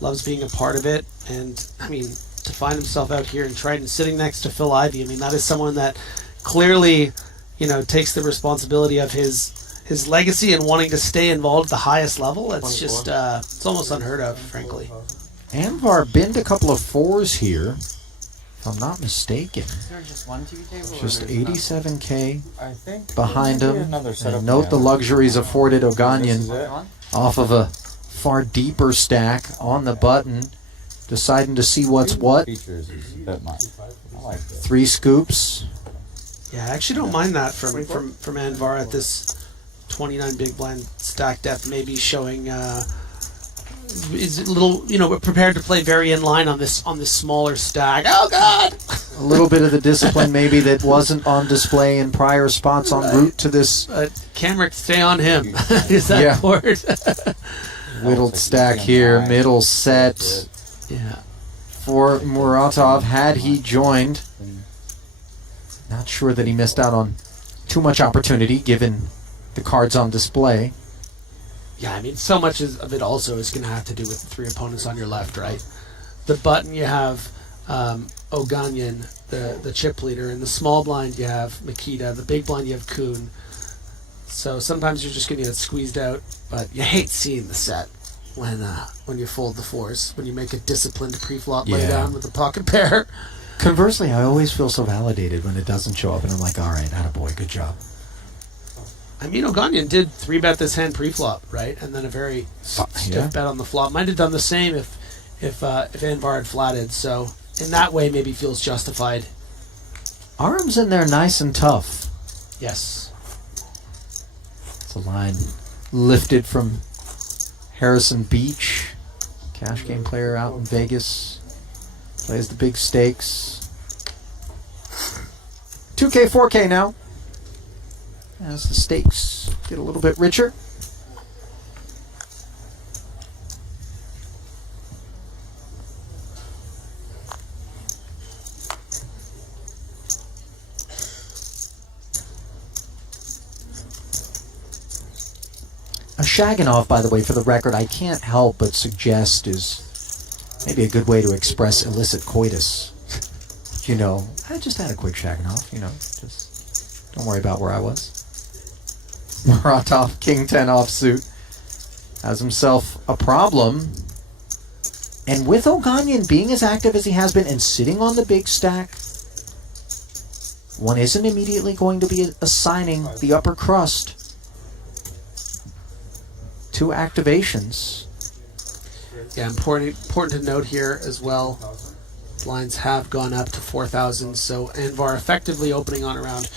loves being a part of it. And I mean, to find himself out here in Triton sitting next to Phil Ivey, I mean, that is someone that clearly, you know, takes the responsibility of his legacy and wanting to stay involved at the highest level. It's just it's almost unheard of, frankly. Anvar binned a couple of 4s here, if I'm not mistaken. Is there just one TV table? Just 87K I think behind maybe him. another setup And note the luxuries afforded Oganyan it? off of a far deeper stack on the button, deciding to see what's what. Features is a bit much. I like this. 3 scoops. Yeah, I actually don't mind that from Anvar at this 29 big blind stack depth, maybe showing is a little, you know, prepared to play very in line on this smaller stack. Oh God! A little bit of the discipline maybe that wasn't on display in prior spots en route to this Camera, stay on him. Is that Yeah. board? whittled stack here, middle set Yeah. for Muratov had he joined. Not sure that he missed out on too much opportunity given the cards on display. Yeah, I mean, so much of it also is going to have to do with the 3 opponents on your left, right? The button, you have Oganyan, the chip leader. In the small blind, you have Makita. The big blind, you have Kuhn. So sometimes you're just going to get squeezed out, but you hate seeing the set when you fold the 4s, when you make a disciplined pre-flop Yeah. laydown with a pocket pair. Conversely, I always feel so validated when it doesn't show up, and I'm like, all right, attaboy, good job. I mean, Oganyan did 3-bet this hand pre-flop, right? And then a very stiff bet on the flop. Might have done the same if Anvar had flatted. So in that way, maybe feels justified. Arms in there nice and tough. Yes. It's a line lifted from Harrison Beach. Cash game player out in Vegas. Plays the big stakes. 2K, 4K now. As the stakes get a little bit richer. A Shaganov, by the way, for the record, I can't help but suggest is maybe a good way to express illicit coitus. You know, I just had a quick Shaganov, you know, just don't worry about where I was. Muratov, King 10 offsuit, has himself a problem. And with Oganyan being as active as he has been and sitting on the big stack, one isn't immediately going to be assigning the upper crust to activations. Yeah, important to note here as well. Blinds have gone up to 4,000, so Anvar effectively opening on around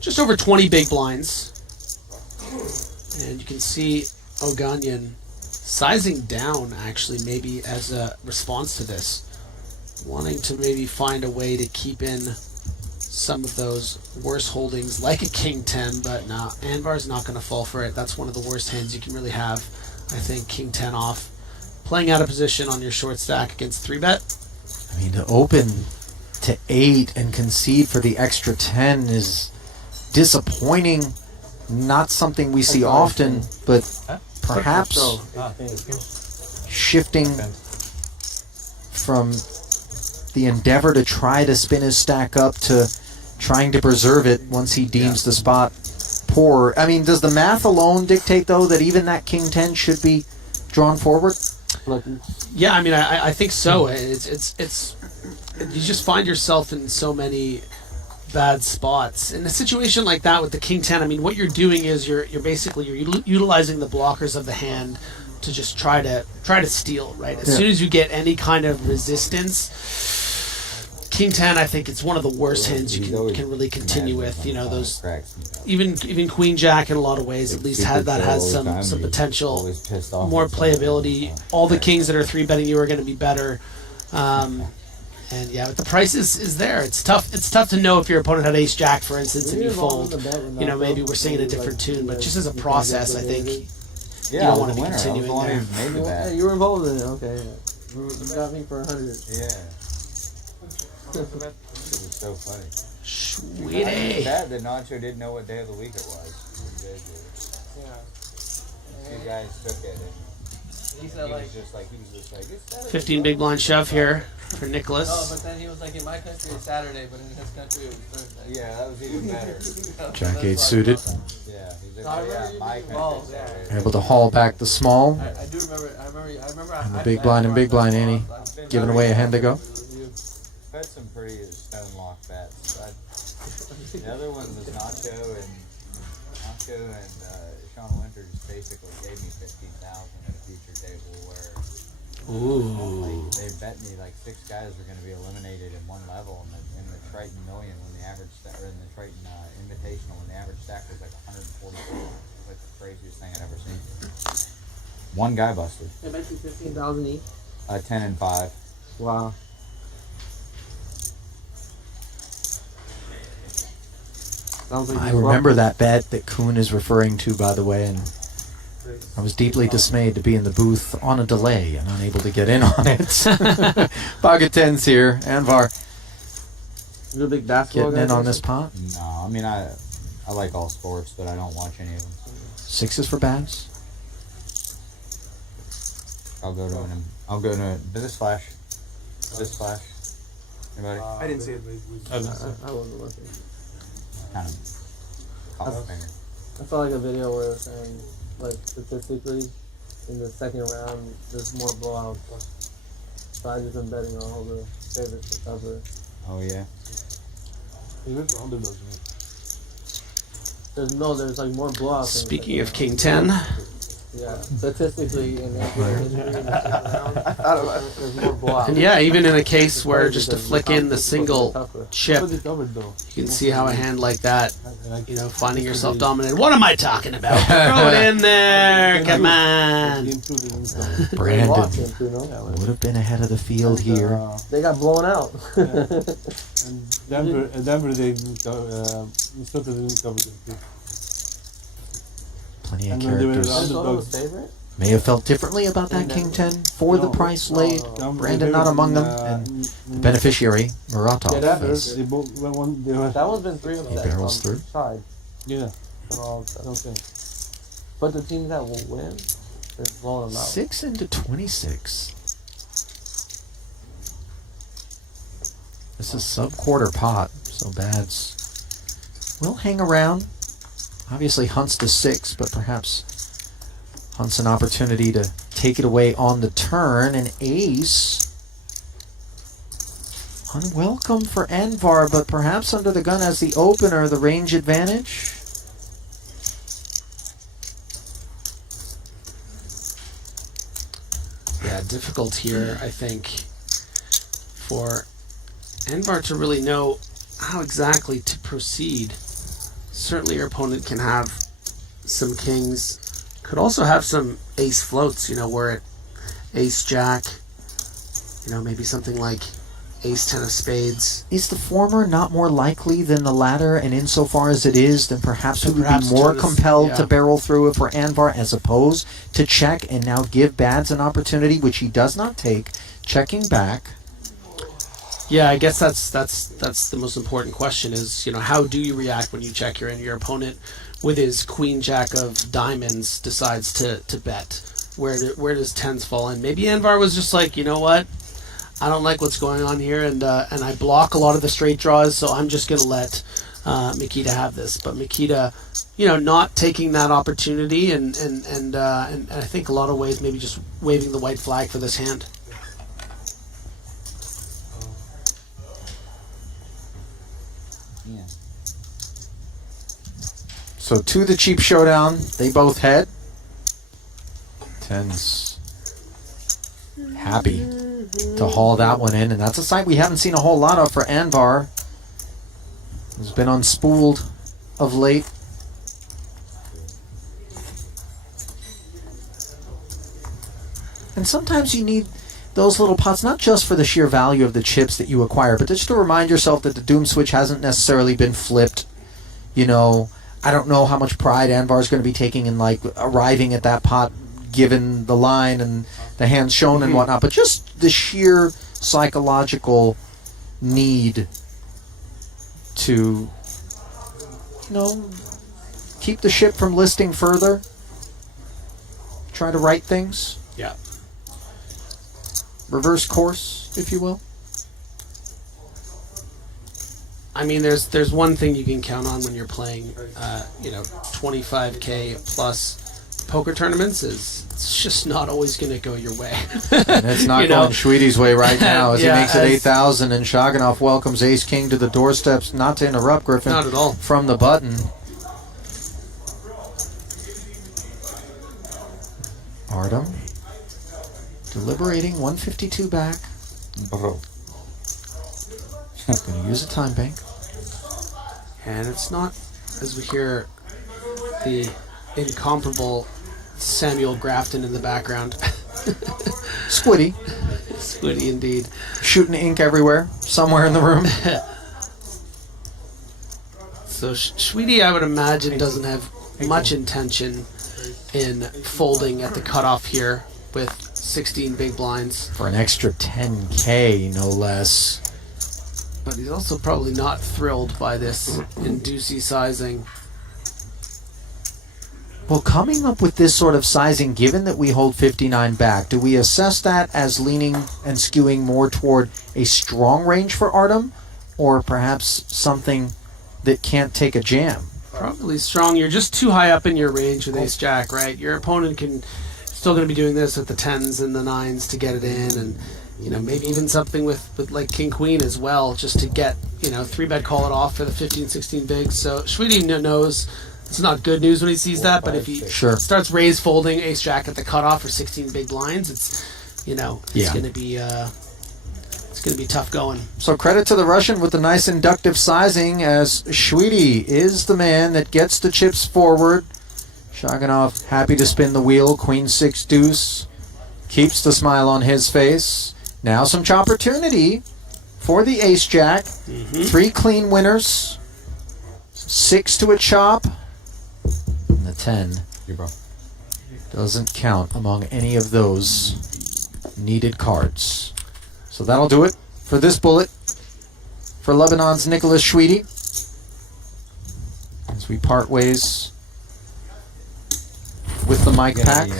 just over 20 big blinds. And you can see Oganyan sizing down, actually, maybe as a response to this. Wanting to maybe find a way to keep in some of those worse holdings, like a King 10, but no, Anvar's not going to fall for it. That's one of the worst hands you can really have, I think, King 10 off. Playing out of position on your short stack against 3-bet. I mean, to open to 8 and concede for the extra 10 is disappointing. Not something we see often, but perhaps shifting from the endeavor to try to spin his stack up to trying to preserve it once he deems the spot poor. I mean, does the math alone dictate, though, that even that King 10 should be drawn forward? Yeah, I mean, I think so. It's you just find yourself in so many bad spots. In a situation like that with the king 10, I mean, what you're doing is you're utilizing the blockers of the hand to just try to steal, right? As soon as you get any kind of resistance, king 10, I think it's one of the worst hands you can really continue with. You know, those even queen jack in a lot of ways at least has some potential, more playability. All the kings that are 3-betting you are going to be better. And yeah, but the price is there. It's tough to know if your opponent had ace jack, for instance, and you fold. You know, maybe we're singing a different tune, but just as a process, I think you don't want to be continuing there. Yeah, you were involved in it. Okay, you got me for 100. Yeah. It was so funny. Sweetie. It's sad that Nacho didn't know what day of the week it was. Yeah. You guys took it, and he was just like, it's Saturday. 15 big blind shove here for Nicholas. Oh, but then he was like, in my country it's Saturday, but in his country it was Thursday. Yeah, that was even better. Jack 8 suited. Yeah, he's like, my country. Able to haul back the small. I do remember. I remember. And the big blind and big blind Annie giving away a hand to go. I've had some pretty stone lock bets. The other one was Nacho and Sean Winters basically gave me 15,000 at a future table where they bet me like 6 guys were going to be eliminated in one level in the Triton Million when the average or in the Triton Invitational when the average stack was like 140. Like the craziest thing I'd ever seen. One guy busted. They bet you 15,000 each. 10 and 5. Wow. Like I remember that bet that Kuhn is referring to, by the way, and I was deeply dismayed to be in the booth on a delay and unable to get in on it. Pocket tens here, Anvar. You're a big basketball getting guy in on this pot. No, I mean I like all sports, but I don't watch any of them. 6s for bads. I'll go to this flash. Anybody? I didn't see it. I wasn't looking. Kind of caught my finger. I saw like a video where it was saying, like, statistically, in the second round, there's more blowouts. So I just been betting on all the favorites to cover. Oh yeah. There's like more blowouts. Speaking of king 10. Yeah, statistically, in the history in the second round, there's more blowouts. And yeah, even in a case where just to flick in the single chip, you can see how a hand like that, you know, finding yourself dominated. What am I talking about? Throw it in there, come on. Brandon would have been ahead of the field here. They got blown out. And Denver, they Minnesota didn't cover them too. Plenty of characters. May have felt differently about that king 10 for the price laid. Brandon not among them, and the beneficiary Muratov. That one's been 3 of he barrels through. Side. Yeah. Okay. But the teams that will win, they're blowing them out. 6 into 26. This is sub-quarter pot, so bads will hang around. Obviously hunts to 6, but perhaps hunts an opportunity to take it away on the turn. An ace. Unwelcome for Anvar, but perhaps under the gun as the opener, the range advantage. Yeah, difficult here, I think, for Anvar to really know how exactly to proceed. Certainly your opponent can have some kings, could also have some ace floats, you know, where it ace jack, you know, maybe something like ace 10 of spades. Is the former not more likely than the latter, and insofar as it is, then perhaps we would be more compelled to barrel through it for Anvar as opposed to check and now give bads an opportunity, which he does not take, checking back. Yeah, I guess that's the most important question is, you know, how do you react when you check your opponent with his queen jack of diamonds decides to bet? Where does tens fall in? Maybe Anvar was just like, you know what, I don't like what's going on here, and I block a lot of the straight draws, so I'm just gonna let Mikita have this. But Mikita, you know, not taking that opportunity, and I think a lot of ways maybe just waving the white flag for this hand. Yeah. So to the cheap showdown, they both head. 10's happy to haul that one in, and that's a sight we haven't seen a whole lot of for Anvar. He's been unspooled of late. And sometimes you need those little pots, not just for the sheer value of the chips that you acquire, but just to remind yourself that the Doom switch hasn't necessarily been flipped. You know, I don't know how much pride Anvar's going to be taking in like arriving at that pot, given the line and the hands shown and whatnot, but just the sheer psychological need to, you know, keep the ship from listing further, try to right things. Yeah. Reverse course, if you will. I mean, there's one thing you can count on when you're playing, 25K plus poker tournaments is it's just not always going to go your way. And it's not going Schwede's way right now as he makes it 8,000, and Shaganov welcomes Ace King to the doorsteps, not to interrupt Griffin. Not at all. From the button. Artem deliberating, 152 back. Going to use a time bank. And it's not, as we hear the incomparable Samuel Grafton in the background. Squiddy. Squiddy indeed. Shooting ink everywhere, somewhere in the room. So Schwede, I would imagine, doesn't have much intention in folding at the cutoff here with 16 big blinds. For an extra 10K, no less. But he's also probably not thrilled by this inducey sizing. Well, coming up with this sort of sizing, given that we hold 59 back, do we assess that as leaning and skewing more toward a strong range for Artem, or perhaps something that can't take a jam? Probably strong. You're just too high up in your range with Ace-Jack, right? Your opponent can still going to be doing this with the 10s and the 9s to get it in, and maybe even something with like King Queen as well, just to get 3-bet call it off for the 15, 16 bigs. So Schwede knows it's not good news when he sees that, but if he starts raise folding Ace Jack at the cutoff for 16 big blinds, it's going to be it's going to be tough going. So credit to the Russian with the nice inductive sizing, as Schwede is the man that gets the chips forward. Shaganov happy to spin the wheel. Queen 6 deuce keeps the smile on his face. Now some opportunity for the Ace Jack. 3 clean winners, 6 to a chop, and the 10 doesn't count among any of those needed cards. So that'll do it for this bullet for Lebanon's Nicholas Schwede as we part ways with the mic pack.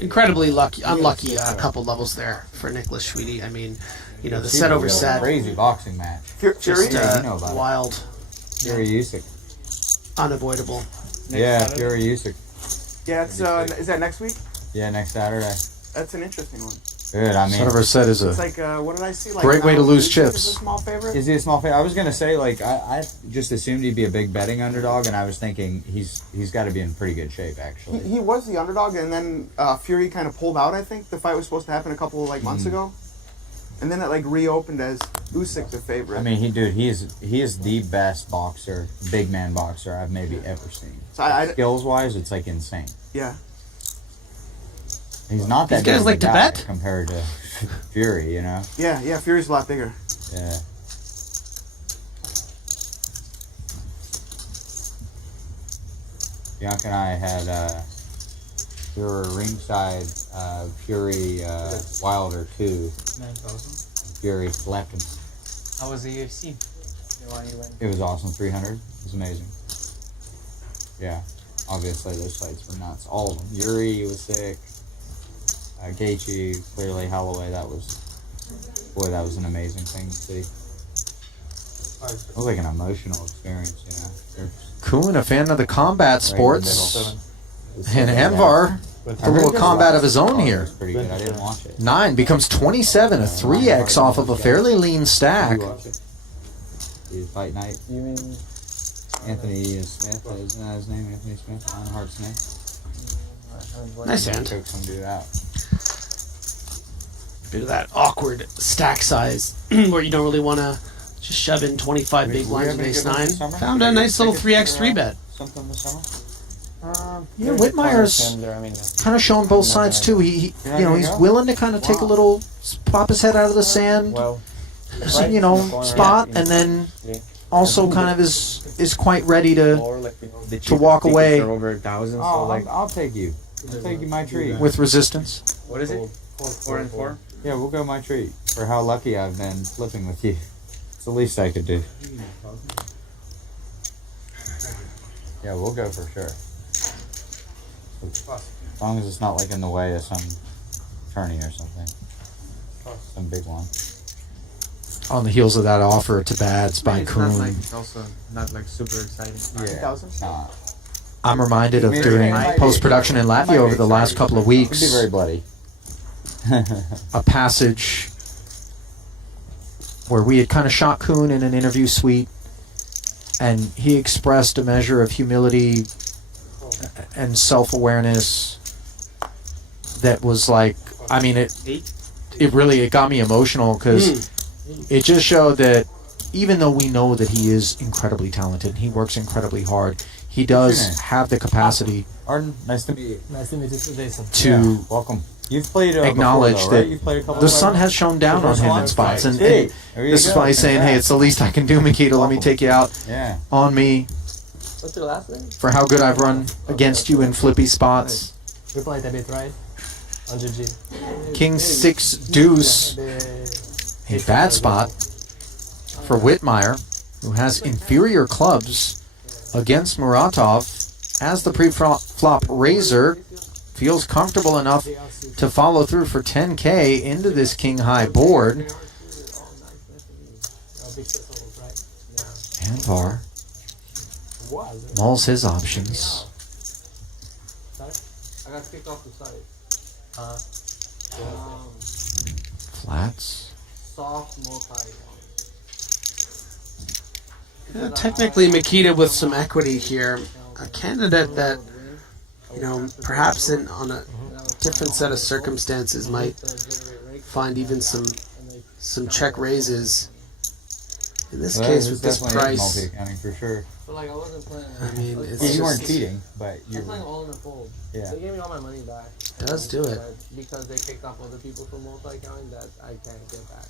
Incredibly unlucky couple levels there for Nicholas Schwede. I mean, the set over set. Crazy boxing match. Fury? Just, you know about wild. Fury Usyk. Unavoidable. Fury Usyk. Yeah, it's is that next week? Yeah, next Saturday. That's an interesting one. Good, I mean... Set over set is it's like, what did I see? Like, great way to lose Is chips. he a small favorite? Is he a small favorite? I was going to say, I just assumed he'd be a big betting underdog, and I was thinking he's got to be in pretty good shape, actually. He was the underdog, and then Fury kind of pulled out, I think. The fight was supposed to happen a couple of months ago. And then it reopened as Usyk the favorite. I mean, he is the best boxer, big man boxer I've maybe ever seen. So skills-wise, it's insane. Yeah. He's not that These guys big of a like to guy bet? compared to Fury, Yeah, Fury's a lot bigger. Yeah. Bianca and I had we were ringside Fury Wilder 2. 9,000. Fury left him. How was the UFC? It was awesome. 300. It was amazing. Yeah. Obviously, those fights were nuts. All of them. Yuri was sick. Gaethje, clearly Holloway. That was an amazing thing to see. It was like an emotional experience, Kuhn, a fan of the combat sports. And Anvar, a little combat of his own here. Pretty good. I didn't watch it. 9 becomes 27, a 3x off of a fairly lean stack. The fight night. You mean Anthony Smith, isn't that his name? Anthony Smith, Lionheart Smith. Nice hand. Coach him do that. Bit of that awkward stack size where you don't really want to just shove in 25 big blinds with ace 9. Found a nice little 3x 3-bet. Something this summer? Yeah, Whitmire's kind of showing both sides too. He you know, he's willing to kind of take a little, pop his head out of the sand, you know, spot, and then also kind of is quite ready to walk away Over 1,000. So like, I'll take you. I'll take you my treat. with resistance. What is it? 4 and 4? Yeah, we'll go my treat for how lucky I've been flipping with you. It's the least I could do. Yeah, we'll go for sure. As long as it's not like in the way of some tourney or something. Some big one. On the heels of that offer to Bads by It's not Kuhn, like, also not like super exciting. Yeah. Nah. I'm reminded of doing post-production in Latvia over the last couple of It'd be weeks. very bloody. A passage where we had kind of shot Kuhn in an interview suite, and he expressed a measure of humility and self-awareness that was like, I mean, it really got me emotional, because it just showed that even though we know that he is incredibly talented, he works incredibly hard, he does have the capacity Arden, nice to meet you. Nice to meet you too, Jason. to Welcome. You've played acknowledge before, though, right? that You've played a couple the of sun times? has shown down on him in spots, and There you this is go. why he's saying, hey, it's the least I can do, Mikita, let me take you out Yeah. on me What's your last name? for how good I've run against you in flippy spots. We played a bit, right? On GG. King 6 deuce, a bad spot for Whitmire, who has inferior clubs against Muratov, as the pre-flop raiser feels comfortable enough to follow through for 10K into this king high board. Anvar mulls his options. I got kicked off the site. Flats. Soft multi. Technically, Mikita with some equity here. A candidate that, you know, perhaps on a different set of circumstances might find even some check raises. In this case, with this price, multi-accounting for sure. But like I wasn't playing. I mean, it's You weren't just, cheating, but you I'm playing all in a fold. Yeah. They gave me all my money back. does do it. But because they kicked off other people from multi-counting, that I can't get back.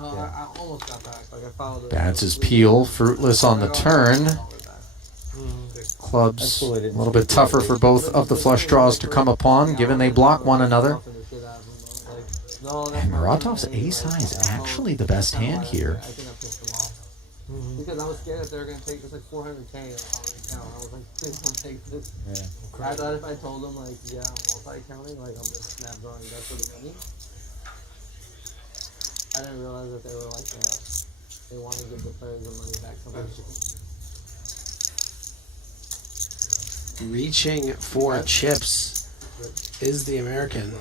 Yeah. I almost got back. Like I followed it. Bats his peel, fruitless on the turn. Clubs a little bit tougher for both of the flush draws to come upon, given they block one another. And Muratov's ace high is actually the best hand here. I think I pissed them off. Because I was scared that they were going to take just like 400K on the account. I was like, please don't take this. Yeah. I thought if I told them, like, yeah, I'm multi-counting, like, I'm just snap drawing that for the money. I didn't realize that they were like that. They want to give the players the money back. Reaching for chips is the American.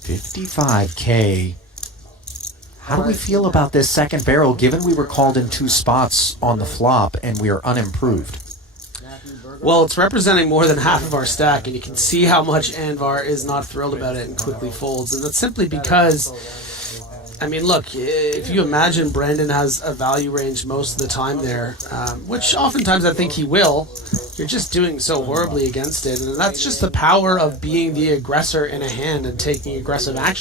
55K. How do we feel about this second barrel, given we were called in 2 spots on the flop and we are unimproved? Well, it's representing more than half of our stack, and you can see how much Anvar is not thrilled about it and quickly folds. And that's simply because, I mean, look, if you imagine Brandon has a value range most of the time there, which oftentimes I think he will, you're just doing so horribly against it. And that's just the power of being the aggressor in a hand and taking aggressive action.